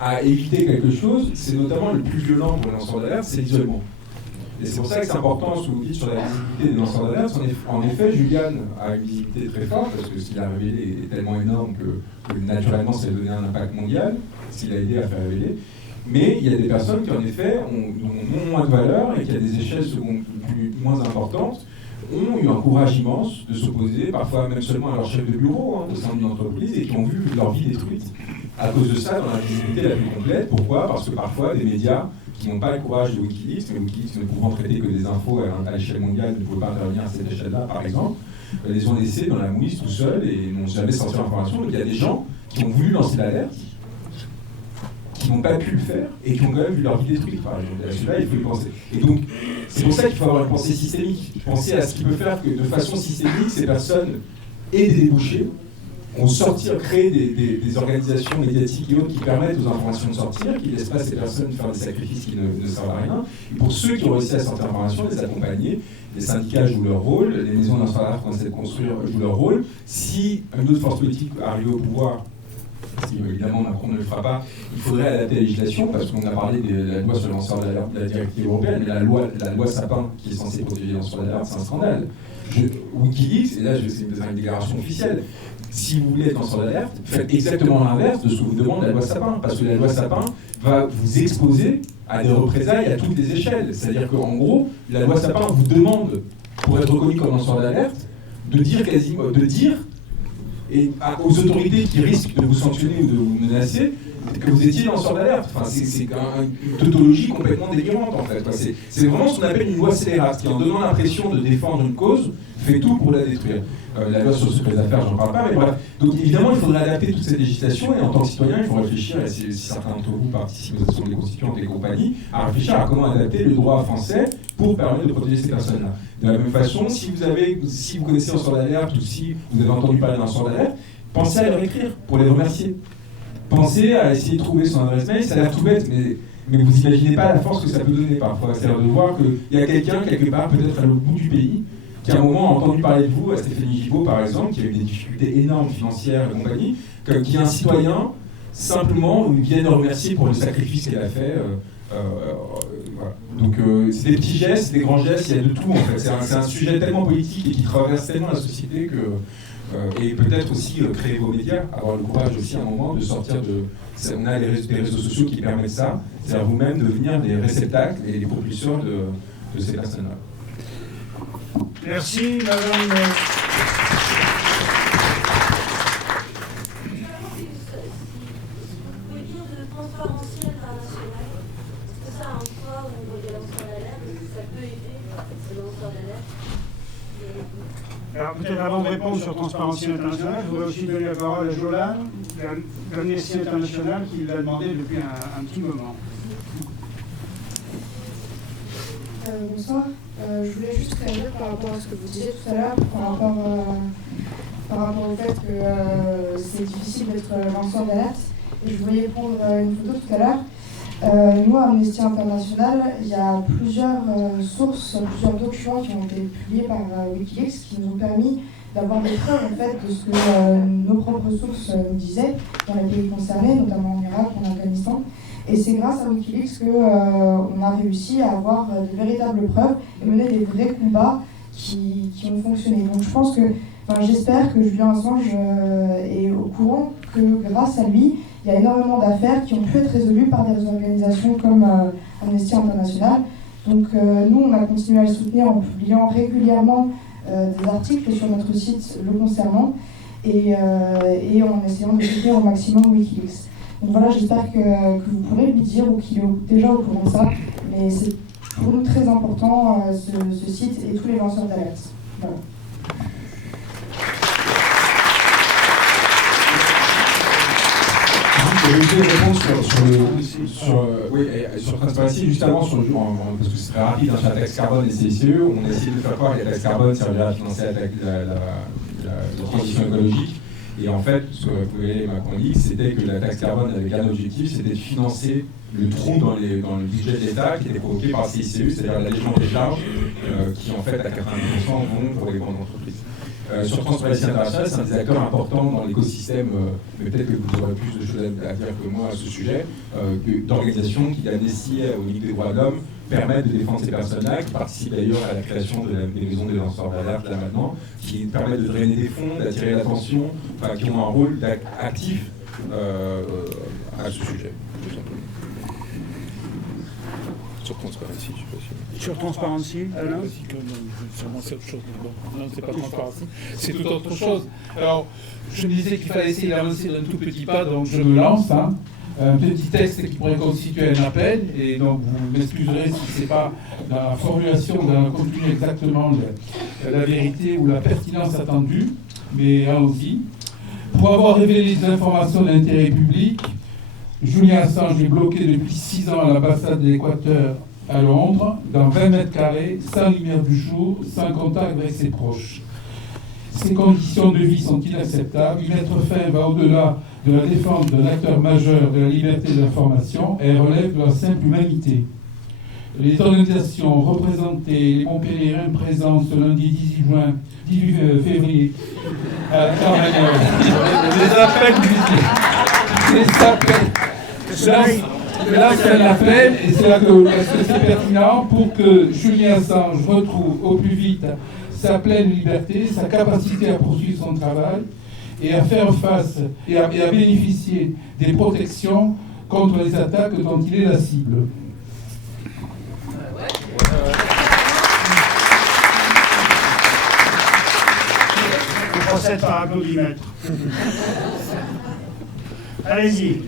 à éviter quelque chose. C'est notamment le plus violent pour les lanceurs d'alerte, c'est l'isolement. Et c'est pour ça que c'est important ce que vous dites sur la visibilité des lanceurs d'alerte. En effet, Julian a une visibilité très forte, parce que ce qu'il a révélé est tellement énorme que naturellement ça a donné un impact mondial, s'il a aidé à faire révéler. Mais il y a des personnes qui en effet ont moins de valeur et qui à des échelles moins importantes ont eu un courage immense de s'opposer, parfois même seulement à leur chef de bureau au sein d'une entreprise, et qui ont vu leur vie détruite à cause de ça dans la visibilité la plus complète. Pourquoi? Parce que parfois des médias qui n'ont pas le courage de Wikileaks, mais Wikileaks ne pouvant traiter que des infos à l'échelle mondiale, ne pouvaient pas intervenir à cette échelle-là, par exemple, les ont laissés dans la mouise tout seuls et n'ont jamais sorti l'information. Donc il y a des gens qui ont voulu lancer l'alerte, qui n'ont pas pu le faire et qui ont quand même vu leur vie détruite, par exemple. À celui-là, il faut y penser. Et donc, c'est pour ça qu'il faut avoir une pensée systémique. Penser à ce qui peut faire que, de façon systémique, ces personnes aient des débouchés, créer des organisations médiatiques et autres qui permettent aux informations de sortir, qui ne laissent pas ces personnes faire des sacrifices qui ne servent à rien. Et pour ceux qui ont réussi à sortir l'information, les accompagner. Les syndicats jouent leur rôle, les maisons de lanceurs d'alerte qui ont essayé de construire jouent leur rôle. Si une autre force politique arrive au pouvoir, si évidemment Macron ne le fera pas, il faudrait adapter la législation, parce qu'on a parlé de la loi sur les lanceurs d'alerte, de la directive européenne, mais la loi Sapin, qui est censée protéger les lanceurs d'alerte, c'est un scandale. Wikileaks, et là c'est une déclaration officielle, si vous voulez être lanceur d'alerte, faites exactement l'inverse de ce que vous demande la loi Sapin, parce que la loi Sapin va vous exposer à des représailles à toutes les échelles. C'est-à-dire qu'en gros, la loi Sapin vous demande, pour être reconnu comme lanceur d'alerte, de dire et aux autorités qui risquent de vous sanctionner ou de vous menacer, que vous étiez lanceur d'alerte. Enfin, c'est une tautologie complètement délirante, en fait. C'est vraiment ce qu'on appelle une loi scélérate, qui, en donnant l'impression de défendre une cause, fait tout pour la détruire. La loi sur le secret des affaires, j'en parle pas, mais bref. Donc évidemment, il faudrait adapter toute cette législation, et en tant que citoyen, il faut réfléchir, et si certains d'entre vous participent aux assemblées constituantes et compagnie, à réfléchir à comment adapter le droit français pour permettre de protéger ces personnes-là. De la même façon, si vous connaissez un lanceur d'alerte, ou si vous avez entendu parler d'un lanceur d'alerte, pensez à leur écrire pour les remercier. Pensez à essayer de trouver son adresse mail, ça a l'air tout bête, mais mais vous imaginez pas la force que ça peut donner parfois. C'est-à-dire de voir qu'il y a quelqu'un, quelque part, peut-être à l'autre bout du pays, qui à un moment a entendu parler de vous, à Stéphanie Gibault par exemple, qui a eu des difficultés énormes financières et compagnie, qui est un citoyen, simplement, vienne le remercier pour le sacrifice qu'elle a fait. Voilà. Donc c'est des petits gestes, c'est des grands gestes, il y a de tout en fait. C'est un sujet tellement politique et qui traverse tellement la société que... et peut-être aussi créer vos médias, avoir le courage aussi à un moment de sortir de... On a les réseaux sociaux qui permettent ça, c'est-à-dire vous-même devenir des réceptacles et des propulseurs de ces personnes-là. Merci, madame. Alors, peut-être avant de répondre sur Transparency International, je voudrais aussi donner la parole à Jolan, d'Amnesty International, qui l'a demandé depuis un petit moment. Bonsoir. Je voulais juste réagir par rapport à ce que vous disiez tout à l'heure, par rapport au fait que c'est difficile d'être lanceur d'alerte. Et je voulais prendre une photo tout à l'heure. Nous, à Amnesty International, il y a plusieurs sources, plusieurs documents qui ont été publiés par Wikileaks qui nous ont permis d'avoir des preuves en fait, de ce que nos propres sources nous disaient dans les pays concernés, notamment en Irak, en Afghanistan. Et c'est grâce à Wikileaks qu'on a réussi à avoir de véritables preuves et mener des vrais combats qui ont fonctionné. Donc je pense que, j'espère que Julian Assange est au courant que grâce à lui, il y a énormément d'affaires qui ont pu être résolues par des organisations comme Amnesty International. Donc nous, on a continué à le soutenir en publiant régulièrement des articles sur notre site le concernant et en essayant de soutenir au maximum Wikileaks. Donc voilà, j'espère que vous pourrez lui dire ou qu'il est déjà au courant de ça, mais c'est pour nous très important ce site et tous les lanceurs d'alerte. Voilà. Je vais répondre sur Transparency, juste avant, parce que c'est très rapide, sur la taxe carbone et CICE, on a essayé de faire croire que la taxe carbone servira à financer la transition écologique. Et en fait, ce que Macron dit, c'était que la taxe carbone avait qu'un objectif, c'était de financer le trou dans le budget de l'État qui était provoqué par le CICE, c'est-à-dire l'allègement des charges, qui en fait à 90% vont pour les grandes entreprises. Sur Transparency International, c'est un des acteurs importants dans l'écosystème, mais peut-être que vous aurez plus de choses à dire que moi à ce sujet, d'organisations qui, d'Amnesty au Ligue des droits de l'homme, permettent de défendre ces personnes-là, qui participent d'ailleurs à la création des maisons des lanceurs d'alerte là maintenant, qui permettent de drainer des fonds, d'attirer l'attention, qui ont un rôle actif à ce sujet, tout simplement. Sur Transparency, je sais pas si... Sur Transparency, Alain ? C'est autre chose. Non, c'est pas Transparency, c'est tout autre chose. Alors, je me disais qu'il fallait essayer d'avancer d'un tout petit pas, donc je me lance. Un petit texte qui pourrait constituer un appel, et donc vous m'excuserez si ce n'est pas dans la formulation, dans le contenu exactement la vérité ou la pertinence attendue, mais allons-y. Pour avoir révélé des informations d'intérêt public, Julian Assange est bloqué depuis 6 ans à l'ambassade de l'Équateur à Londres, dans 20 mètres carrés, sans lumière du jour, sans contact avec ses proches. Ces conditions de vie sont inacceptables. Y mettre fin va au-delà de la défense d'un acteur majeur de la liberté d'information et relève de la simple humanité. Les organisations représentées, les Montpelliérains présents ce lundi 18 février, là c'est un appel, et c'est là que c'est pertinent pour que Julian Assange retrouve au plus vite sa pleine liberté, sa capacité à poursuivre son travail et à faire face et à bénéficier des protections contre les attaques dont il est la cible. Je procède par applaudimètre. Allez-y.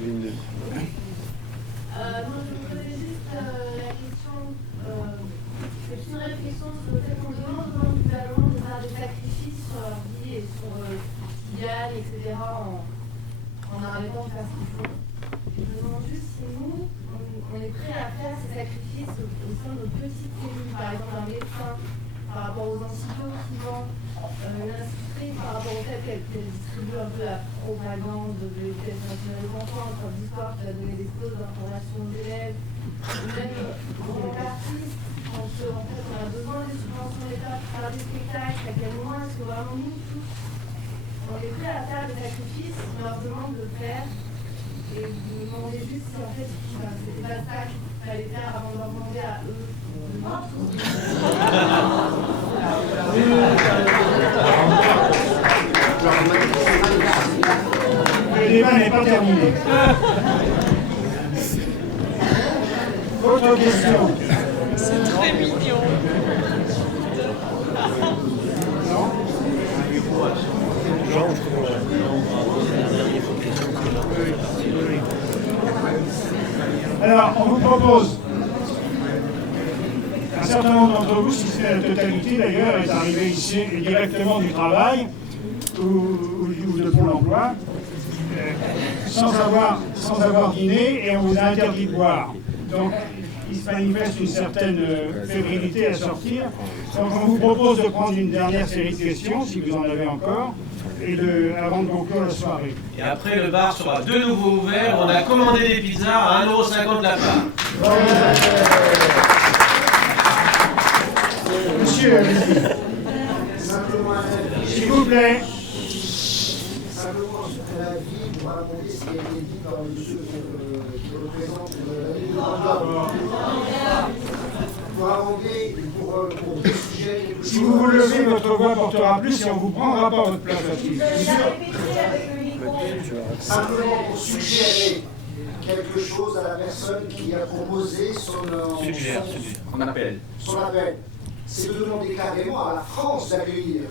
Etc. en arrêtant de faire ce qu'ils font. Je me demande juste si nous, on est prêts à faire ces sacrifices au sein de nos petites cellules, par exemple un médecin par rapport aux institutions qui vendent une industrie, par rapport au fait qu'elle distribue un peu la propagande de l'éducation nationale aux enfants, un prof d'histoire qui va donner des pauses d'information aux élèves, ou même en tant qu'artiste, quand en fait, on a besoin des subventions de l'État pour faire des spectacles, à quel moment est-ce que vraiment nous tous, on est prêts à faire des sacrifices, on leur demande de le faire, et vous me demandez juste si en fait c'était pas ça qu'il fallait faire avant de leur demander à eux. Le débat n'est pas terminé. Autre question. C'est très mignon. Alors, on vous propose, un certain nombre d'entre vous, si c'est la totalité d'ailleurs, est arrivé ici directement du travail ou de Pôle emploi, sans avoir dîné, et on vous a interdit de boire. Donc, il se manifeste une certaine fébrilité à sortir. Donc, on vous propose de prendre une dernière série de questions, si vous en avez encore, et avant de conclure la soirée. Et après, le bar sera de nouveau ouvert. On a commandé des pizzas à 1,50 € la part. Monsieur, allez-y. S'il vous plaît. Simplement, sur la vie, pour raconter ce qui a été dit par monsieur qui représente la ville de Vendôme. Pour aborder, pour deux sujets. Si vous vous levez, votre voix portera plus et on vous prendra pas votre place là-dessus. Simplement pour suggérer quelque chose à la personne qui a proposé son appel. C'est de demander carrément à la France d'accueillir.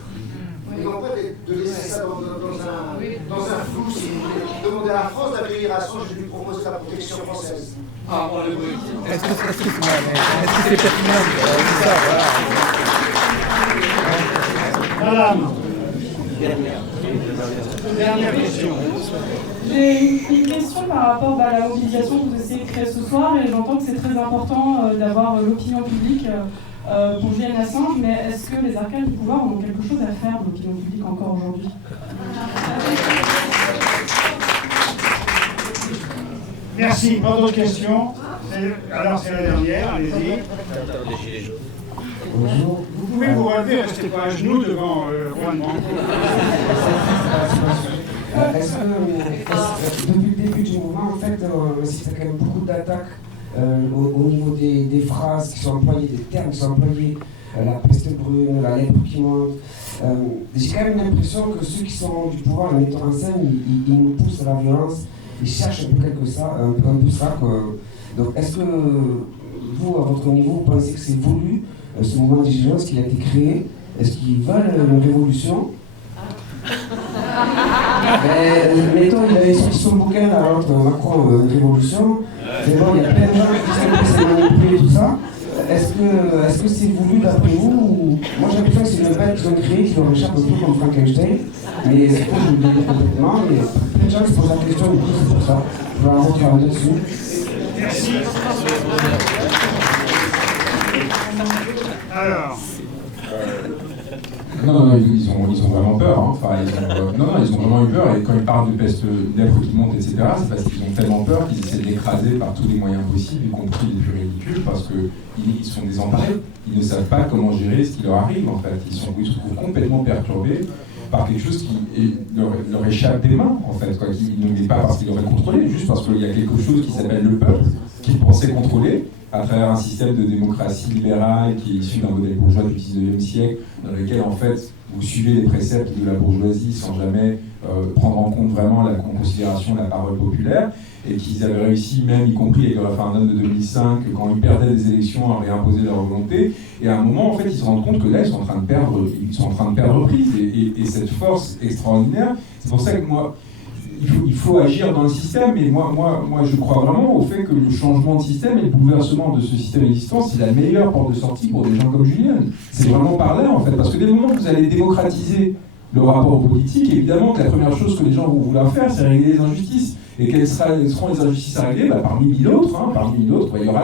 Et non pas de laisser ça dans un flou, si vous voulez. Demander à la France d'accueillir Assange, je lui propose la protection française. Ah, bon, est-ce que c'est pertinent c'est ça, voilà. Madame. Dernière question. J'ai une question par rapport à la mobilisation que vous essayez de créer ce soir, et j'entends que c'est très important d'avoir l'opinion publique pour Julian Assange, mais est-ce que les arcanes du pouvoir ont quelque chose à faire de l'opinion publique encore aujourd'hui? Merci. Pas d'autres questions? Alors c'est la dernière, allez-y. Bonjour. Vous pouvez vous relever, restez pas à genoux devant Juan Branco. Est-ce que depuis le début du mouvement, en fait, il y a quand même beaucoup d'attaques au niveau des phrases qui sont employées, des termes qui sont employés, la peste brune, la lèpre qui monte. J'ai quand même l'impression que ceux qui sont du pouvoir, les metteurs en scène, ils nous poussent à la violence, ils cherchent un peu un peu ça. Donc est-ce que vous, à votre niveau, vous pensez que c'est voulu, ce mouvement d'exigence qu'il a été créé? Est-ce qu'ils veulent une révolution? Mettons, il avait sorti son bouquin à l'autre Macron, Révolution. C'est bon, il y a plein de gens qui savent que c'est manipulé et tout ça. Est-ce que c'est voulu d'après vous ou... Moi j'ai l'impression que c'est une bête qu'ils ont créée, qui leur échappe un peu comme Frankenstein. Mais c'est pas que je vous le dis complètement, mais plein de gens qui se posent la question, du coup c'est pour ça. Je vais avoir votre avis dessus. Merci. Alors. Non, ils ont vraiment peur. Hein. Enfin, ils ont vraiment eu peur. Et quand ils parlent de peste lèpre qui monte, etc., c'est parce qu'ils ont tellement peur qu'ils essaient d'écraser par tous les moyens possibles, y compris les plus ridicules, parce qu'ils sont désemparés. Ils ne savent pas comment gérer ce qui leur arrive, en fait. Ils se trouvent complètement perturbés par quelque chose qui leur échappe des mains, en fait. Ils ne met pas parce qu'ils l'auraient contrôlé, juste parce qu'il y a quelque chose qui s'appelle le peuple, qu'ils pensaient contrôler, à travers un système de démocratie libérale qui est issu d'un modèle bourgeois du 19e siècle, dans lequel en fait vous suivez les préceptes de la bourgeoisie sans jamais prendre en compte vraiment la considération de la parole populaire, et qu'ils avaient réussi, même y compris avec le référendum de 2005, quand ils perdaient des élections, à réimposer leur volonté. Et à un moment, en fait, ils se rendent compte que là, ils sont en train de perdre prise, et cette force extraordinaire. C'est pour ça que moi, il faut agir dans le système, et moi je crois vraiment au fait que le changement de système et le bouleversement de ce système existant, c'est la meilleure porte de sortie pour des gens comme Julian. C'est vraiment par là, en fait, parce que dès le moment que vous allez démocratiser le rapport aux politiques, évidemment que la première chose que les gens vont vouloir faire, c'est régler les injustices. Et quelles seront les injustices à régler? Parmi mille autres, il y aura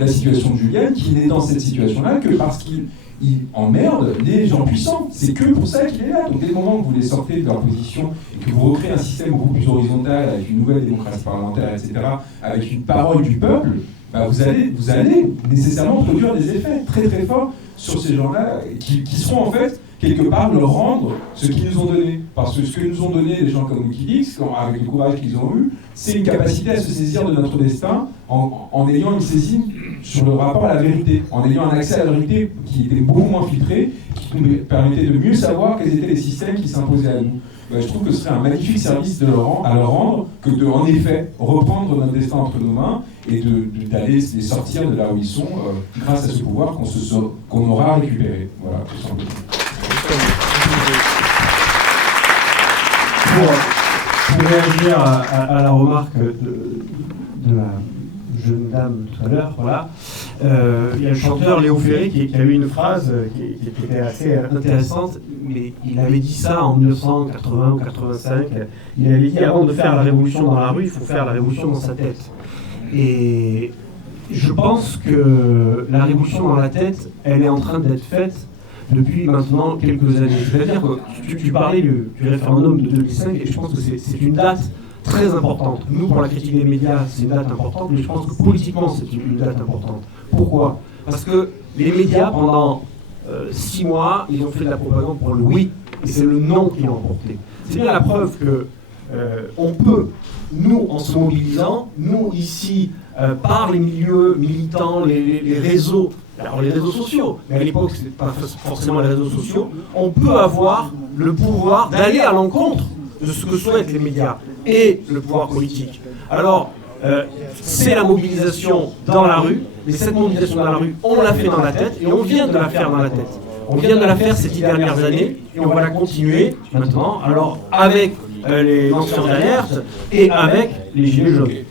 la situation de Julian qui n'est dans cette situation-là que parce qu'il il emmerde les gens puissants. C'est que pour ça qu'il est là. Donc dès le moment que vous les sortez de leur position et que vous recréez un système beaucoup plus horizontal, avec une nouvelle démocratie parlementaire, etc., avec une parole du peuple, bah vous allez nécessairement produire des effets très très forts sur ces gens-là qui seront en fait quelque part leur rendre ce qu'ils nous ont donné. Parce que ce que nous ont donné les gens comme Wikileaks, avec le courage qu'ils ont eu, c'est une capacité à se saisir de notre destin en ayant une saisine sur le rapport à la vérité, en ayant un accès à la vérité qui était beaucoup moins filtré, qui nous permettait de mieux savoir quels étaient les systèmes qui s'imposaient à nous. Je trouve que ce serait un magnifique service à leur rendre que de, en effet, reprendre notre destin entre nos mains et d'aller les sortir de là où ils sont grâce à ce pouvoir qu'on aura récupéré. Voilà, tout simplement. Pour réagir à la remarque de la jeune dame tout à l'heure, voilà, il y a le chanteur Léo Ferré qui a eu une phrase qui était assez intéressante, mais il avait dit ça en 1980 ou 85. Il avait dit avant de faire la révolution dans la rue, il faut faire la révolution dans sa tête. Et je pense que la révolution dans la tête, elle est en train d'être faite depuis maintenant quelques années. C'est-à-dire que tu parlais du référendum de 2005, et je pense que c'est une date très importante. Nous, pour la critique des médias, c'est une date importante, mais je pense que politiquement, c'est une date importante. Pourquoi ? Parce que les médias, pendant 6 mois, ils ont fait de la propagande pour le oui, et c'est le non qui l'a emporté. C'est bien la preuve que on peut, nous, en se mobilisant, nous, ici, par les milieux militants, les réseaux, alors les réseaux sociaux, mais à l'époque, ce n'est pas forcément les réseaux sociaux, on peut avoir le pouvoir d'aller à l'encontre de ce que souhaitent les médias et le pouvoir politique. Alors, c'est la mobilisation dans la rue, mais cette mobilisation dans la rue, on l'a fait dans la tête, et on vient de la faire dans la tête. On vient de la faire ces 10 dernières années, et on va la continuer maintenant, alors avec les lanceurs d'alerte et avec les gilets jaunes.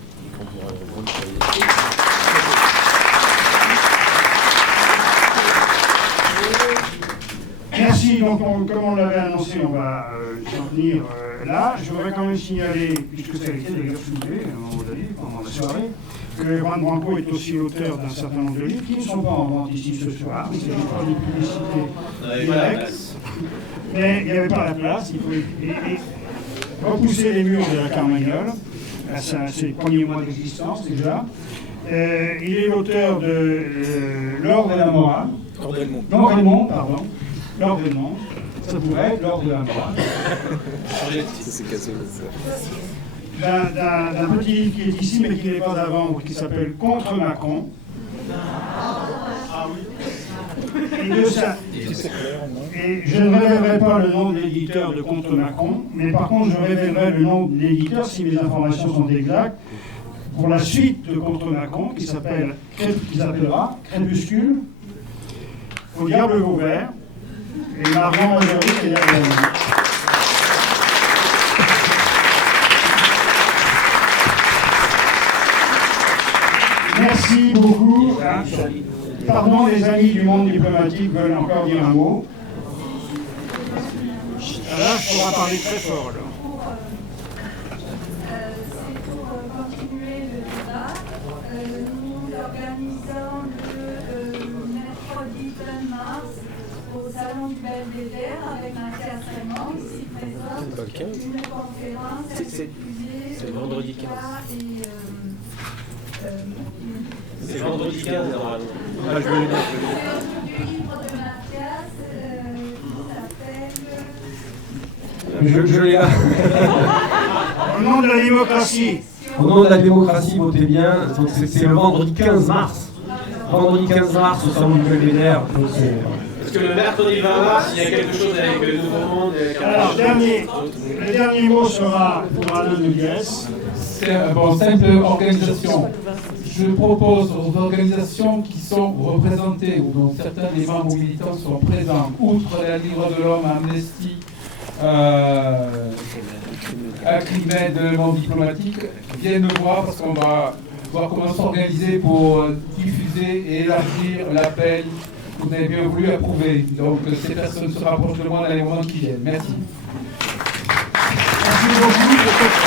Merci. Donc, comme on l'avait annoncé, on va s'en tenir là. Je voudrais quand même signaler, puisque ça a été d'ailleurs soulevé pendant la soirée, que Juan Branco est aussi l'auteur d'un certain nombre de livres qui ne sont pas en vente ici ce soir. C'est pas des publicités directes. Mais il n'y avait pas la place. Il faut repousser les murs de la Carmagnole. C'est le premier mois d'existence déjà. Il est l'auteur de L'Or de la morale. L'Or Raymond, pardon. L'Or Raymond. Ça pourrait être L'Or de la morale. D'un petit livre qui est ici, mais qui n'est pas à vendre, qui s'appelle Contre Macron. Et je ne révélerai pas le nom de l'éditeur de Contre Macron, mais par contre, je révélerai le nom de l'éditeur, si mes informations sont exactes, pour la suite de Contre Macron, qui s'appellera Crépuscule, au diable Vauvert, et Marion Marguerite est derrière nous. Merci beaucoup. Pardon, les amis du monde diplomatique veulent encore dire un mot. Là, il faudra parler très fort. C'est pour continuer le débat. Nous organisons le mercredi 20 mars au Salon du Belvédère avec Mathias Raymond, ici présent, une conférence diffusée c'est vendredi 15. C'est vendredi 15, normalement. Le livre de Mathias s'appelle... Je l'ai là. Au nom de la démocratie. Au nom de la démocratie, votez bien. C'est le vendredi 15 mars. Vendredi 15 mars au Salon du Belvédère. Parce que le mercredi 20 mars, il y a quelque chose avec le Nouveau Monde. Alors, le dernier mot sera pour Alain de Guess. C'est une simple organisation. Je propose aux organisations qui sont représentées ou dont certains des membres militants sont présents, outre la Livre de l'Homme, Amnesty, Acrimed, le monde diplomatique, viennent nous voir parce qu'on va voir comment s'organiser pour diffuser et élargir l'appel que vous avez bien voulu approuver. Donc ces personnes se rapprochent de moi dans les moments qui viennent. Merci. Merci beaucoup.